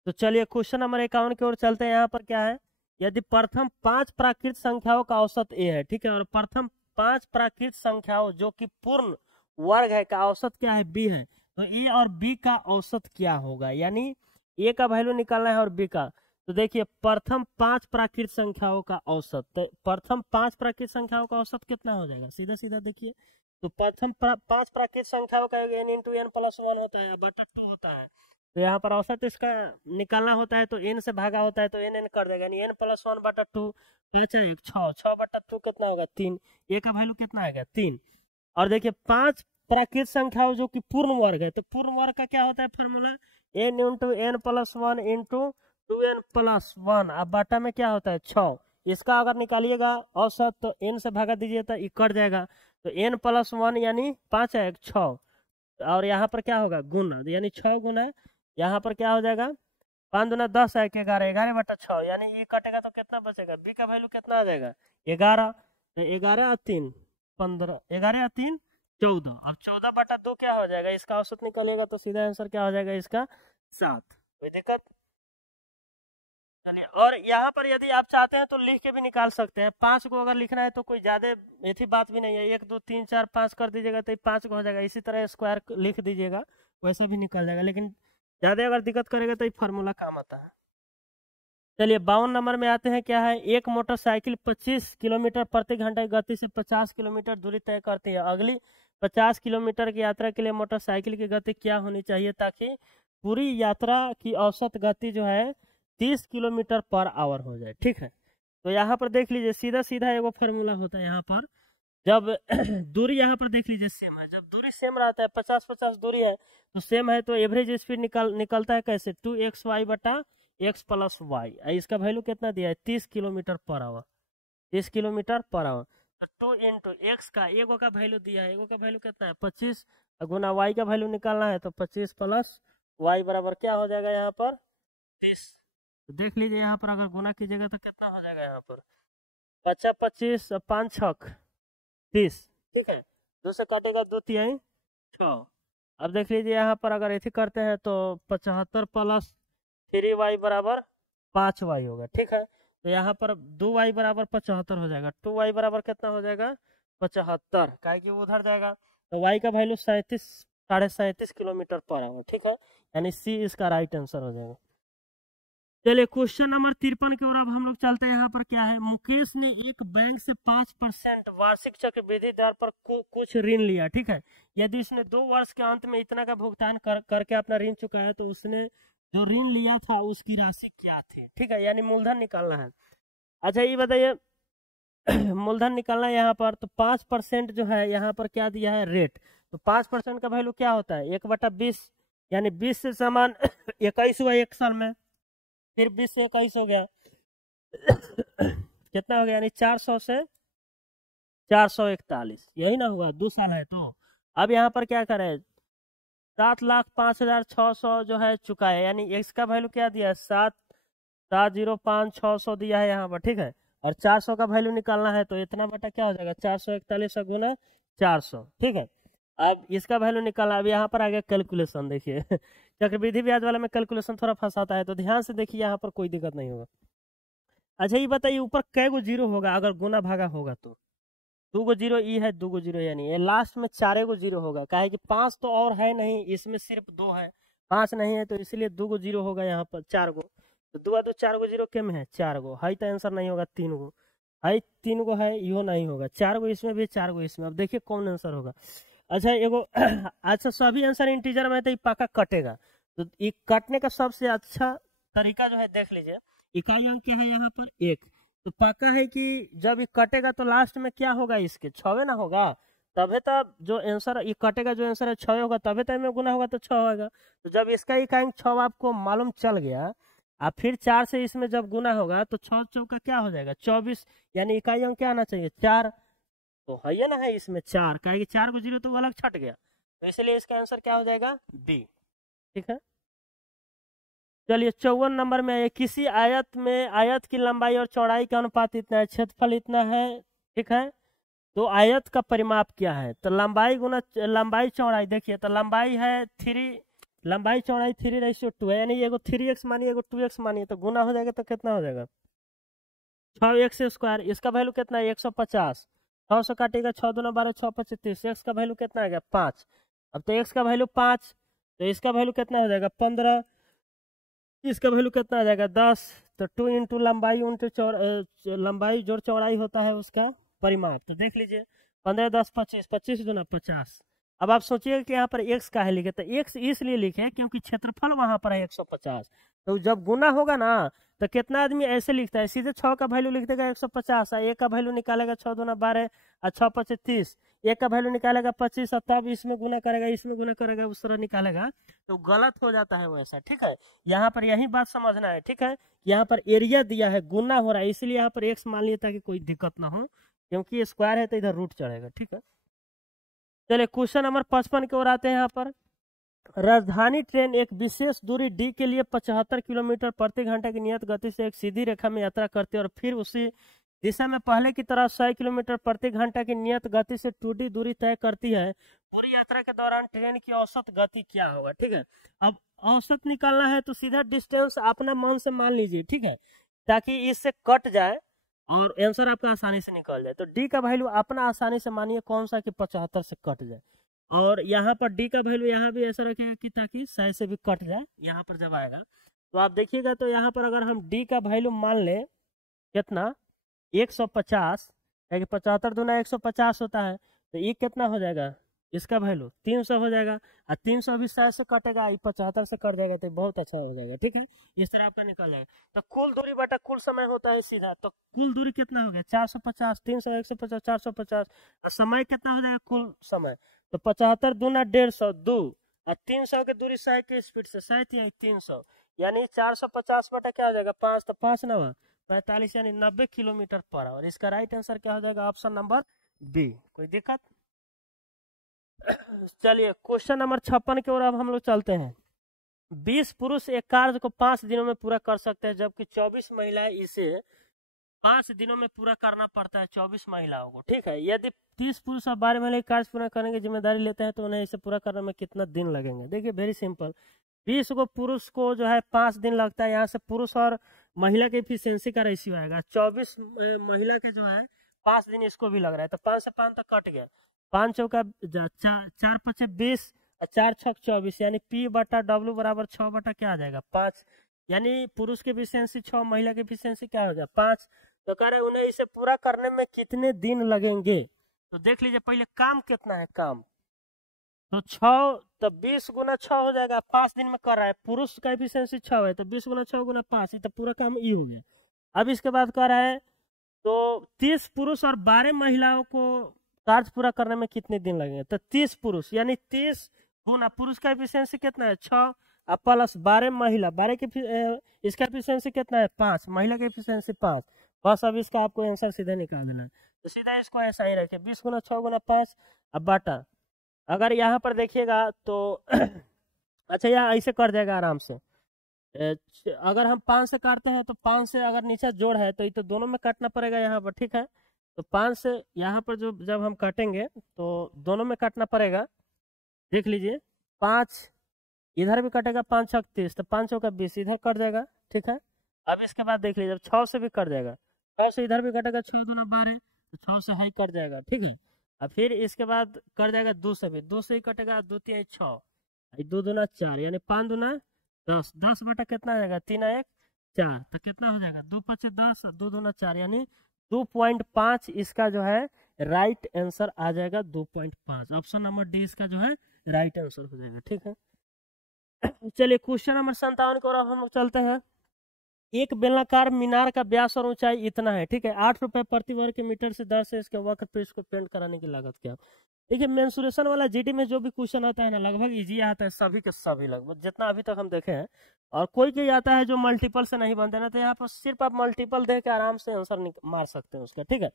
तो चलिए क्वेश्चन नंबर 51 की ओर चलते हैं। यहाँ पर क्या है, यदि प्रथम 5 प्राकृत संख्याओं का औसत ए है, ठीक है, और प्रथम 5 प्राकृत संख्याओं जो कि पूर्ण वर्ग है का औसत क्या है बी है, तो ए और बी का औसत क्या होगा, यानी ए का वैल्यू निकालना है और बी का। तो देखिए प्रथम 5 प्राकृत संख्याओं का औसत, तो प्रथम 5 प्राकृत संख्याओं का औसत कितना हो जाएगा, सीधा सीधा देखिए। तो प्रथम 5 प्राकृत संख्याओं का n × n+1 होता है बटा 2 होता है। तो यहाँ पर औसत इसका निकालना होता है तो n से भागा होता है तो n कर देगा, यानी n+1/2, 5 1 6 6/2 कितना होगा 3, ए का वैल्यू कितना आएगा 3। और देखिए 5 प्राकृत संख्याओं जो कि पूर्ण वर्ग है, तो पूर्ण वर्ग का क्या होता है फॉर्मूला n × n+1 × 2n+1, अब बाटा में क्या होता है 6। इसका अगर निकालिएगा औसत तो n से भागा दीजिए तो ये कट जाएगा, तो n+1 यानी 5 1 6, और यहाँ पर क्या होगा गुना, यानी 6 गुना, यहाँ पर क्या हो जाएगा 5 दूना 10 है 11 11/6, यानी ये कटेगा तो कितना बचेगा बी का वैल्यू कितना आ जाएगा 11। तो 11 और 3 15, 11 और 3 14, अब 14/2 क्या हो जाएगा, इसका औसत निकलेगा तो सीधा आंसर क्या हो जाएगा इसका 7। कोई दिक्कत। और यहाँ पर यदि आप चाहते हैं तो लिख के भी निकाल सकते हैं। 5 को अगर लिखना है तो कोई ज्यादा ऐसी बात भी नहीं है, 1 2 3 4 5 कर दीजिएगा तो 5 को हो जाएगा। इसी तरह स्क्वायर लिख दीजिएगा वैसे भी निकल जाएगा, लेकिन ज्यादा अगर दिक्कत करेगा तो ये फार्मूला काम आता है। चलिए 52 नंबर में आते हैं, क्या है, एक मोटरसाइकिल 25 किलोमीटर प्रति घंटा की गति से 50 किलोमीटर दूरी तय करती है। अगली 50 किलोमीटर की यात्रा के लिए मोटरसाइकिल की गति क्या होनी चाहिए ताकि पूरी यात्रा की औसत गति जो है 30 किलोमीटर पर आवर हो जाए। ठीक है, तो यहाँ पर देख लीजिए सीधा सीधा एगो फॉर्मूला होता है यहाँ पर। जब दूरी यहाँ पर देख लीजिए सेम है, जब दूरी सेम रहता है 50-50 दूरी है तो सेम है, तो एवरेज स्पीड निकलता है कैसे, 2xy बटा x प्लस वाई। इसका वैल्यू कितना दिया है, 30 kilometre per hour, 30 kilometre per hour. 2 into x का एगो का वैल्यू दिया है, एगो का वैल्यू कितना है 25, गुना वाई का वैल्यू निकालना है तो 25 प्लस वाई बराबर क्या हो जाएगा यहाँ पर 30। तो देख लीजिए यहाँ पर अगर गुना कीजिएगा तो कितना हो जाएगा यहाँ पर, 25 5 छक 30। ठीक है, 2 से काटेगा 2 तिहाई 6। अब देख लीजिए यहाँ पर अगर ऐसे करते हैं तो 75 प्लस 3y बराबर 5y होगा। ठीक है, तो यहाँ पर 2y बराबर 75 हो जाएगा, 2y बराबर कितना हो जाएगा 75, काहे कि उधर जाएगा तो y का वैल्यू 37.37 किलोमीटर पर आवर। ठीक है, यानी सी इसका राइट आंसर हो जाएगा। चलिए क्वेश्चन नंबर 53 की ओर अब हम लोग चलते हैं। यहाँ पर क्या है, मुकेश ने एक बैंक से 5% वार्षिक चक्रवृद्धि दर पर कुछ ऋण लिया। ठीक है, यदि उसने 2 वर्ष के अंत में इतना का भुगतान करके अपना ऋण चुकाया तो उसने जो ऋण लिया था उसकी राशि क्या थी। ठीक है, यानी मूलधन निकालना है। अच्छा ये बताइए मूलधन निकालना है यहाँ पर, तो 5% जो है यहाँ पर क्या दिया है रेट, तो 5% का वैल्यू क्या होता है 1/20, यानी 20 से समान 21 हुआ एक साल में, फिर 20 से 21 हो गया कितना हो गया, यानी 400 से 441, यही ना हुआ, 2 साल है। तो अब यहाँ पर क्या करें, 7,05,600 जो है चुका है, यानी एक्स का वैल्यू क्या दिया है 7,0705,600 दिया है यहाँ पर। ठीक है, और 400 का वैल्यू निकालना है तो इतना बटा क्या हो जाएगा 441 गुना 400। ठीक है, अब इसका वैल्यू निकालना, अब यहाँ पर आ गया कैलकुलेशन। देखिए चक्रवृद्धि ब्याज वाला में कैलकुलेशन थोड़ा फंसाता है, तो ध्यान से देखिए यहाँ पर कोई दिक्कत नहीं होगा। अच्छा ये बताइए ऊपर कै गो जीरो होगा अगर गुना भागा होगा तो, 2 गो जीरो ई है, 2 गो जीरो यानी ये लास्ट में 4 गो जीरो होगा, काहे कि 5 तो और है नहीं, इसमें सिर्फ 2 है, 5 नहीं है, तो इसलिए 2 गो जीरो होगा यहाँ पर 4 गो, तो 2 2 4 गो जीरो के में है 4 गो है, तो आंसर नहीं होगा 3 गो है, 3 गो है, यो नहीं होगा, 4 गो इसमें भी 4 गो इसमें। अब देखिए कौन आंसर होगा। अच्छा एगो अच्छा सभी आंसर इंटीजर में है तो ये पक्का कटेगा, तो ये काटने का सबसे अच्छा तरीका जो है देख लीजिए, इकाई अंक है यहाँ पर 1, तो पक्का है कि जब ये कटेगा तो लास्ट में क्या होगा इसके 6 ना होगा, तभी तब जो आंसर ये कटेगा जो आंसर है 6 होगा, तभी तब में गुना होगा तो 6 होगा। तो जब इसका इकाई अंक 6 आपको मालूम चल गया, अब फिर 4 से इसमें जब गुना होगा तो 6 चौका क्या हो जाएगा 24, यानी इकाई अंक क्या आना चाहिए 4, तो है ना, है इसमें 4, कहे कि 4 को जीरो तो वो अलग छट गया, तो इसलिए इसका आंसर क्या हो जाएगा बी। ठीक है, चलिए 54 नंबर में है, किसी आयत में आयत की लंबाई और चौड़ाई का अनुपात इतना है, क्षेत्रफल इतना है। ठीक है, तो आयत का परिमाप क्या है, तो लंबाई गुना लंबाई चौड़ाई, देखिए तो लंबाई है 3, लंबाई चौड़ाई 3:2 है, यानी एगो 3x मानिए एगो 2x मानिए, तो गुना हो जाएगा तो कितना हो जाएगा 6x², इसका वैल्यू कितना है 150, 6 से काटेगा 6 दूना 12 6 25 30, एक्स का वैल्यू कितना आ गया 5। अब तो एक्स का वैल्यू 5, तो इसका वैल्यू कितना हो जाएगा 15, इसका वैल्यू कितना आ जाएगा 10, तो 2 इंटू लंबाई लंबाई जोड़ चौड़ाई होता है उसका परिमाप, तो देख लीजिए 15 10 25, 25 दूना 50। अब आप सोचिए कि यहाँ पर x का है लिखे, तो x इसलिए लिखे क्योंकि क्षेत्रफल वहां पर है 150, तो जब गुना होगा ना तो कितना आदमी ऐसे लिखता है सीधे 6 का वैल्यू लिख देगा 150, और 1 का वैल्यू निकालेगा 6 दूना 12 और 6 5 30, 1 का वैल्यू निकालेगा 25 और तब इसमें गुना करेगा उस तरह निकालेगा, तो गलत हो जाता है वैसा। ठीक है, यहाँ पर यही बात समझना है। ठीक है, यहाँ पर एरिया दिया है गुना हो रहा है, इसलिए यहाँ पर x मान लिया ताकि कोई दिक्कत ना हो, क्योंकि स्क्वायर है तो इधर रूट चढ़ेगा। ठीक है, चलिए क्वेश्चन नंबर 55 की ओर आते हैं। यहाँ पर राजधानी ट्रेन एक विशेष दूरी डी के लिए 75 किलोमीटर प्रति घंटा की नियत गति से एक सीधी रेखा में यात्रा करती है और फिर उसी दिशा में पहले की तरह 100 किलोमीटर प्रति घंटा की नियत गति से 2D दूरी तय करती है। पूरी यात्रा के दौरान ट्रेन की औसत गति क्या होगा। ठीक है, अब औसत निकालना है तो सीधा डिस्टेंस अपना मन से मान लीजिए, ठीक है, ताकि इससे कट जाए और आंसर आपका आसानी से निकल जाए। तो डी का वैल्यू अपना आसानी से मानिए कौन सा कि 75 से कट जाए, और यहाँ पर डी का वैल्यू यहाँ भी ऐसा रखेगा कि ताकि 100 से भी कट जाए यहाँ पर जब आएगा, तो आप देखिएगा तो यहाँ पर अगर हम डी का वैल्यू मान लें कितना 150, यानी 75 दूना 150 होता है, तो ये कितना हो जाएगा, इसका वैल्यू 300 हो जाएगा। और 300 भी 100 से कटेगा, 75 से कट जाएगा, तो बहुत अच्छा हो जाएगा। ठीक है, इस तरह आपका निकल जाएगा। तो कुल दूरी बटा कुल समय होता है सीधा, तो कुल दूरी कितना हो गया 450, 300 150 450, और समय कितना हो जाएगा कुल समय, तो 75 दूना 150 2, और 300 की दूरी 100 की स्पीड से 300, यानी 450 बटा क्या हो जाएगा 5, तो 5 नवा 45, यानी 90 किलोमीटर पर आवर। इसका राइट आंसर क्या हो जाएगा, ऑप्शन नंबर बी। कोई दिक्कत? चलिए क्वेश्चन नंबर 56 की ओर अब हम लोग चलते हैं। 20 पुरुष एक कार्य को 5 दिनों में पूरा कर सकते हैं, जबकि 24 महिलाएं इसे 5 दिनों में पूरा करना पड़ता है 24 महिलाओं को। ठीक है, यदि 30 पुरुष और 12 महिला कार्य पूरा करने की जिम्मेदारी लेते हैं तो उन्हें इसे पूरा करने में कितना दिन लगेंगे। देखिए वेरी सिंपल, 20 को पुरुष को जो है 5 दिन लगता है। यहाँ से पुरुष और महिला के इफिशियंसी का रेशियो आएगा, 24 महिला के जो है 5 दिन इसको भी लग रहा है, तो 5 से 5 तक कट गया, 5 चौका 4 5 20 और 4 6 24, यानी P बटा W बराबर 6 बटा क्या आ जाएगा 5, यानी पुरुष की इफिशियंसी 6, महिला की इफिशियंसी क्या हो जाए 5। तो कह रहे उन्हें इसे पूरा करने में कितने दिन लगेंगे। तो देख लीजिए पहले काम कितना है, काम तो 6, तो 20 गुना 6 हो जाएगा, 5 दिन में कर रहा है। पुरुष का एफिशिएंसी 6 है, तो 20 गुना 6 गुना 5, ये तो पूरा काम ई हो गया। अब इसके बाद कर रहा है तो 30 पुरुष और 12 महिलाओं को कार्य पूरा करने में कितने दिन लगेंगे। तो 30 पुरुष यानी 30 गुना पुरुष का एफिशिएंसी कितना है 6 और प्लस 12 महिला, 12 की इसका एफिशिएंसी कितना है 5, महिला की एफिशिएंसी 5। बस अब इसका आपको आंसर सीधा निकाल देना है, तो सीधा इसको ऐसा ही रखे 20 गुना 6 गुना 5। अब बाटा अगर यहाँ पर देखिएगा तो अच्छा यहाँ ऐसे कर जाएगा आराम से। अगर हम 5 से काटते हैं तो 5 से अगर नीचे जोड़ है तो ये तो दोनों में काटना पड़ेगा यहाँ पर। ठीक है, तो 5 से यहाँ पर जो जब हम काटेंगे तो दोनों में काटना पड़ेगा। देख लीजिए 5 इधर भी कटेगा, 5 6 30, तो 5 चौका 20 इधर कट जाएगा। ठीक है, अब इसके बाद देख लीजिए 6 से भी कट जाएगा, 6 से इधर भी कटेगा, 6 दूना 12, तो 6 से ही कट जाएगा। ठीक है, और फिर इसके बाद कर जाएगा 2 से भी, 2 से ही कटेगा, 2 3 6, 2 दूना 4, यानी 5 दूना 10, 10 बटा कितना आ जाएगा 3 1 4, तो कितना हो जाएगा 2 5 10, 2 दूना 4, यानी 2.5 इसका जो है राइट आंसर आ जाएगा 2.5। ऑप्शन नंबर डी इसका जो है राइट आंसर हो जाएगा। ठीक है, चलिए क्वेश्चन नंबर 57 को अब हम लोग चलते हैं। एक बेलनाकार मीनार का व्यास और ऊंचाई इतना है। ठीक है, 8 रुपए प्रति वर्ग मीटर से दर से इसके वक्र पृष्ठ को पेंट कराने की लागत क्या। देखिए मेंसुरेशन वाला जीडी में जो भी क्वेश्चन आता है ना लगभग इजी आता है, सभी के सभी लगभग जितना अभी तक हम देखे हैं। और कोई कोई आता है जो मल्टीपल से नहीं बनते ना, तो यहाँ पर सिर्फ आप मल्टीपल दे के आराम से आंसर मार सकते हैं उसका। ठीक है,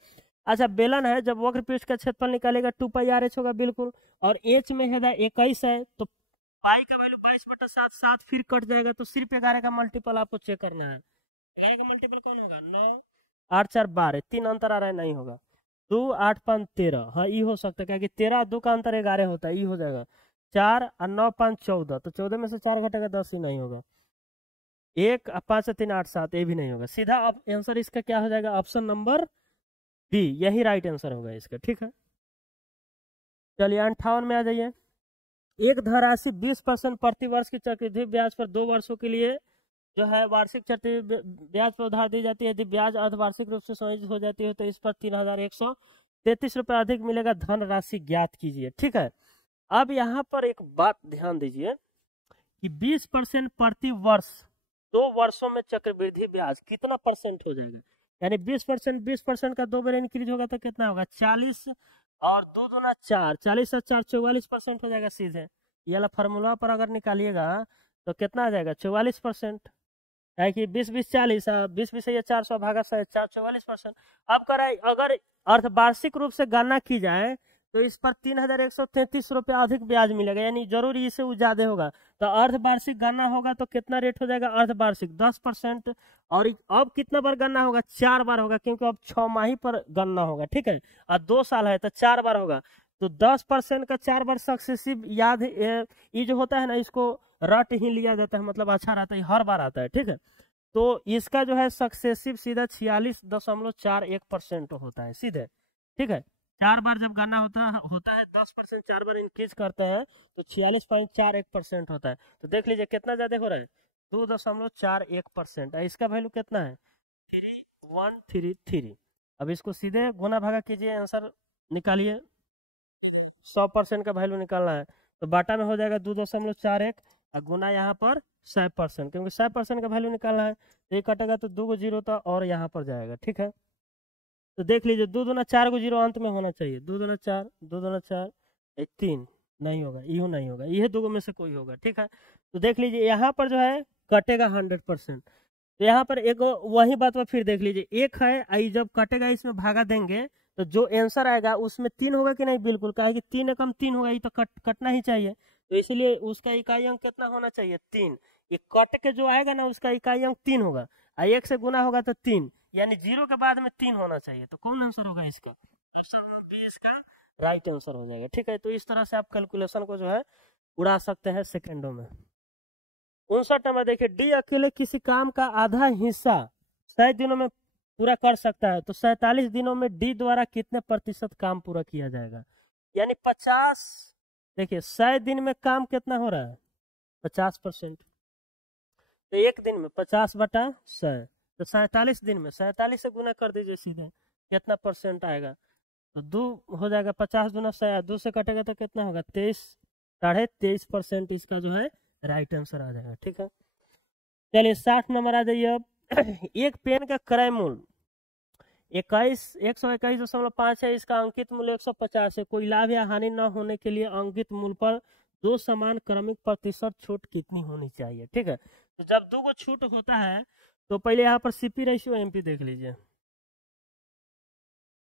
अच्छा बेलन है, जब वक्र पृष्ठ का क्षेत्रफल निकालेगा 2πr(h) होगा बिल्कुल, और एच में है 21 है, तो पाई का वैल्यू 22/7, 7 फिर कट जाएगा, तो सिर्फ 11 का मल्टीपल आपको चेक करना है। 11 का मल्टीपल कौन होगा 9 8 4 12, 3 अंतर आ रहा है, नहीं होगा। 2 8 5 13, हाँ ये हो सकता है, क्योंकि 13 2 का अंतर 11 होता है, ये हो जाएगा। 4 और 9 5 14, तो 14 में से 4 घटेगा 10, ही नहीं होगा। 1 5 से 3 8 7, ये भी नहीं होगा। सीधा अब आंसर इसका क्या हो जाएगा, ऑप्शन नंबर डी, यही राइट आंसर होगा इसका। ठीक है, चलिए 58 में आ जाइए। एक धनराशि 20% प्रति वर्ष की चक्रवृद्धि ब्याज पर 2 वर्षों के लिए जो है वार्षिक चक्रवृद्धि ब्याज पर उधार दी जाती है। यदि ब्याज अर्धवार्षिक रूप से समायोजित हो जाती है तो इस पर 3133 रुपए अधिक मिलेगा। धनराशि ज्ञात कीजिए। ठीक है, अब यहाँ पर एक बात ध्यान दीजिए कि 20% प्रति वर्ष 2 वर्षों में चक्रवृद्धि ब्याज कितना परसेंट हो जाएगा, यानी 20% का 2 बार इंक्रीज होगा तो कितना होगा 40, और 2 दूना 4, 40 और 4 44% हो जाएगा सीधे। ये वाला फार्मूला पर अगर निकालिएगा तो कितना आ जाएगा 44%, है कि 20 20 40, 20 20 ये 400 भागा 100, 44%। अब कराए अगर अर्धवार्षिक रूप से गणना की जाए तो इस पर 3133 रुपये अधिक ब्याज मिलेगा, यानी जरूरी इससे ज्यादा होगा। तो अर्धवार्षिक गणना होगा तो कितना रेट हो जाएगा अर्धवार्षिक 10%, और अब कितना बार गणना होगा 4 बार होगा, क्योंकि अब 6 माही पर गणना होगा। ठीक है, और 2 साल है तो 4 बार होगा, तो 10% का 4 बार सक्सेसिव याद ये जो होता है ना इसको रट ही लिया जाता है, मतलब अच्छा रहता है, हर बार आता है। ठीक है, तो इसका जो है सक्सेसिव सीधा 46.41% होता है सीधे। ठीक है, 4 बार जब गणना होता है 10% 4 बार इंक्रीज करते हैं तो 46.41% होता है। तो देख लीजिए कितना ज्यादा हो रहा है 2.41%। इसका वैल्यू कितना है 3133। अब इसको सीधे गुना भागा कीजिए, आंसर निकालिए। 100% का वैल्यू निकालना है तो बाटा में हो जाएगा 2.41 और गुना यहाँ पर 100%, क्योंकि 100% का वैल्यू निकालना है तो ये कटेगा तो 2 जीरो था और यहाँ पर जाएगा। ठीक है, तो देख लीजिए 2 दूना 4 जीरो अंत में होना चाहिए। 2 दूना 4, 2 दूना 4, 3 नहीं होगा, यू नहीं होगा, यह दो में से कोई होगा। ठीक है, तो देख लीजिए यहाँ पर जो है कटेगा 100%। तो यहाँ पर एक वही बात पर फिर देख लीजिए, एक है आई जब कटेगा इसमें भागा देंगे तो जो आंसर आएगा उसमें 3 होगा कि नहीं, बिल्कुल, कहा कि 3 एकम 3 होगा, ये तो कटना ही चाहिए। तो इसलिए उसका इकाई अंक कितना होना चाहिए 3। ये कट के जो आएगा ना उसका इकाई अंक 3 होगा, 1 से गुना होगा तो 3, यानी 0 के बाद में 3 होना चाहिए। तो कौन आंसर होगा इसका, इसका राइट आंसर हो जाएगा। ठीक है, तो इस तरह से आप कैलकुलेशन को जो है उड़ा सकते हैं सेकेंडों में। 59 नंबर देखिए, डी अकेले किसी काम का आधा हिस्सा 100 दिनों में पूरा कर सकता है तो 47 दिनों में डी द्वारा कितने प्रतिशत काम पूरा किया जाएगा। यानी 50, देखिए 100 दिन में काम कितना हो रहा है 50%, तो एक दिन में 50/100, तो 47 दिन में 47 से गुना कर दीजिए सीधे, कितना परसेंट आएगा तो 2 हो जाएगा। 50 दूना 100, 2 से कटेगा तो कितना होगा 23, 23.5% इसका जो है राइट आंसर आ जाएगा। ठीक है, चलिए 60 नंबर आ जाइए अब। एक पेन का क्रय मूल्य 121.5 है, इसका अंकित मूल्य 150 है। कोई लाभ या हानि न होने के लिए अंकित मूल्य पर 2 समान क्रमिक प्रतिशत छूट कितनी होनी चाहिए। ठीक है, तो जब 2 को छूट होता है तो पहले यहाँ पर सीपी रेशियो एमपी देख लीजिए।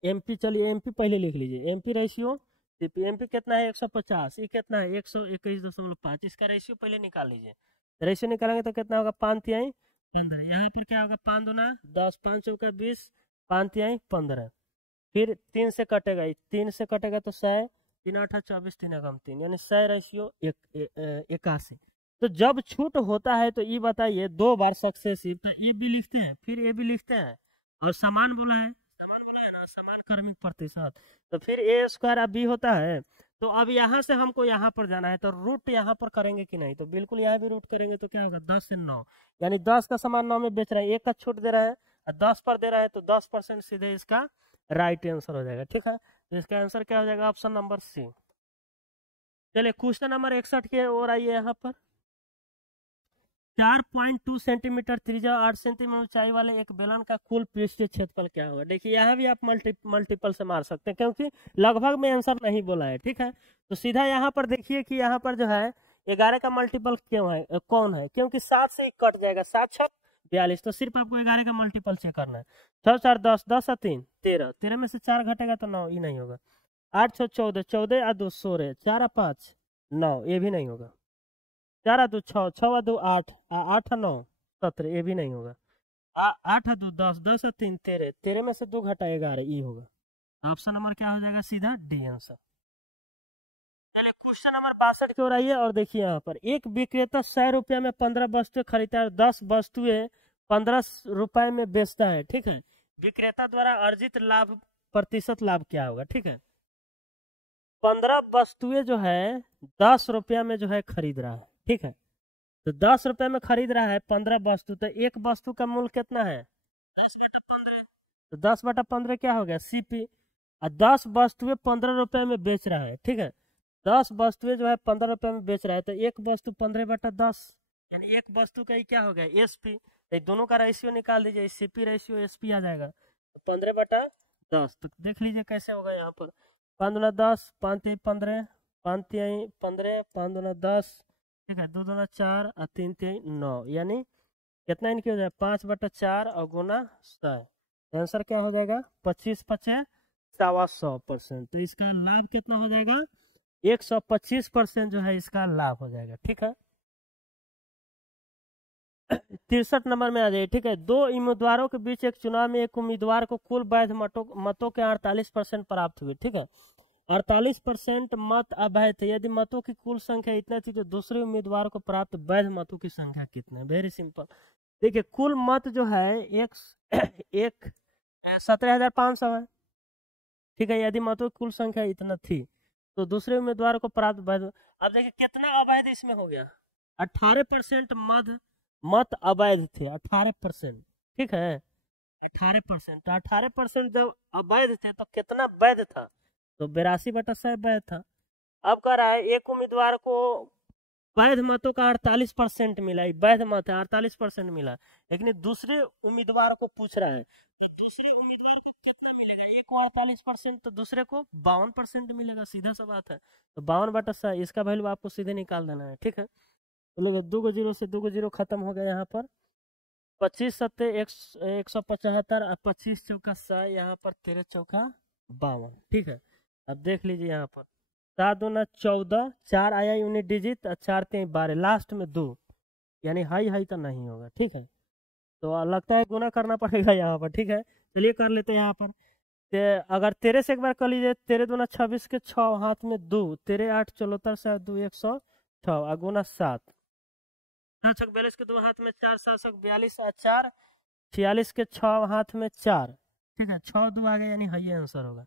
एमपी, चलिए एमपी पहले लिख लीजिए, एमपी रेशियो सीपी। एमपी कितना है 150, ये कितना है 121.5, इसका रेशियो पहले निकाल लीजिए। रेशियो निकालेंगे तो कितना होगा 5 तिहाई 15, यहाँ पर क्या होगा 5 दूना 10, 5 चौका 20, 5 तिहाई 15, फिर 3 से कटेगा, 3 से कटेगा तो 100, 3 8 24, 3 एकम 3, यानी 100 रेशियो 81। तो जब छूट होता है तो ये बताइए 2 बार सक्सेसिव, तो ए भी लिखते हैं फिर ए भी लिखते हैं और समान बोला है ना, समान क्रमिक प्रतिशत, तो फिर ए स्क्वायर अब बी होता है। तो अब यहाँ से हमको यहाँ पर जाना है तो रूट यहाँ पर करेंगे कि नहीं, तो बिल्कुल यहाँ भी रूट करेंगे तो क्या होगा 10 से 9, यानी 10 का समान 9 में बेच रहा है, 1 का छूट दे रहा है और 10 पर दे रहा है तो 10% सीधे इसका राइट आंसर हो जाएगा। ठीक है, तो इसका आंसर क्या हो जाएगा ऑप्शन नंबर सी। चलिए क्वेश्चन नंबर 61 की ओर आइए। यहाँ पर 4.2 सेंटीमीटर त्रिज्या 8 सेंटीमीटर ऊंचाई वाले एक बेलन का कुल पृष्ठीय क्षेत्रफल क्या होगा। देखिए यहाँ भी आप मल्टीपल से मार सकते हैं क्योंकि लगभग में आंसर नहीं बोला है। ठीक है, तो सीधा यहाँ पर देखिए कि यहाँ पर जो है 11 का मल्टीपल क्यों है, कौन है, क्योंकि 7 से कट जाएगा, 7 6 42, तो सिर्फ आपको 11 का मल्टीपल चेक करना है। 6 4 10, 10 और 3 13, 13 में से 4 घटेगा तो 9, ये नहीं होगा। 8 6 14, 14 और 2 16, 4 और 5 9, ये भी नहीं होगा। 4 और 2 6, 6 और 2 8, 8 और 9 17, ये भी नहीं होगा। 8 और 2 10, 10 और 3 13, 13 में से 2 घटा 11, ये होगा। ऑप्शन नंबर क्या हो जाएगा सीधा डी आंसर। चलिए क्वेश्चन नंबर 62 की ओर आइए और देखिए यहाँ पर एक विक्रेता 100 रुपया में 15 वस्तुएं खरीदता है, 10 वस्तुएं 15 रुपए में बेचता है। ठीक है, विक्रेता द्वारा अर्जित लाभ प्रतिशत लाभ क्या होगा। ठीक है, 15 वस्तुएं जो है 10 रुपया में जो है खरीद रहा है। ठीक है, तो 10 रुपए में खरीद रहा है 15 वस्तु, तो एक वस्तु का मूल्य कितना है 10/15, तो 10/15 क्या हो गया सीपी, और 10 वस्तुएं 15 रुपए में बेच रहा है। ठीक है, 10 वस्तुएं जो है 15 रुपए में बेच रहा है, तो एक वस्तु 15/10, यानी एक वस्तु का ही क्या हो गया एसपी, तो दोनों का रेशियो निकाल दीजिए, सीपी रेशियो एसपी आ जाएगा 15/10। तो देख लीजिए कैसे होगा यहाँ पर 5 दूना 10, 5 तिहाई 15, 5 तिहाई 15, 5 दूना 10, ठीक है, 2 दूना 4 और 3 तिहाई 9, यानी कितना इनकी हो जाए 5/4 और गुना 100, आंसर क्या हो जाएगा 25 25 125%। तो इसका लाभ कितना हो जाएगा 125% जो है इसका लाभ हो जाएगा। ठीक है, 63 नंबर में आ जाइए। ठीक है, 2 उम्मीदवारों के बीच एक चुनाव में एक उम्मीदवार को कुल वैध मतों के 48% प्राप्त हुए। ठीक है, 48% मत अवैध थे। यदि मतों की कुल संख्या इतना थी तो दूसरे उम्मीदवार को प्राप्त वैध मतों की संख्या कितने, वेरी सिंपल। देखिए कुल मत जो है एक 17,500 है। ठीक है, यदि मतों की कुल संख्या इतना थी तो दूसरे उम्मीदवार को प्राप्त वैध, अब देखिए कितना अवैध इसमें हो गया 18% मध मत अवैध थे 18%। ठीक है, 18%। तो 18% जब अवैध थे तो कितना वैध था? तो 82/100 वैध था। अब कह रहा है एक उम्मीदवार को वैध मतों का 48% मिला, वैध मत है 48% मिला, लेकिन दूसरे उम्मीदवार को पूछ रहा है कि दूसरे उम्मीदवार को कितना मिलेगा? एक को 48% तो दूसरे को 52% मिलेगा, सीधा सा बात है। तो 52/100 इसका वैल्यू आपको सीधे निकाल देना है। ठीक है, तो लोग 2 जीरो से 2 जीरो खत्म हो गया यहाँ पर। 25×7 175 और 25×4 यहाँ पर 13×4 52। ठीक है, अब देख लीजिए यहाँ पर 7×2 = 14, 4 आया यूनिट डिजिट और 4×3 = 12, लास्ट में 2, यानी हाई हाई तो नहीं होगा। ठीक है, तो लगता है गुना करना पड़ेगा यहाँ पर। ठीक है, चलिए कर लेते हैं यहाँ पर। अगर 13 से एक बार कर लीजिए, 13×2 = 26 के 6 हाथ में 2, 13×8 = 74 2 106 गुना 7, 42 के 2 हाथ में 4 7 42 और 4 46 के 6 हाथ में 4। ठीक है, 6 2 आ गया यानी हाई आंसर होगा,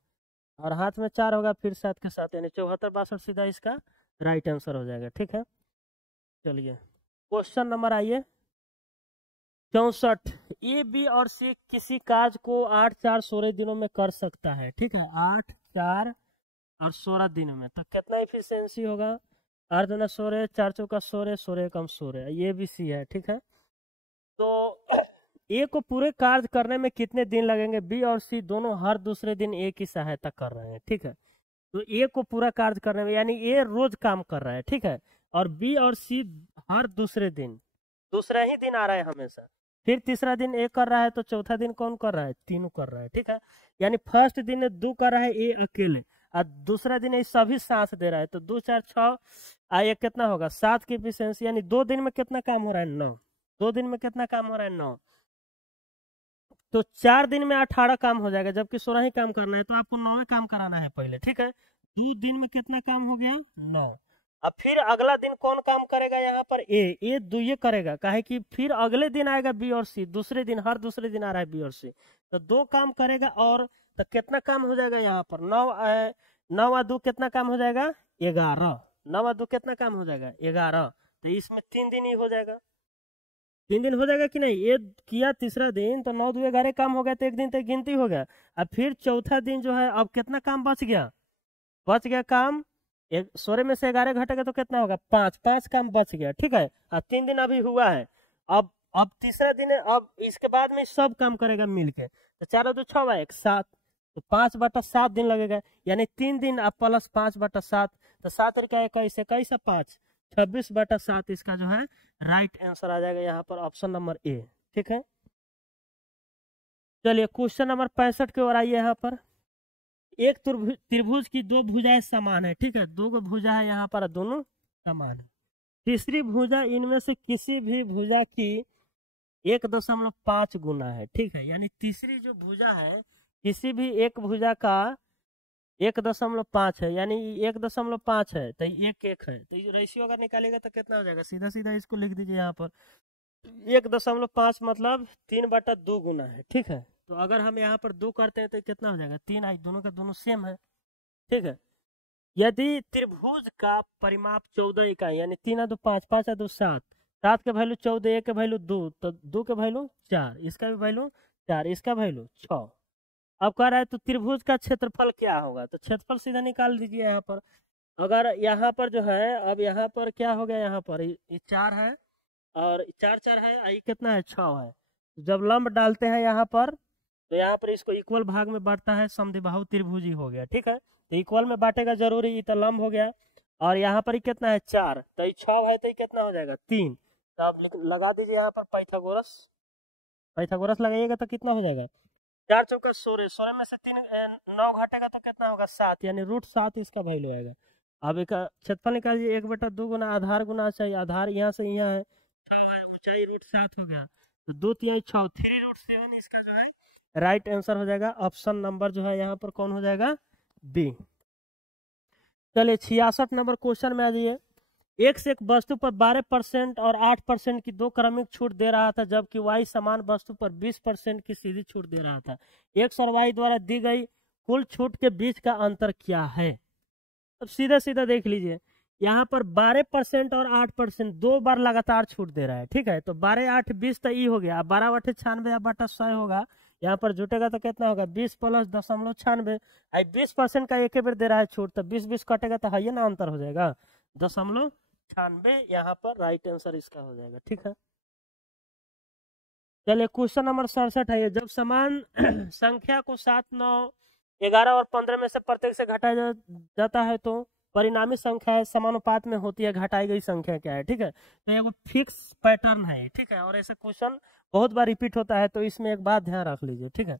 और हाथ में 4 होगा फिर 7 के साथ, यानी 74 62 सीधा इसका राइट आंसर हो जाएगा। ठीक है, चलिए क्वेश्चन नंबर आइए 64। ए बी और सी किसी कार्य को 8 4 16 दिनों में कर सकता है। ठीक है, 8 4 और 16 दिनों में, तो कितना इफिशियंसी होगा? 8 दूना 16, 4 चौका 16, 16 कम 16, ये भी सी है। ठीक है, तो ए को पूरे कार्य करने में कितने दिन लगेंगे? बी और सी दोनों हर दूसरे दिन ए की सहायता कर रहे हैं। ठीक है, तो ए को पूरा कार्य करने में, यानी ए रोज काम कर रहा है। ठीक है, और बी और सी हर दूसरे दिन, दूसरा ही दिन आ रहा है हमेशा, फिर तीसरा दिन ए कर रहा है, तो चौथा दिन कौन कर रहा है? तीनों कर रहा है। ठीक है, यानी फर्स्ट दिन 2 कर रहा है ए अकेले, और दूसरा दिन ये सभी साथ दे रहा है, तो 2 4 6 ये कितना होगा? 7 की एफिशिएंसी, यानी 2 दिन में कितना काम हो रहा है? 9। 2 दिन में कितना काम हो रहा है? 9। तो 4 दिन में 18 काम हो जाएगा, जबकि 16 ही काम करना है, तो आपको 9 काम कराना है पहले। ठीक है, 2 दिन में कितना काम हो गया? 9। अब फिर अगला दिन कौन काम करेगा? यहाँ पर ए 2 ये करेगा, काहे कि फिर अगले दिन आएगा बी और सी, दूसरे दिन, हर दूसरे दिन आ रहा है बी और सी, तो 2 काम करेगा, और तो कितना काम हो जाएगा यहाँ पर? 9 और 2 कितना काम हो जाएगा? 11। 9 और 2 कितना काम हो जाएगा? 11। तो इसमें 3 दिन ही हो जाएगा, 3 दिन हो जाएगा कि नहीं? ये किया तीसरा दिन, तो 9 2 11 काम हो गया, तो एक दिन तक गिनती हो गया। अब फिर चौथा दिन जो है, अब कितना काम बच गया? बच गया काम 16 में से 11 घटेगा तो कितना होगा? 5 5 काम बच गया। ठीक है, और 3 दिन अभी हुआ है, अब तीसरा दिन है, अब इसके बाद में सब काम करेगा मिलके, तो 4 और 2 6 1 7, तो 5/7 दिन लगेगा, यानी 3 दिन अब प्लस 5/7, तो 7 और 21 21 और 5 26/7 इसका जो है राइट आंसर आ जाएगा यहाँ पर, ऑप्शन नंबर ए। ठीक है, चलिए क्वेश्चन नंबर 65 की ओर आइए। यहाँ पर एक त्रिभुज की 2 भुजाएं समान है। ठीक है, 2 भुजा है यहाँ पर, दोनों समान है। तीसरी भुजा इनमें से किसी भी भुजा की 1.5 गुना है। ठीक है, यानी तीसरी जो भुजा है किसी भी एक भुजा का 1.5 है, यानी 1.5 है, तो 1 1 है, तो ये रेशियो अगर निकालेगा तो कितना हो जाएगा? सीधा सीधा इसको लिख दीजिए यहाँ पर, 1.5 मतलब 3/2 गुना है। ठीक है, तो अगर हम यहाँ पर 2 करते हैं तो कितना हो जाएगा? 3 आई, दोनों का दोनों सेम है। ठीक है, यदि त्रिभुज का परिमाप 14 इकाई, यानी 3 2 5 5 2 7, 7 के वैल्यू 14, 1 के वैल्यू 2, तो 2 के वैल्यू 4, इसका भी वैल्यू 4, इसका वैल्यू 6। अब कह रहा है तो त्रिभुज का क्षेत्रफल क्या होगा? तो क्षेत्रफल सीधा निकाल दीजिए यहाँ पर। अगर यहाँ पर जो है, अब यहाँ पर क्या हो गया? यहाँ पर ये 4 है और 4 4 है, ये कितना है? 6 है। जब लंब डालते हैं यहाँ पर, तो यहाँ पर इसको इक्वल भाग में बांटता है, समद्विबाहु त्रिभुजी हो गया। ठीक है, तो इक्वल में बांटेगा जरूरी, ये तो लंब हो गया, और यहाँ पर कितना है? 4, तो ये 6 है, तो ये कितना हो जाएगा? 3। तो आप लगा दीजिए यहाँ पर पाइथागोरस, पाइथागोरस लगाइएगा तो कितना हो जाएगा? 4 चौका 16, 16 में से 3 9 घटेगा तो कितना होगा? 7, यानी √7 इसका वैल्यू आएगा। अब एक क्षेत्रफल निकालिए, 1/2 गुना आधार गुना चाहिए, आधार यहाँ से यहाँ है, 6 है, ऊंचाई √7 हो गया, तो 2 3 6, 3√7 इसका जो है राइट आंसर हो जाएगा। ऑप्शन नंबर जो है यहाँ पर कौन हो जाएगा? बी। चलिए 66 नंबर क्वेश्चन में आ जाइए। एक से एक वस्तु पर 12% और 8% की 2 क्रमिक छूट दे रहा था, जबकि वाई समान वस्तु पर 20% की सीधी छूट दे रहा था। एक्स और वाई द्वारा दी गई कुल छूट के बीच का अंतर क्या है? अब सीधा सीधा देख लीजिए, यहाँ पर 12% और 8% 2 बार लगातार छूट दे रहा है। ठीक है, तो 12 8 20 तो ई हो गया, 12 8 96 बटा 100 होगा। यहाँ पर जुटेगा तो कितना होगा 20 प्लस 0.96। 20% का एक बार दे रहा है छूट, तो 20 20 कटेगा तो है ना, अंतर हो जाएगा 0.96। यहाँ पर राइट आंसर इसका हो जाएगा। ठीक है, चलिए क्वेश्चन नंबर 67 है। जब समान संख्या को 7 9 11 और 15 में से प्रत्येक से घटाया जाता है तो परिणामी संख्या समानुपात में होती है, घटाई गई संख्या क्या है। ठीक है, तो ये फिक्स पैटर्न है। ठीक है, और ऐसा क्वेश्चन बहुत बार रिपीट होता है, तो इसमें एक बात ध्यान रख लीजिए। ठीक है,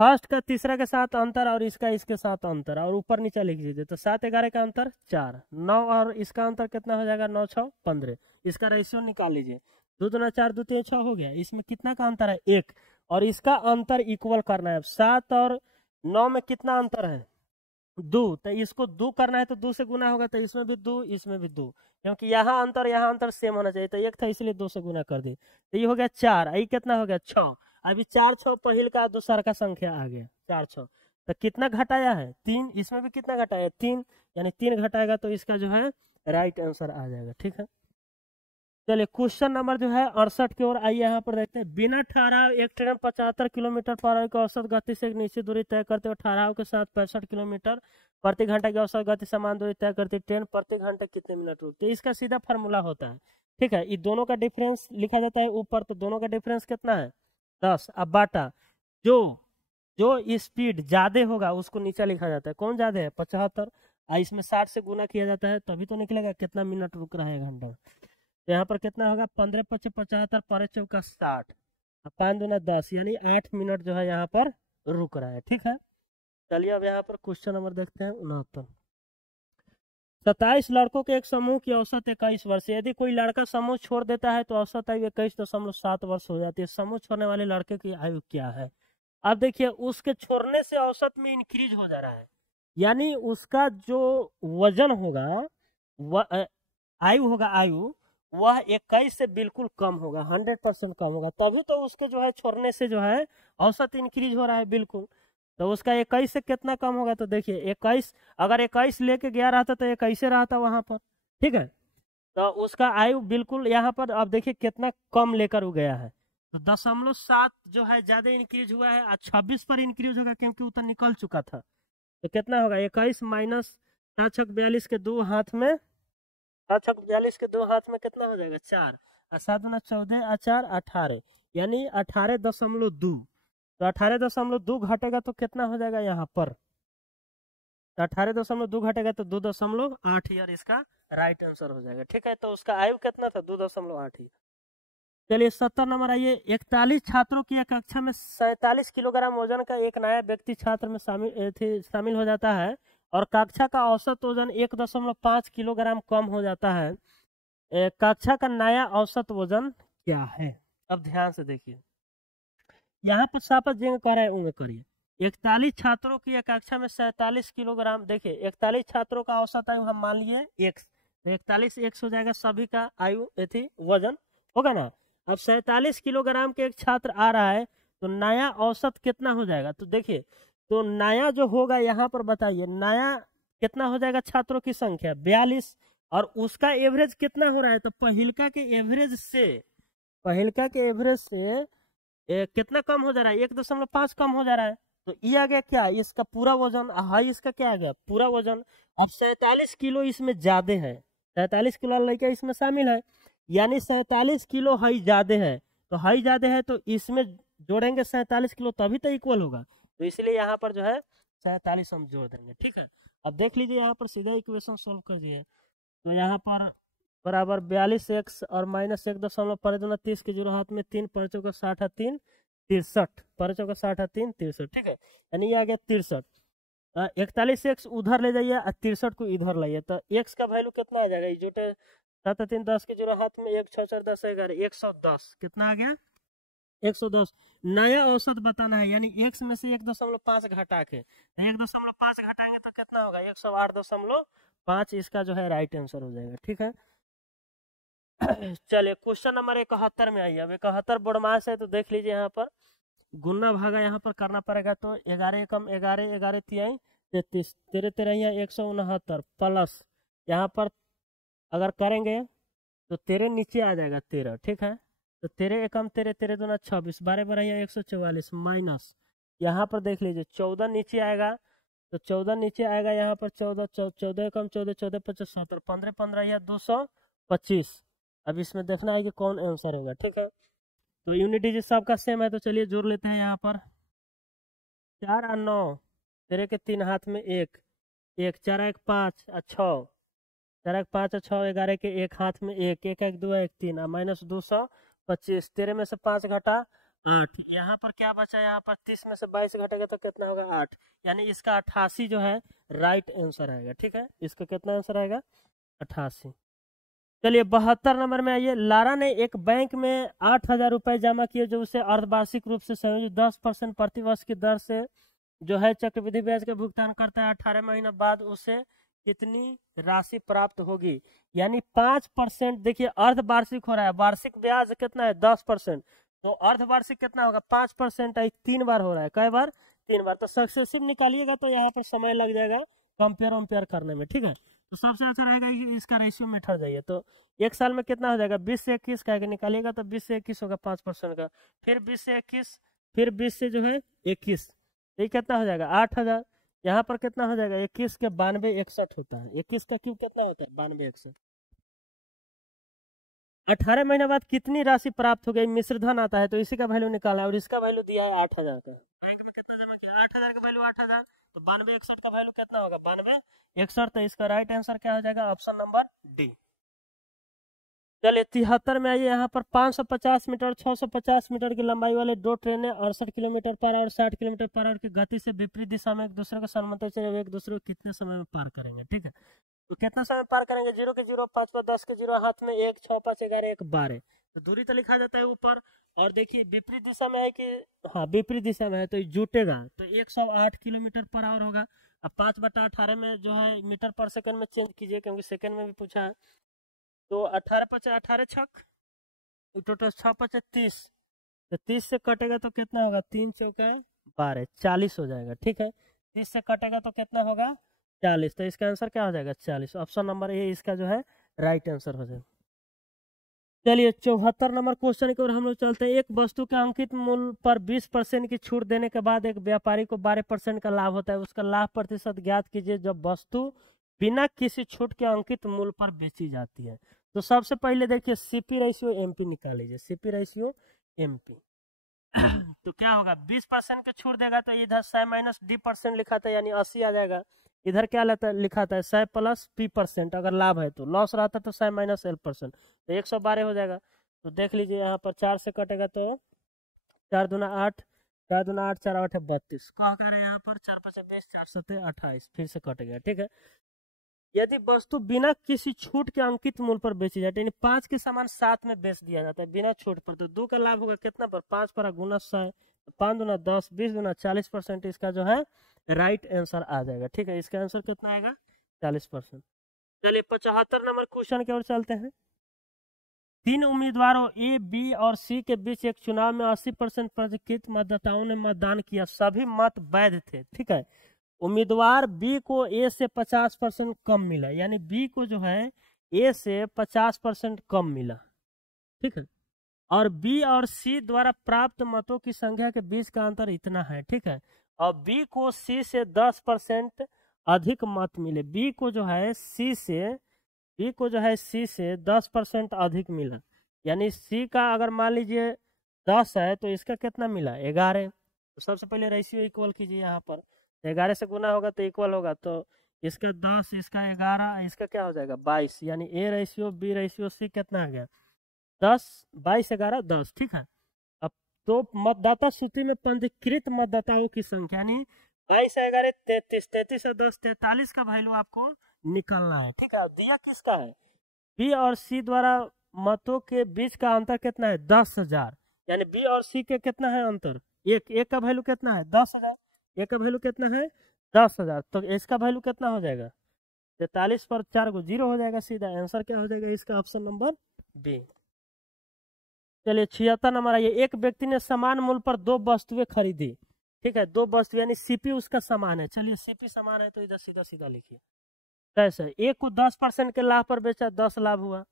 फर्स्ट का तीसरा के साथ अंतर और इसका इसके साथ अंतर, और ऊपर नीचे लिख लीजिए। तो 7 11 का अंतर 4, 9 और इसका अंतर कितना हो जाएगा 9 6 15। इसका रेशियो निकाल लीजिए, 2 दूना 4 2 3 6 हो गया। इसमें कितना का अंतर है 1, और इसका अंतर इक्वल करना है। 7 और 9 में कितना अंतर है 2, तो इसको 2 करना है तो 2 से गुना होगा, तो इसमें भी 2 इसमें भी 2, क्योंकि यहाँ अंतर सेम होना चाहिए। तो 1 था इसलिए 2 से गुना कर दी, तो ये हो गया 4। ये कितना हो गया 6। अभी 4 6 पहिल का दूसरा का संख्या आ गया 4 6, तो कितना घटाया है 3। इसमें भी कितना घटाया है 3, यानी 3 घटाएगा तो इसका जो है राइट आंसर आ जाएगा। ठीक है, चलिए क्वेश्चन नंबर जो है 68 की ओर आइए। यहाँ पर देखते हैं, बिना ठहराव एक ट्रेन 75 किलोमीटर पर आवर की औसत गति से एक निश्चित दूरी तय करते हुए ठहराव के साथ 65 किलोमीटर प्रति घंटा की औसत गति समान दूरी तय करती ट्रेन प्रति घंटे कितने मिनट रुकती है। इसका सीधा फार्मूला होता है। ठीक है, ये दोनों का डिफरेंस लिखा जाता है ऊपर, तो दोनों का डिफरेंस कितना है 10। अब बाटा जो जो स्पीड ज्यादा होगा उसको नीचे लिखा जाता है। कौन ज्यादा है 75, इसमें 60 से गुना किया जाता है, तभी तो निकलेगा कितना मिनट रुक रहा है घंटा। तो यहाँ पर कितना होगा 15 5 75 पर चौका 60, 5 दूना 10, यानी 8 मिनट जो है यहाँ पर रुक रहा है। ठीक है, चलिए अब यहाँ पर क्वेश्चन नंबर देखते हैं 69। 27 लड़कों के एक समूह की औसत 21 वर्ष। यदि कोई लड़का समूह छोड़ देता है तो औसत आयु 21.7 वर्ष हो जाती है। समूह छोड़ने वाले लड़के की आयु क्या है। अब देखिए, उसके छोड़ने से औसत में इंक्रीज हो जा रहा है, यानी उसका जो वजन होगा आयु होगा वह 21 से बिल्कुल कम होगा, 100% कम होगा, तभी तो उसके जो है छोड़ने से जो है औसत इंक्रीज हो रहा है बिल्कुल। तो उसका 21 से कितना कम होगा, तो देखिए 21, अगर 21 लेके गया रहता तो 21 रहता वहां पर। ठीक है, तो उसका आयु बिल्कुल यहाँ पर अब देखिए कितना कम लेकर वो गया है। तो 0.7 जो है ज्यादा इंक्रीज हुआ है, 26 पर इंक्रीज होगा क्योंकि उतना निकल चुका था। तो कितना होगा 21 माइनस 7 42 के 2 हाथ में, 7 42 के 2 हाथ में कितना हो जाएगा 4, और 7 गुना 14 4 18, यानी 18.2। तो 18.2 घटेगा तो कितना हो जाएगा यहाँ पर, तो 18.2 घटेगा तो 2.8, यार इसका राइट आंसर हो जाएगा। ठीक है, तो उसका आयु कितना था 2.8। चलिए 70 नंबर आइए। 41 छात्रों की एक कक्षा में 47 किलोग्राम वजन का एक नया व्यक्ति छात्र में शामिल हो जाता है और कक्षा का औसत वजन 1.5 किलोग्राम कम हो जाता है। कक्षा का नया औसत वजन क्या है। अब ध्यान से देखिए, यहाँ पर सापत जेंगे कह रहा है उंगे करिए। 41 छात्रों की एक कक्षा में 47 किलोग्राम, देखिए 41 छात्रों का औसत आयु हम मान लिए x, तो 41 x हो जाएगा सभी का आयु थी वजन होगा ना। अब 47 किलोग्राम के एक छात्र आ रहा है, तो नया औसत कितना हो जाएगा, तो देखिए तो नया जो होगा यहाँ पर बताइए, नया कितना हो जाएगा छात्रों की संख्या 42, और उसका एवरेज कितना हो रहा है, तो पहिलका के एवरेज से कितना कम हो जा रहा है 1.5 कम हो जा रहा है। तो ये आ गया क्या, इसका पूरा वजन, हाई इसका क्या आ गया पूरा वजन। अब 47 किलो इसमें ज्यादा है, 47 किलो लड़का इसमें शामिल है, यानी 47 किलो हाई ज्यादा है। तो हाई ज्यादा है तो इसमें जोड़ेंगे 47 किलो तभी तो इक्वल होगा, तो इसलिए यहाँ पर जो है 47 हम जोड़ देंगे। ठीक है, अब देख लीजिए यहाँ पर सीधा इक्वेशन सोल्व कर दिए, तो यहाँ पर बराबर 42x और माइनस 1.5 के 0 हाथ में 3 परचों का 60 है 3 63, परचों का 60 है 3 63। ठीक है, यानी ये आ गया 63। 41x उधर ले जाइए और 63 को इधर लाइए, तो x का वैल्यू कितना आ जाएगा, जोटे 7 3 10 के 0 हाथ में 1 6 4 10 11 110, कितना आ गया 110। नया औसत बताना है, यानी x में से 1.5 घटा के, 1.5 घटाएंगे तो कितना होगा 108.5, इसका जो है राइट आंसर हो जाएगा। ठीक है, चलिए क्वेश्चन नंबर 71 में आइए। अब 71 बोडमास है, तो देख लीजिए यहाँ पर गुना भागा यहाँ पर करना पड़ेगा, तो 11 कम 11 11 तिहाई 33 13 13 169 प्लस यहाँ पर अगर करेंगे तो 13 नीचे आ जाएगा 13, ठीक है। तो 13 एकम 13, 13 दूना 26, 12 12 144 माइनस यहाँ पर देख लीजिए 14 नीचे आएगा, तो 14 नीचे आएगा यहाँ पर 14, 14 एकम 14, 14 25 70, 15 15 या 225। अब इसमें देखना है कि कौन आंसर होगा, ठीक है। तो यूनिट डिजिट सबका सेम है, तो चलिए जोड़ लेते हैं यहाँ पर 4 और 9, 13 के 3 हाथ में 1, 1 4 1 5 और 6, 4 1 5 और 6, 11 के 1 हाथ में 1, 1 1 2 1 3 माइनस 225, 13 में से 5 घटा 8, यहाँ पर क्या बचा, यहाँ पर 30 में से 22 घटेगा तो कितना होगा 8, यानी इसका 88 जो है राइट आंसर आएगा, ठीक है। इसका कितना आंसर आएगा 88। चलिए 72 नंबर में आइए। लारा ने एक बैंक में 8,000 रुपए जमा किए जो उसे अर्धवार्षिक रूप से संयोजित 10% प्रतिवर्ष की दर से जो है चक्रवृद्धि ब्याज का भुगतान करता है। 18 महीना बाद उसे कितनी राशि प्राप्त होगी, यानी 5%। देखिए अर्धवार्षिक हो रहा है, वार्षिक ब्याज कितना है 10%, तो अर्धवार्षिक कितना होगा 5%। 3 बार हो रहा है, कई बार 3 बार, तो सक्सेसिव निकालिएगा तो यहाँ पर समय लग जाएगा कंपेयर वम्पेयर करने में, ठीक है। तो सबसे अच्छा रहेगा कि इसका रेशियो में ठहर जाइए। तो एक साल में कितना हो जाएगा 20 से 21 का निकालिएगा तो 20 से 21 होगा 5% का, फिर 20 से 21, फिर 20 से जो है 21, ये कितना हो जाएगा 8,000। यहाँ पर कितना हो जाएगा 21 के 92 61 होता है, 21 का क्यूब कितना होता है 92 61। 18 महीने बाद कितनी राशि प्राप्त हो गई, मिश्र धन आता है तो इसी का वैल्यू निकालना है, और इसका वैल्यू दिया है 8,000 का। बैंक में कितना जमा किया 8,000 का वैल्यू 8,000, तो 92 61 का वैल्यू कितना होगा 92 61, तो इसका राइट आंसर क्या हो जाएगा ऑप्शन नंबर डी। चलिए 73 में आइए। यहाँ पर 550 मीटर 650 मीटर की लंबाई वाले दो ट्रेनें 68 kilometre per hour 60 kilometre per hour की गति से विपरीत दिशा में एक दूसरे को समानांतर चले, एक दूसरे को कितने समय में पार करेंगे, ठीक है। तो कितना समय पार करेंगे, 0 के 0 5 पर 10 के 0 हाथ में 1 6 5 11 1 12, तो दूरी तो लिखा जाता है ऊपर, और देखिए विपरीत दिशा में है कि हाँ विपरीत दिशा में है तो जुटेगा, तो 108 किलोमीटर पर आवर होगा। अब 5/18 में जो है मीटर पर सेकंड में चेंज कीजिए क्योंकि सेकंड में भी पूछा है, तो 18 5 18 छक, टोटल 6 5 30, तो 30 से कटेगा तो कितना होगा 3 चौका 12 40 हो जाएगा, ठीक है। 30 से कटेगा तो कितना होगा 40, तो इसका आंसर क्या हो जाएगा 40, ऑप्शन नंबर ए इसका जो है राइट आंसर हो जाएगा। चलिए 74 नंबर क्वेश्चन की ओर हम लोग चलते हैं। एक वस्तु के अंकित मूल्य पर 20% की छूट देने के बाद एक व्यापारी को 12% का लाभ होता है, उसका लाभ प्रतिशत ज्ञात कीजिए जब वस्तु बिना किसी छूट के अंकित मूल्य पर बेची जाती है। तो सबसे पहले देखिए सीपी रेशियो एमपी निकाल लीजिए, सीपी रेशियो एमपी तो क्या होगा 20% की छूट देगा तो इधर 100 माइनस D% लिखा था यानी 80 आ जाएगा, इधर क्या लिखा था 100 प्लस P%, अगर लाभ है तो, लॉस रहता तो 100 माइनस L%, तो 112 हो जाएगा। तो देख लीजिए यहाँ पर 4 से कटेगा तो 4 दूना 8, 4 दूना 8 4 8 32, कहा कह रहे हैं यहाँ पर 4 5 20 4 7 28, फिर से कट गया, ठीक है। यदि वस्तु बिना किसी छूट के अंकित मूल्य पर बेची जाती है, यानी 5 के सामान 7 में बेच दिया जाता है बिना छूट पर, तो 2 का लाभ होगा कितना पर 5 पर गुना 100, 5 दूना 10 20 दूना 40%, इसका जो है राइट आंसर आ जाएगा, ठीक है। इसका आंसर कितना आएगा 40%। चलिए 75 नंबर क्वेश्चन की ओर चलते हैं। 3 उम्मीदवारों ए बी और सी के बीच एक चुनाव में 80% पंजीकृत मतदाताओं ने मतदान किया, सभी मत वैध थे, ठीक है। उम्मीदवार बी को ए से 50% कम मिला, यानी बी को जो है ए से 50% कम मिला, ठीक है। और बी और सी द्वारा प्राप्त मतों की संख्या के बीच का अंतर इतना है, ठीक है। और बी को सी से 10% अधिक मत मिले, बी को जो है सी से 10% अधिक मिला, यानी सी का अगर मान लीजिए 10 है तो इसका कितना मिला 11। तो सबसे पहले रेशियो इक्वल कीजिए, यहाँ पर 11 से गुना होगा तो इक्वल होगा, तो इसका 10 इसका 11 इसका क्या हो जाएगा 22, यानी a ratio b ratio c कितना आ गया 10 22 11 10, ठीक है। अब तो मतदाता सूची में पंजीकृत मतदाताओं की संख्या यानी 22 11 33, 33 और 10 43 का वैल्यू आपको निकालना है, ठीक है। दिया किसका है बी और सी द्वारा मतों के बीच का अंतर कितना है 10,000, यानी बी और सी के कितना है अंतर, एक का वैल्यू कितना है 10,000, एक का वैल्यू कितना है 10,000, तो इसका वैल्यू कितना हो जाएगा 43 पर 4 को 0 हो जाएगा, सीधा आंसर क्या हो जाएगा इसका ऑप्शन नंबर बी। चलिए 76 नंबर आइए। एक व्यक्ति ने समान मूल्य पर 2 वस्तुएं खरीदी, ठीक है, 2 वस्तु यानी सीपी उसका समान है, चलिए सीपी समान है तो इधर सीधा सीधा लिखिए, कैसे? एक को 10% के लाभ पर बेचा, 10 लाभ हुआ,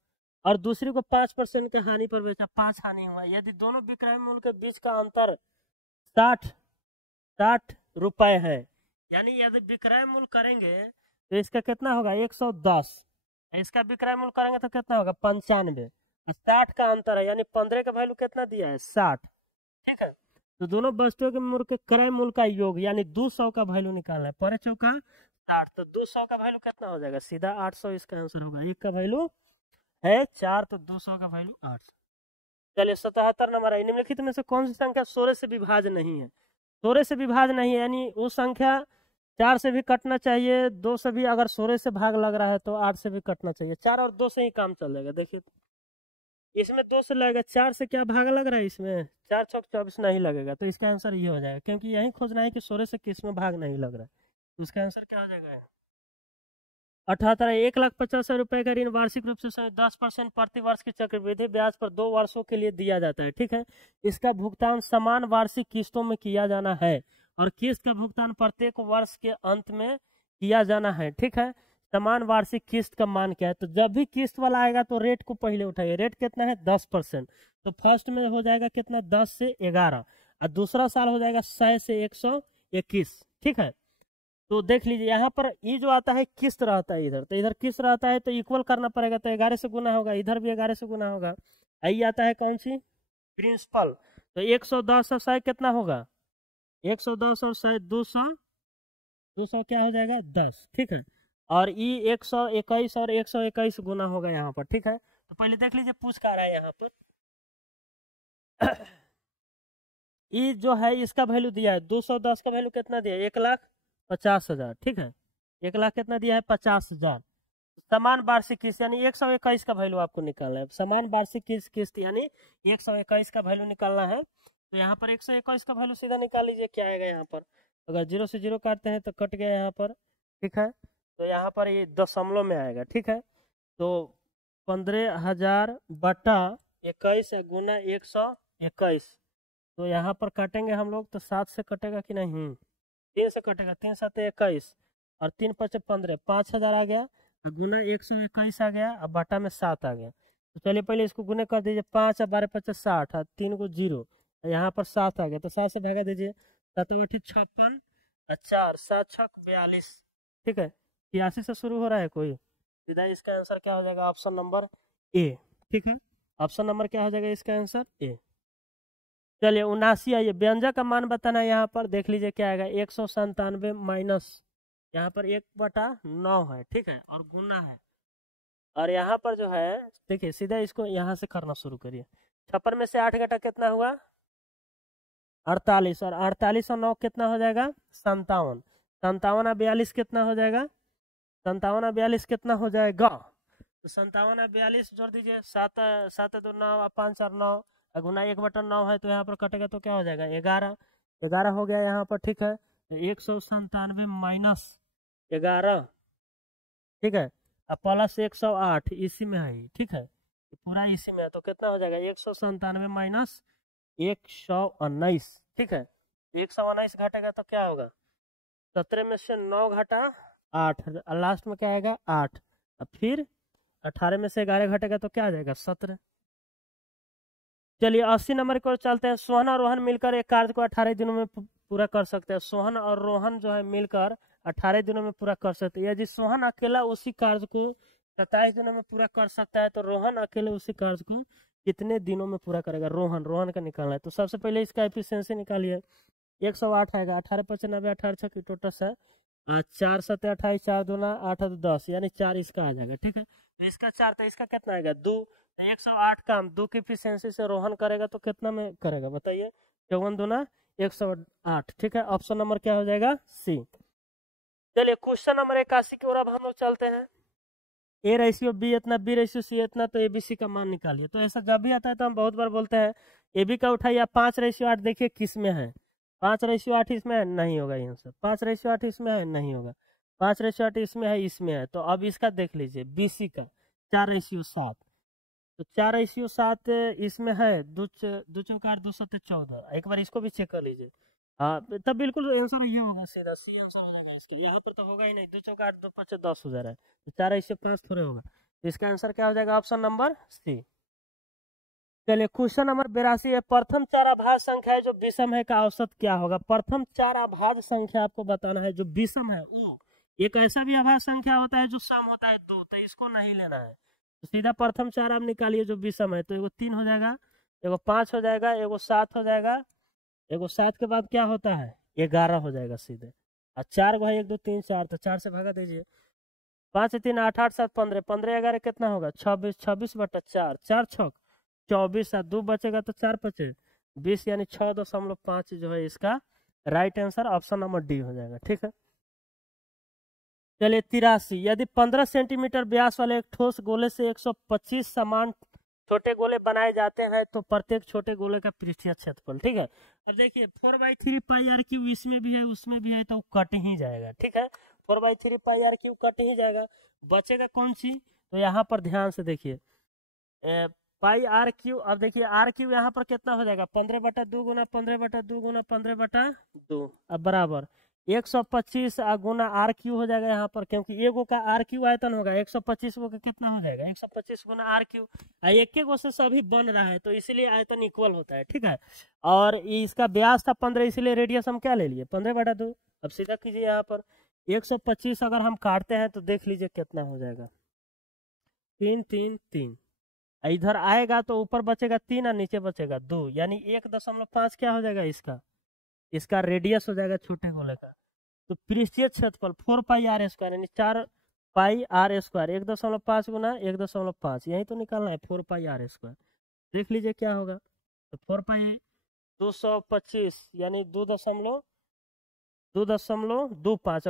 और दूसरी को 5% के हानि पर बेचा, 5 हानि हुआ। यदि दोनों विक्रय मूल्य के बीच का अंतर 60 रुपए है, यानी यदि विक्रय मूल्य करेंगे तो इसका कितना होगा 110, इसका विक्रय मूल्य करेंगे तो कितना होगा 95, 60 का अंतर है, यानी 15 का वैल्यू कितना दिया है 60। ठीक है, तो दोनों वस्तुओं के मूल्य के क्रय मूल्य का योग यानी 200 का वैल्यू निकालना है। पर चौका 60, तो 200 का वैल्यू कितना हो जाएगा, सीधा 800 इसका आंसर होगा। एक का वैल्यू है 4, तो 200 का वैल्यू 800। चलिए 77 नंबर है, निम्नलिखित में से कौन सी संख्या 16 से विभाज्य नहीं है? 16 से विभाज्य नहीं है यानी वो संख्या 4 से भी कटना चाहिए, 2 से भी, अगर 16 से भाग लग रहा है तो 8 से भी कटना चाहिए। 4 और 2 से ही काम चल जाएगा। देखिए इसमें 2 से लगेगा, 4 से क्या भाग लग रहा है, इसमें 4 छक 24 नहीं लगेगा, तो इसका आंसर ये हो जाएगा, क्योंकि यही खोजना है कि 16 से किस में भाग नहीं लग रहा है। तो इसका आंसर क्या हो जाएगा 78। 1,50,000 रुपए का ऋण वार्षिक रूप से 10% प्रति वर्ष की चक्रवृद्धि ब्याज पर 2 वर्षों के लिए दिया जाता है। ठीक है, इसका भुगतान समान वार्षिक किस्तों में किया जाना है और किस्त का भुगतान प्रत्येक वर्ष के अंत में किया जाना है। ठीक है, समान वार्षिक किस्त का मान क्या है? तो जब भी किस्त वाला आएगा तो रेट को पहले उठाइए। रेट कितना है 10%, तो फर्स्ट में हो जाएगा कितना 10 से 11, और दूसरा साल हो जाएगा 100 से 121। ठीक है, तो देख लीजिए यहाँ पर ये जो आता है किस्त रहता है इधर, तो इधर किस्त रहता है तो इक्वल करना पड़ेगा, तो 11 से गुना होगा, इधर भी 11 से गुना होगा। आई आता है कौन सी प्रिंसिपल, तो 110 और 100 कितना होगा 110 और 100 200 क्या हो जाएगा 10। ठीक है, और ये 121 और 121 गुना होगा यहाँ पर। ठीक है, तो पहले देख लीजिए पूछ का रहा है यहाँ पर ये जो है इसका वैल्यू दिया है 210 का वैल्यू कितना दिया है 1,50,000। ठीक है, 1 लाख कितना दिया है 50,000। समान वार्षिक किस्त यानी 121 का वैल्यू आपको निकालना है। समान वार्षिक किस्त यानी 121 का वैल्यू निकालना है। तो यहाँ पर 121 का वैल्यू सीधा निकाल लीजिए, क्या आएगा यहाँ पर, अगर 0 से 0 काटते हैं तो कट गया यहाँ पर। ठीक है, तो यहाँ पर ये दशमलव में आएगा। ठीक है, तो 15,000 बटा 21 गुना 121, तो यहाँ पर काटेंगे हम लोग तो 7 से कटेगा कि नहीं, 3 से कटेगा, 3 7 21 और 3 5 15, 5,000 आ गया, गुना 121 आ गया, अब बटा में 7 आ गया। तो चलिए पहले इसको गुने कर दीजिए, 5 और 12 50 60 और 3 को 0, यहाँ पर 7 आ गया, तो 7 से भागा दीजिए, 7 8 56 और 4 7 6 42। ठीक है, 82 से शुरू हो रहा है कोई, सीधा इसका आंसर क्या हो जाएगा ऑप्शन नंबर ए। ठीक है, ऑप्शन नंबर क्या हो जाएगा इसका आंसर ए। चलिए 79 आइए, व्यंजक का मान बताना है। यहाँ पर देख लीजिए क्या आएगा 197 माइनस, यहाँ पर 1/9 है। ठीक है, और गुना है, और यहाँ पर जो है देखिए सीधा इसको यहाँ से करना शुरू करिए। 56 में से 8 घटा कितना हुआ 48, और 48 और 9 कितना हो जाएगा 57, 57 और 42 कितना हो जाएगा 57 और 42 कितना हो जाएगा, तो 57 और 42 जोड़ दीजिए, 7 7 2 9 5 4 9, गुना 1/9 है, तो यहाँ पर कटेगा तो क्या हो जाएगा 11 हो गया यहाँ पर। ठीक है, तो 197 माइनस 11। ठीक है, अब प्लस 108 इसी में है। ठीक है, तो पूरा इसी में है, तो कितना हो जाएगा 197 माइनस 119। ठीक है, 119 घटेगा तो क्या होगा 17 में से 9 घटा 8, लास्ट में क्या आएगा 8, अब फिर 18 में से 11 घटेगा तो क्या आ जाएगा 17। चलिए 80 नंबर को चलते हैं। सोहन और रोहन मिलकर एक कार्य को 18 दिनों में पूरा कर सकते हैं। सोहन और रोहन जो है मिलकर 18 दिनों में पूरा कर सकते हैं। यदि सोहन अकेला उसी कार्य को 27 दिनों में पूरा कर सकता है तो रोहन अकेले उसी कार्य को कितने दिनों में पूरा करेगा। रोहन का निकालना है, तो सबसे पहले इसका एफिशिएंसी निकालिए। 108 आएगा, 18 95 18 6 की टोटल है 4 7 28 4 दूना 8 10, यानी 4 इसका आ जाएगा। ठीक है, तो इसका 4, तो इसका कितना आएगा 2, 108 काम 2 की एफिशिएंसी से रोहन करेगा तो कितना में करेगा बताइए 54 दूना 108। ठीक है, ऑप्शन नंबर क्या हो जाएगा सी। चलिए क्वेश्चन नंबर 81 की ओर अब हम लोग चलते हैं। ए रेशियो बी इतना, बी रेशियो सी इतना, तो एबीसी का मान निकालिए। तो ऐसा जब भी आता है तो हम बहुत बार बोलते हैं एबी का उठाइए। 5:8 देखिए किस में है, 5:8 इसमें है नहीं होगा, यहाँ से 5:8 इसमें है नहीं होगा, 5:8 इसमें है। तो अब इसका देख लीजिए बीसी का 4:7, तो 4:7 इसमें है, 2 चौकार 2 7 14। एक बार इसको भी चेक कर लीजिए, हाँ तब बिल्कुल आंसर ये होगा, सीधा सी आंसर हो जाएगा इसका। यहाँ पर तो होगा ही नहीं, 2 चौका 8 2 5 10 हो जा रहा है, तो 4/5 थोड़े होगा। तो इसका आंसर क्या हो जाएगा, ऑप्शन नंबर सी। चलिए क्वेश्चन नंबर 82 है, प्रथम चार अभाज्य संख्या है जो विषम है का औसत क्या होगा। प्रथम चार अभाज्य संख्या आपको बताना है जो विषम है, वो एक ऐसा भी अभाज्य संख्या होता है जो सम होता है 2, तो इसको नहीं लेना है। तो सीधा प्रथम चार आप निकालिए जो विषम है, तो एगो 3 हो जाएगा, एगो 5 हो जाएगा, एगो 7 हो जाएगा, एगो 7 के बाद क्या होता है 11 हो जाएगा सीधे। और 4 को है 1 2 3 4, तो 4 से भगा दीजिए, 5 3 8 8 7 15, 15 11 कितना होगा 26, 26/4, 4 6 24, 2 बचेगा तो 4 बचे 20, यानी 6.5 जो है इसका right answer option number D हो जाएगा। ठीक है। चलिए 83, यदि 15 सेंटीमीटर व्यास वाले एक ठोस गोले से 125 समान छोटे गोले बनाए जाते हैं तो प्रत्येक छोटे गोले का पृष्ठीय क्षेत्रफल। ठीक है। अब देखिए 4/3 पाई आर क्यूब इसमें भी है उसमें भी है, तो कट ही जाएगा। ठीक है, 4/3 पाई आर क्यूब कट ही जाएगा, बचेगा कौन सी, तो यहाँ पर ध्यान से देखिए पाई आर क्यू। अब देखिए आर क्यू यहाँ पर कितना हो जाएगा 15/2 गुना 15/2 गुना 15/2, अब बराबर 125 गुना आर क्यू हो जाएगा यहाँ पर, क्योंकि एगो का आर क्यू आयतन होगा 125 गो का कितना हो जाएगा 125 गुना आर क्यू, एक गो से सभी बन रहा है तो इसीलिए आयतन इक्वल होता है। ठीक है, और इसका व्यास था 15, इसीलिए रेडियस हम क्या ले लिए 15/2। अब सीधा कीजिए यहाँ पर 125 अगर हम काटते हैं तो देख लीजिए कितना हो जाएगा 3 3 3, इधर आएगा तो ऊपर बचेगा 3 और नीचे बचेगा 2, यानी 1.5 क्या हो जाएगा इसका, इसका रेडियस हो जाएगा छोटे गोले का। तो पृष्ठीय क्षेत्रफल 4πr², यानी 4πr², 1.5 गुना 1.5, यही तो निकालना है 4πr²। देख लीजिए क्या होगा, तो 4π 225 यानी 2.25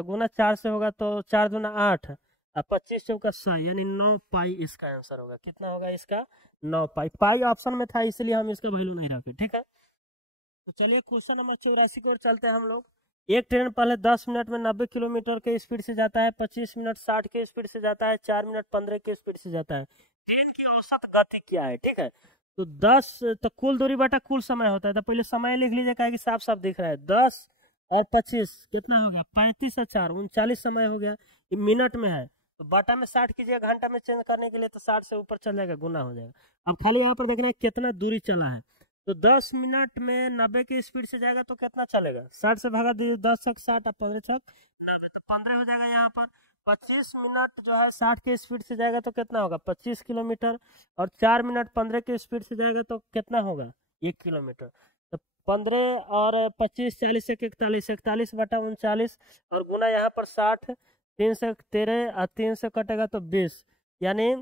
गुना 4 से होगा तो 4 दूना 8 और 25 चौका 100, यानी 9 पाई इसका आंसर होगा। कितना होगा इसका 9 पाई। पाई ऑप्शन में था इसलिए हम इसका वैल्यू नहीं रखे। ठीक है, तो चलिए क्वेश्चन नंबर 84 की ओर चलते हैं हम लोग। एक ट्रेन पहले 10 मिनट में 90 किलोमीटर के स्पीड से जाता है, 25 मिनट 60 के स्पीड से जाता है, 4 मिनट 15 के स्पीड से जाता है, ट्रेन की औसत गति क्या है। ठीक है, तो 10 तो कुल दूरी बटा कुल समय होता है, तो पहले समय लिख लीजिए क्या कि साफ साफ दिख रहा है। 10 और 25 कितना हो गया 35 और 4 39 समय हो गया, ये मिनट में है तो बाटा में 60 कीजिए, घंटा में चेंज करने के लिए तो 60 से ऊपर चल जाएगा, गुना हो जाएगा। अब खाली यहाँ पर देखना है कितना दूरी चला है, तो 10 मिनट में 90 की स्पीड से जाएगा तो कितना चलेगा 60 से भागा दीजिए, 10 छक 60 और 15 छक 90, तो 15 हो जाएगा यहाँ पर। 25 मिनट जो है 60 की स्पीड से जाएगा तो कितना होगा 25 किलोमीटर, और 4 मिनट 15 की स्पीड से जाएगा तो कितना होगा 1 किलोमीटर। तो 15 और 25 40 से 41, 41/39, और गुना यहाँ पर 60, 3 से 13 और 3 से कटेगा तो 20, यानी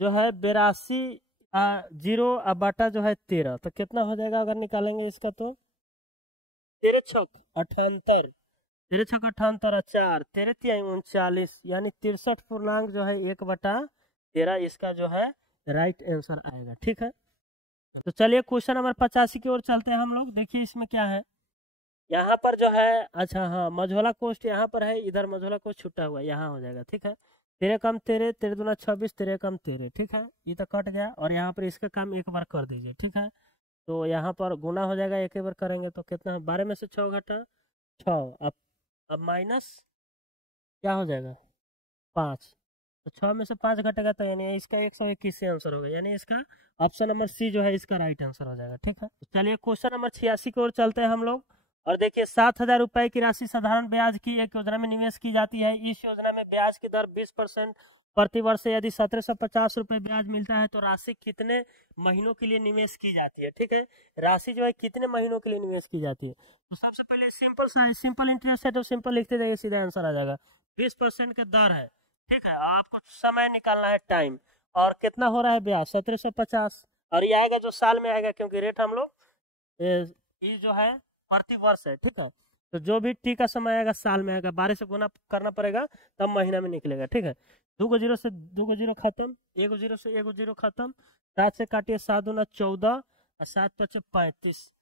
जो है 82 0 और बाटा जो है 13, तो कितना हो जाएगा अगर निकालेंगे इसका, तो 13 छक 78, 13 छक 78 और 4 13 तिहाई 39, यानी 63 पूर्णांक जो है 1/13 इसका जो है राइट आंसर आएगा। ठीक है, तो चलिए क्वेश्चन नंबर 85 की ओर चलते हैं हम लोग। देखिए इसमें क्या है, यहाँ पर जो है अच्छा हाँ मझोला कोस्ट यहाँ पर है, इधर मझोला कोस्ट छुट्टा हुआ यहाँ हो जाएगा। ठीक है, 13 कम 13, 13 दूना 26, 13 कम 13। ठीक है, ये तो कट गया, और यहाँ पर इसका काम एक बार कर दीजिए। ठीक है, तो यहाँ पर गुना हो जाएगा, एक बार करेंगे तो कितना है 12 में से 6 घटा 6, अब माइनस क्या हो जाएगा 5, तो 6 में से 5 घटेगा तो यानी इसका 121 से आंसर होगा, यानी इसका ऑप्शन नंबर सी जो है इसका राइट आंसर हो जाएगा। ठीक है, तो चलिए क्वेश्चन नंबर 86 की ओर चलते हैं हम लोग। और देखिए 7,000 रुपए की राशि साधारण ब्याज की एक योजना में निवेश की जाती है। इस योजना में ब्याज की दर 20% प्रति वर्ष है। यदि 1750 रुपए ब्याज मिलता है तो राशि कितने महीनों के लिए निवेश की जाती है। ठीक है, राशि जो है कितने महीनों के लिए निवेश की जाती है, तो सबसे पहले सिंपल इंटरेस्ट है तो सिंपल लिखते जाइए, सीधा आंसर आ जाएगा। 20% के दर है। ठीक है, आपको समय निकालना है टाइम, और कितना हो रहा है ब्याज 1750, और ये आएगा जो साल में आएगा, क्योंकि रेट हम लोग ये जो है प्रति वर्ष है। ठीक है, तो जो भी टी का समय आएगा साल में आएगा, 12 से गुना करना पड़ेगा तब महीना में निकलेगा। ठीक है, 2 को 0 से 2 को 0 खत्म, 1 को 0 से 1 को 0 खत्म, 7 से काटिए 7 दूना 14 और 7 5 35,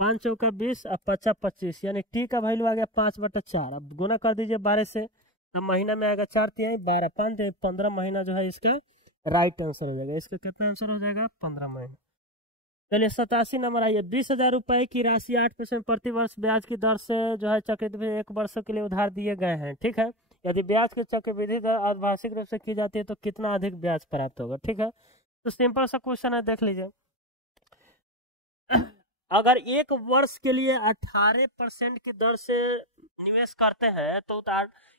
5 चौका 20 और 5 25, यानी टी का वैल्यू आ गया 5/4। अब गुना कर दीजिए 12 से, तब महीना में आएगा 4 तिहाई 12 5 तिहाई 15 महीना जो है इसका राइट आंसर हो जाएगा। इसका कितना आंसर हो जाएगा 15 महीना। चलिए 87 नंबर आइए। 20,000 रुपए की राशि 8% प्रति वर्ष ब्याज की दर से जो है चक्रवृद्धि 1 वर्ष के लिए उधार दिए गए हैं, ठीक है। यदि ब्याज की चक्रवृद्धि दर आभाषिक रूप से की जाती है तो कितना अधिक ब्याज प्राप्त होगा, ठीक है। तो सिंपल सा क्वेश्चन है, देख लीजिए। अगर 1 वर्ष के लिए 18% की दर से निवेश करते हैं तो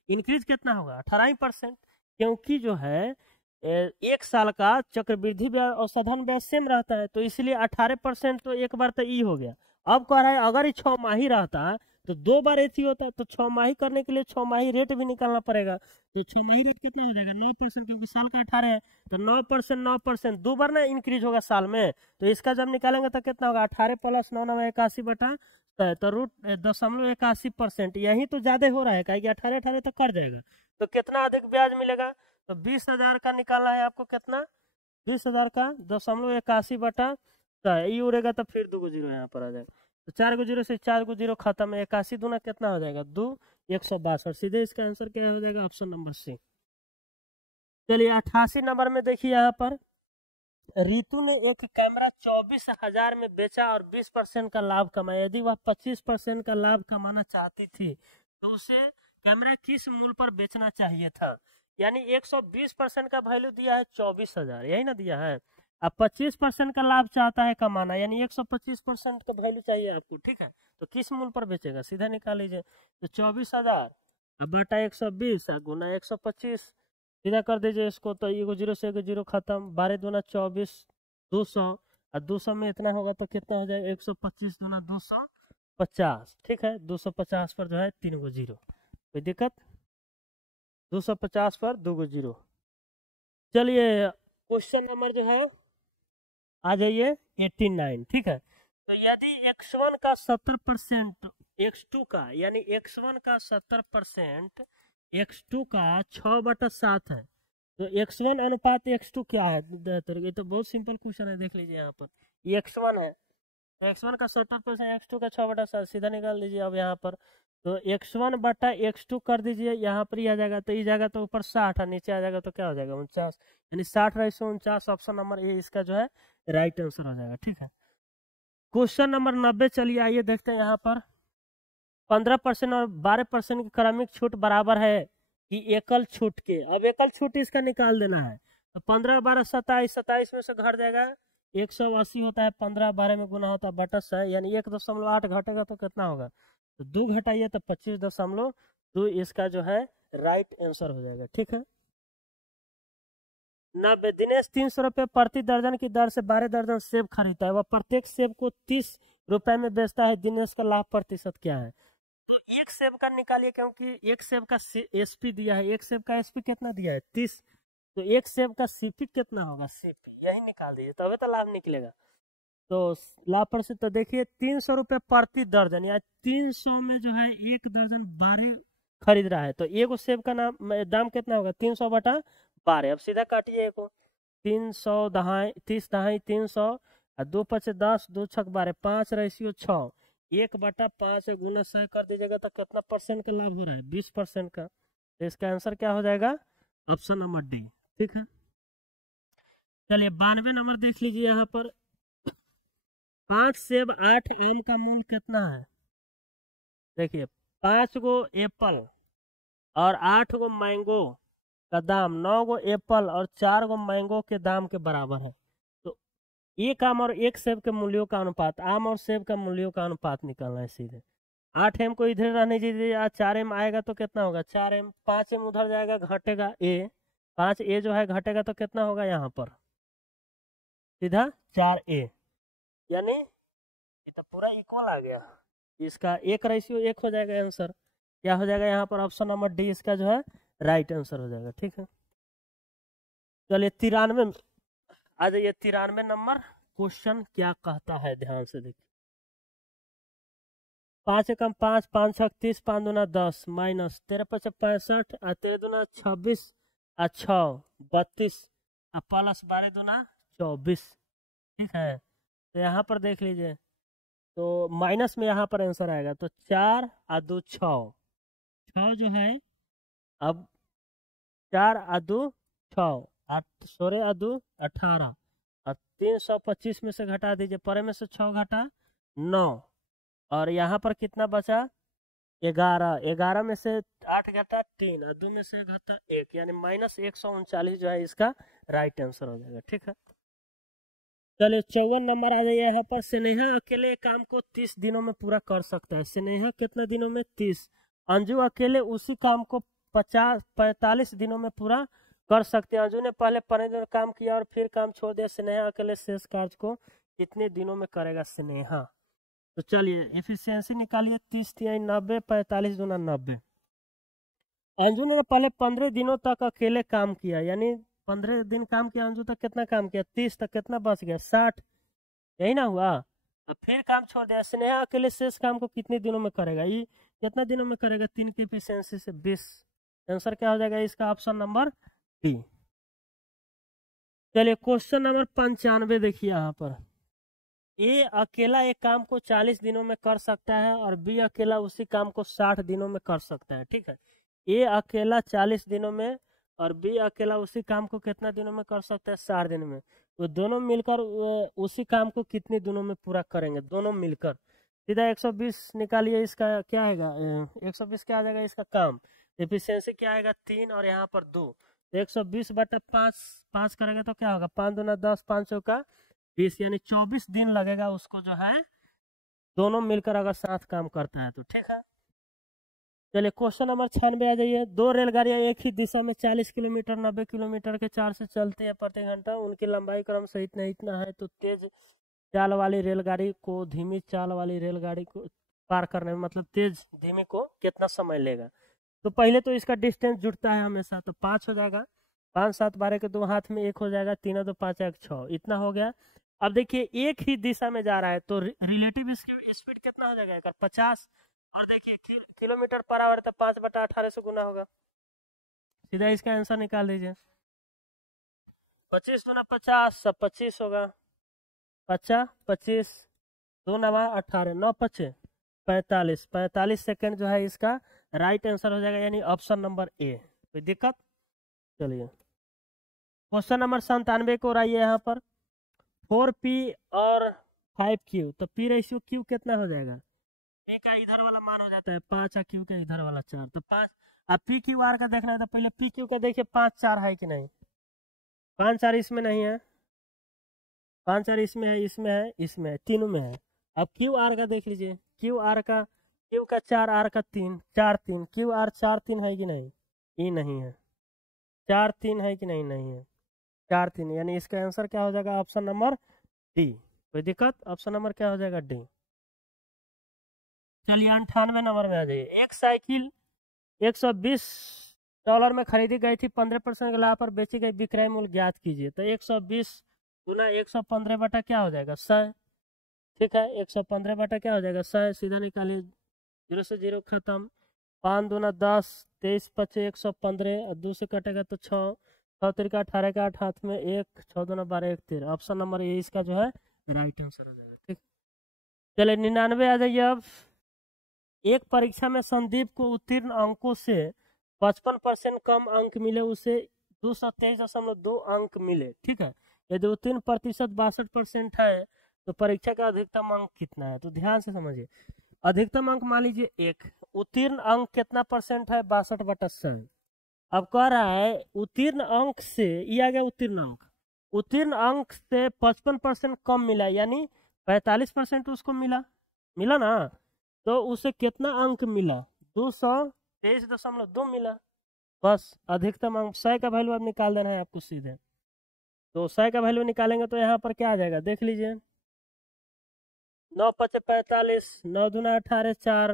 इंक्रीज कितना होगा, 18%, क्योंकि जो है 1 साल का चक्रवृद्धि ब्याज और साधारण ब्याज सेम रहता है, तो इसलिए 18% तो एक बार तो ई हो गया। अब कह रहा है अगर ये 6 माही रहता है तो 2 बार ऐसी होता है, तो 6 माही करने के लिए 6 माही रेट भी निकालना पड़ेगा। तो 6 माही रेट कितना हो जाएगा, 9%, क्योंकि साल का 18 है तो 9% 2 बार ना इंक्रीज होगा साल में। तो इसका जब निकालेंगे तो कितना होगा, 18 + 9 = 81 बटा तो √0.81%। यही तो ज्यादा हो रहा है, क्या 18 तक कर जाएगा तो कितना अधिक ब्याज मिलेगा। तो 20,000 का निकालना है आपको, कितना 20,000 का 0.81 बटा ये उड़ेगा तो फिर 2 जीरो यहाँ पर आ जाएगा। तो 4 जीरो से 4 जीरो खत्म है, 81 दूना कितना हो जाएगा 2, 162। सीधे इसका आंसर क्या हो जाएगा, ऑप्शन नंबर सी। चलिए 88 नंबर में देखिए, यहाँ पर रितु ने एक कैमरा 24,000 में बेचा और 20% का लाभ कमाया। यदि वह 25% का लाभ कमाना चाहती थी तो उसे कैमरा किस मूल्य पर बेचना चाहिए था। यानी 120% का वैल्यू दिया है 24,000, यही ना दिया है। अब 25% का लाभ चाहता है कमाना, यानी 125% का वैल्यू चाहिए आपको, ठीक है। तो किस मूल्य पर बेचेगा, सीधा निकाल लीजिए। तो 24,000 बटा 120 गुना 125, सीधा कर दीजिए इसको। तो 1 जीरो से 1 जीरो खत्म, 12 दूना 24, 200, और 200 में इतना होगा तो कितना हो जाएगा, 125 दूना 250, ठीक है। 250 पर जो है 3 जीरो, कोई दिक्कत, 250 पर 2 जीरो। चलिए क्वेश्चन नंबर जो है आ जाइए 89, ठीक है। तो यदि x1 का 70% x2 का, यानी x1 का 70% x2 का 6/7 है, तो x1 अनुपात x2 क्या है। ये तो बहुत सिंपल क्वेश्चन है, देख लीजिए यहाँ पर ये x1 है, तो x1 का 70% x2 का 6/7, सीधा निकाल दीजिए। अब यहाँ पर तो x1 बटा x2 कर दीजिए, यहाँ पर ही आ जाएगा, तो इस जाएगा तो ऊपर 60 और नीचे आ जाएगा तो क्या हो जाएगा 49, यानी 60/49। ऑप्शन नंबर ए इसका जो है राइट आंसर हो जाएगा, ठीक है। क्वेश्चन नंबर 90, चलिए आइए देखते हैं। यहाँ पर 15% और 12% की क्रमिक छूट बराबर है कि एकल छूट के। अब एकल छूट इसका निकाल देना है, तो 15 12 27, 27 में से घट जाएगा 180 होता है, 15 12 में गुना होता है बटा 100, यानी 1.8 घटेगा तो कितना होगा, तो 2 घटाइए तो 25.2 इसका जो है राइट आंसर हो जाएगा, ठीक है। 90, दिनेश 300 रुपए प्रति दर्जन की दर से 12 दर्जन सेब खरीदता है, वह प्रत्येक सेब को 30 रुपए में बेचता है। दिनेश का लाभ प्रतिशत क्या है। तो एक सेब का निकालिए, क्योंकि एक सेब का एसपी दिया है, एक सेब का एसपी कितना दिया है 30, तो एक सेब का सीपी कितना होगा, सीपी यही निकाल दीजिए तभी तो लाभ निकलेगा। तो लाभ प्रतिशत, तो देखिए 300 रुपए प्रति दर्जन, या 300 में जो है 1 दर्जन 12 खरीद रहा है, तो एक सेब का दाम कितना होगा 300/12। अब सीधा काटिए को, 300 दहाई 30 दहाई 300 और 2 5 10, 2 6 12, 5/6, 1/5 गुना 100 कर दीजिएगा तो कितना परसेंट का लाभ हो रहा है, 20% का। तो इसका आंसर क्या हो जाएगा, ऑप्शन नंबर डी, ठीक है। चलिए 92 नंबर देख लीजिए। यहाँ पर 5 सेब 8 आम का मूल्य कितना है। देखिए 5 गो एप्पल और 8 गो मैंगो का दाम 9 गो एप्पल और 4 गो मैंगो के दाम के बराबर है। तो एक आम और एक सेब के मूल्यों का अनुपात, आम और सेब का मूल्यों का अनुपात निकालना है सीधे। 8 एम को इधर रहने दीजिए, 4 एम आएगा तो कितना होगा 4 एम, 5 एम उधर जाएगा घटेगा ए, 5 ए जो है घटेगा तो कितना होगा यहाँ पर सीधा 4 ए, यानी ये तो पूरा इक्वल आ गया। इसका 1:1 हो जाएगा आंसर, क्या हो जाएगा यहाँ पर ऑप्शन नंबर डी इसका जो है राइट आंसर हो जाएगा, ठीक है। चलिए 93 आ जाइए। 93 नंबर क्वेश्चन क्या कहता है, ध्यान से देखिए। 5 एकम 5, 5 6 30, 5 दूना 10, माइनस 13 5 65 और 13 दूना 26 और 6 32 और प्लस 12 दूना 24, ठीक है। तो यहाँ पर देख लीजिए, तो माइनस में यहाँ पर आंसर आएगा, तो 4 और 2 6, 6 जो है, अब 4 और 2 6, 8 16 और 2 18, और 325 में से घटा दीजिए, परे में से 6 घटा 9, और यहाँ पर कितना बचा 11, 11 में से 8 घटा 3 और 2 में से घटा 1, यानी -139 जो है इसका राइट आंसर हो जाएगा। ठीक है, चलिए 54 नंबर आ जाइए यहाँ पर। स्नेहा अकेले काम को 30 दिनों में पूरा कर सकता है। स्नेहा कितना दिनों में 30, अंजू अकेले उसी काम को 45 दिनों में पूरा कर सकते हैं। अंजू ने पहले 15 दिन काम किया और फिर काम छोड़ दिया। स्नेहा अकेले शेष कार्य को कितने दिनों में करेगा स्नेहा? तो चलिए एफिशिएंसी निकालिए, 30 × 90, 45 × 90। अंजू ने पहले 15 दिनों तक अकेले काम किया, यानी 15 दिन काम किया अंजू, तक कितना काम किया 30, तक कितना बच गया 60, यही ना हुआ। तो फिर काम छोड़ दिया। स्नेहा अकेले शेष काम को कितने दिनों में करेगा? ये कितना दिनों में करेगा? 3 की एफिशिएंसी से 20। आंसर क्या हो जाएगा इसका? Option number D. चलिए क्वेश्चन नंबर 95 देखिए यहाँ पर। ए अकेला एक काम को 40 दिनों में कर सकता है और बी अकेला उसी काम को 60 दिनों में कर सकता है। ठीक है, ए अकेला 40 दिनों में और बी अकेला उसी काम को कितना दिनों में कर सकता है? 60 दिन में। तो दोनों मिलकर उसी काम को कितने दिनों में पूरा करेंगे? दोनों मिलकर सीधा 120 निकालिए। इसका क्या आएगा? 120 क्या आ जाएगा इसका? काम एफिशिएंसी क्या आएगा? 3 और यहाँ पर 2, तो 120/5 5 करेंगे तो क्या होगा? 5 दूना 10, 5 चौका 20, यानी 24 दिन लगेगा उसको जो है, दोनों मिलकर अगर साथ काम करता है तो। ठीक है, चलिए क्वेश्चन नंबर 96 आ जाइए। दो रेलगाड़ियां एक ही दिशा में 40 किलोमीटर 90 किलोमीटर के 4 से चलती है प्रति घंटा। उनकी लंबाई क्रम से इतना है, तो तेज चाल वाली रेलगाड़ी को धीमी चाल वाली रेलगाड़ी को पार करने में, मतलब तेज धीमी को कितना समय लेगा? तो पहले तो इसका डिस्टेंस जुड़ता है हमेशा, तो 5 हो जाएगा। 5 7 12 के 2 हाथ में 1 हो जाएगा, 3 2 5 1 6, इतना हो गया। अब देखिए एक ही दिशा में जा रहा है तो रिलेटिव स्पीड कितना हो जाएगा? 50। और देखिए किलोमीटर पर आवर, तो 5/18 से गुना होगा। सीधा इसका आंसर निकाल दीजिए। 25 दूना 50, सब 25 होगा। 50 25 2 9 18 9 5 45, 45 सेकेंड जो है इसका राइट आंसर हो जाएगा, यानी ऑप्शन नंबर ए। कोई दिक्कत? चलिए क्वेश्चन नंबर 97 को आइए यहाँ पर। 4p और 5q, तो p/q कितना हो जाएगा? p का इधर वाला मान हो जाता है 5 और q का इधर वाला 4, तो 5। अब pqr का देखना है तो पहले pq का देखिए 5 4 है कि नहीं? 5 4 इसमें नहीं है, 5 4 इसमें है, इसमें है, इसमें है, तीनों में है। अब qr का देख लीजिए, qr का q का 4 r का 3 4 3, qr 4 3 है कि नहीं? ये नहीं है। 4 3 है कि नहीं? नहीं है। 4 3, यानी इसका आंसर क्या हो जाएगा? Option number D. कोई दिक्कत? ऑप्शन नंबर क्या हो जाएगा? डी। चलिए 98 नंबर में आ जाइए। एक साइकिल $120 में खरीदी गई थी, 15% के लाभ पर बेची गई, विक्रय मूल्य ज्ञात कीजिए। तो 120 गुना 115 बटा क्या हो जाएगा? 100। ठीक है, 115 बटा क्या हो जाएगा? 100। सीधा निकालिए, 0 से 0 खत्म। 5 दूना 10, 23 25 115, और 2 से कटेगा तो 6, 6 3 18 का 8 हाथ में 1, 6 दूना 12 1 13। ऑप्शन नंबर ए इसका जो है राइट आंसर हो जाएगा। ठीक, चलिए 99 आ जाइए। अब एक परीक्षा में संदीप को उत्तीर्ण अंकों से 55% कम अंक मिले, उसे 223.2 अंक मिले। ठीक है, यदि उत्तीर्ण प्रतिशत 62% है तो परीक्षा का अधिकतम अंक कितना है? तो ध्यान से समझिए। अधिकतम अंक मान लीजिए 1, उत्तीर्ण अंक कितना परसेंट है? 62/100। अब कह रहा है उत्तीर्ण अंक से, ये आ गया उत्तीर्ण अंक, उत्तीर्ण अंक से 55% कम मिला, यानी 45% उसको मिला ना, तो उसे कितना अंक मिला? 223.2 मिला। बस अधिकतम अंक 100 का वैल्यू अब निकाल देना है आपको सीधे। तो 100 का वैल्यू निकालेंगे तो यहाँ पर क्या आ जाएगा? देख लीजिए, 9 5 45, 9 दूना 18 4,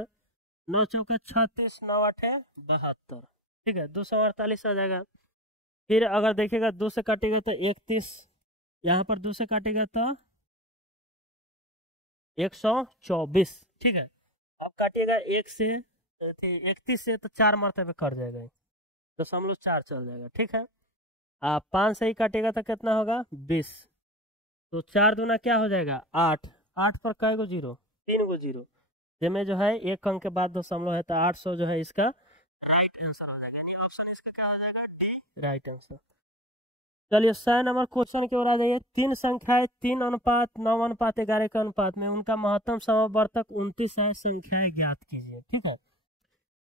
9 चौके 36, 9 8 72। ठीक है, 248 आ जाएगा। फिर अगर देखिएगा 2 से काटेगा तो 31, यहाँ पर 2 से काटेगा तो 124। ठीक है, अब काटिएगा 1 से 31 से तो 4 मरतबे कट जाएगा, 0.4 चल जाएगा। ठीक है, आप 5 से ही काटेगा तो कितना होगा? 20। तो 4 दूना क्या हो जाएगा? 8। 8 पर कै गो जीरो? 3 गो जीरो, जिसमें जो है एक अंक के बाद दशमलव है, तो 800 जो है इसका राइट आंसर हो जाएगा। यानी ऑप्शन इसका क्या हो जाएगा? D right answer. चलिए 100 नंबर क्वेश्चन की ओर आ जाइए। 3 संख्याएं 3:9:11 के अनुपात में, उनका महत्तम समवर्तक 29 है, संख्याएं ज्ञात कीजिए। ठीक है,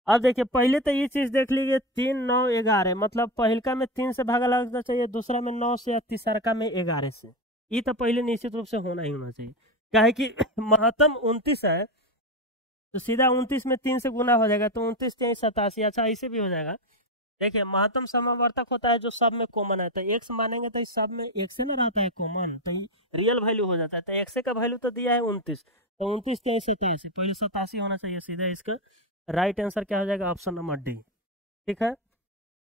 अब देखिए पहले तो ये चीज देख लीजिए, 3 9 11, मतलब पहिलका में 3 से भागा लगना चाहिए, दूसरा में 9 से, या तीसरा में 11 से। ये तो पहले निश्चित रूप से होना ही होना चाहिए, काहे कि महत्तम 29 है, तो सीधा 29 में 3 से गुना हो जाएगा, तो 29 3 87। अच्छा ऐसे भी हो जाएगा। देखिए महत्तम समवर्तक होता है जो सब में कॉमन है, तो एक्स मानेंगे तो इस सब में एक्स ना रहता है कॉमन, तो रियल वैल्यू हो जाता है। तो एक्स का वैल्यू तो दिया है 29, तो 29 3 87, पहले 87 होना चाहिए, सीधा इसका राइट आंसर क्या हो जाएगा, ऑप्शन नंबर डी। ठीक है,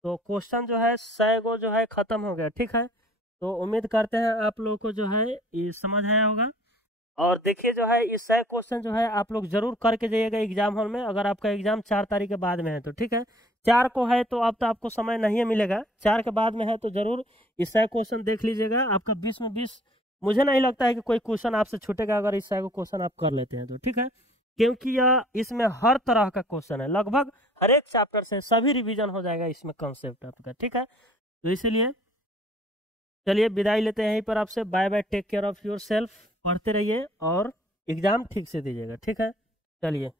तो क्वेश्चन जो है 100 गो जो है खत्म हो गया। ठीक है, तो उम्मीद करते हैं आप लोगों को जो है ये समझ आया होगा। और देखिए जो है इस 100 क्वेश्चन जो है आप लोग जरूर करके जाइएगा एग्जाम हॉल में, अगर आपका एग्जाम 4 तारीख के बाद में है तो। ठीक है, 4 को है तो अब तो आपको समय नहीं मिलेगा, 4 के बाद में है तो जरूर इस 100 क्वेश्चन देख लीजिएगा, आपका 20 में 20। मुझे नहीं लगता है कि कोई क्वेश्चन आपसे छूटेगा अगर इस 100 क्वेश्चन आप कर लेते हैं तो। ठीक है, क्योंकि यह इसमें हर तरह का क्वेश्चन है, लगभग हर एक चैप्टर से सभी रिवीजन हो जाएगा इसमें कंसेप्ट आपका। ठीक है, तो इसलिए चलिए विदाई लेते हैं यहीं पर आपसे। Bye bye, take care of yourself, पढ़ते रहिए और एग्जाम ठीक से दीजिएगा। ठीक है, चलिए।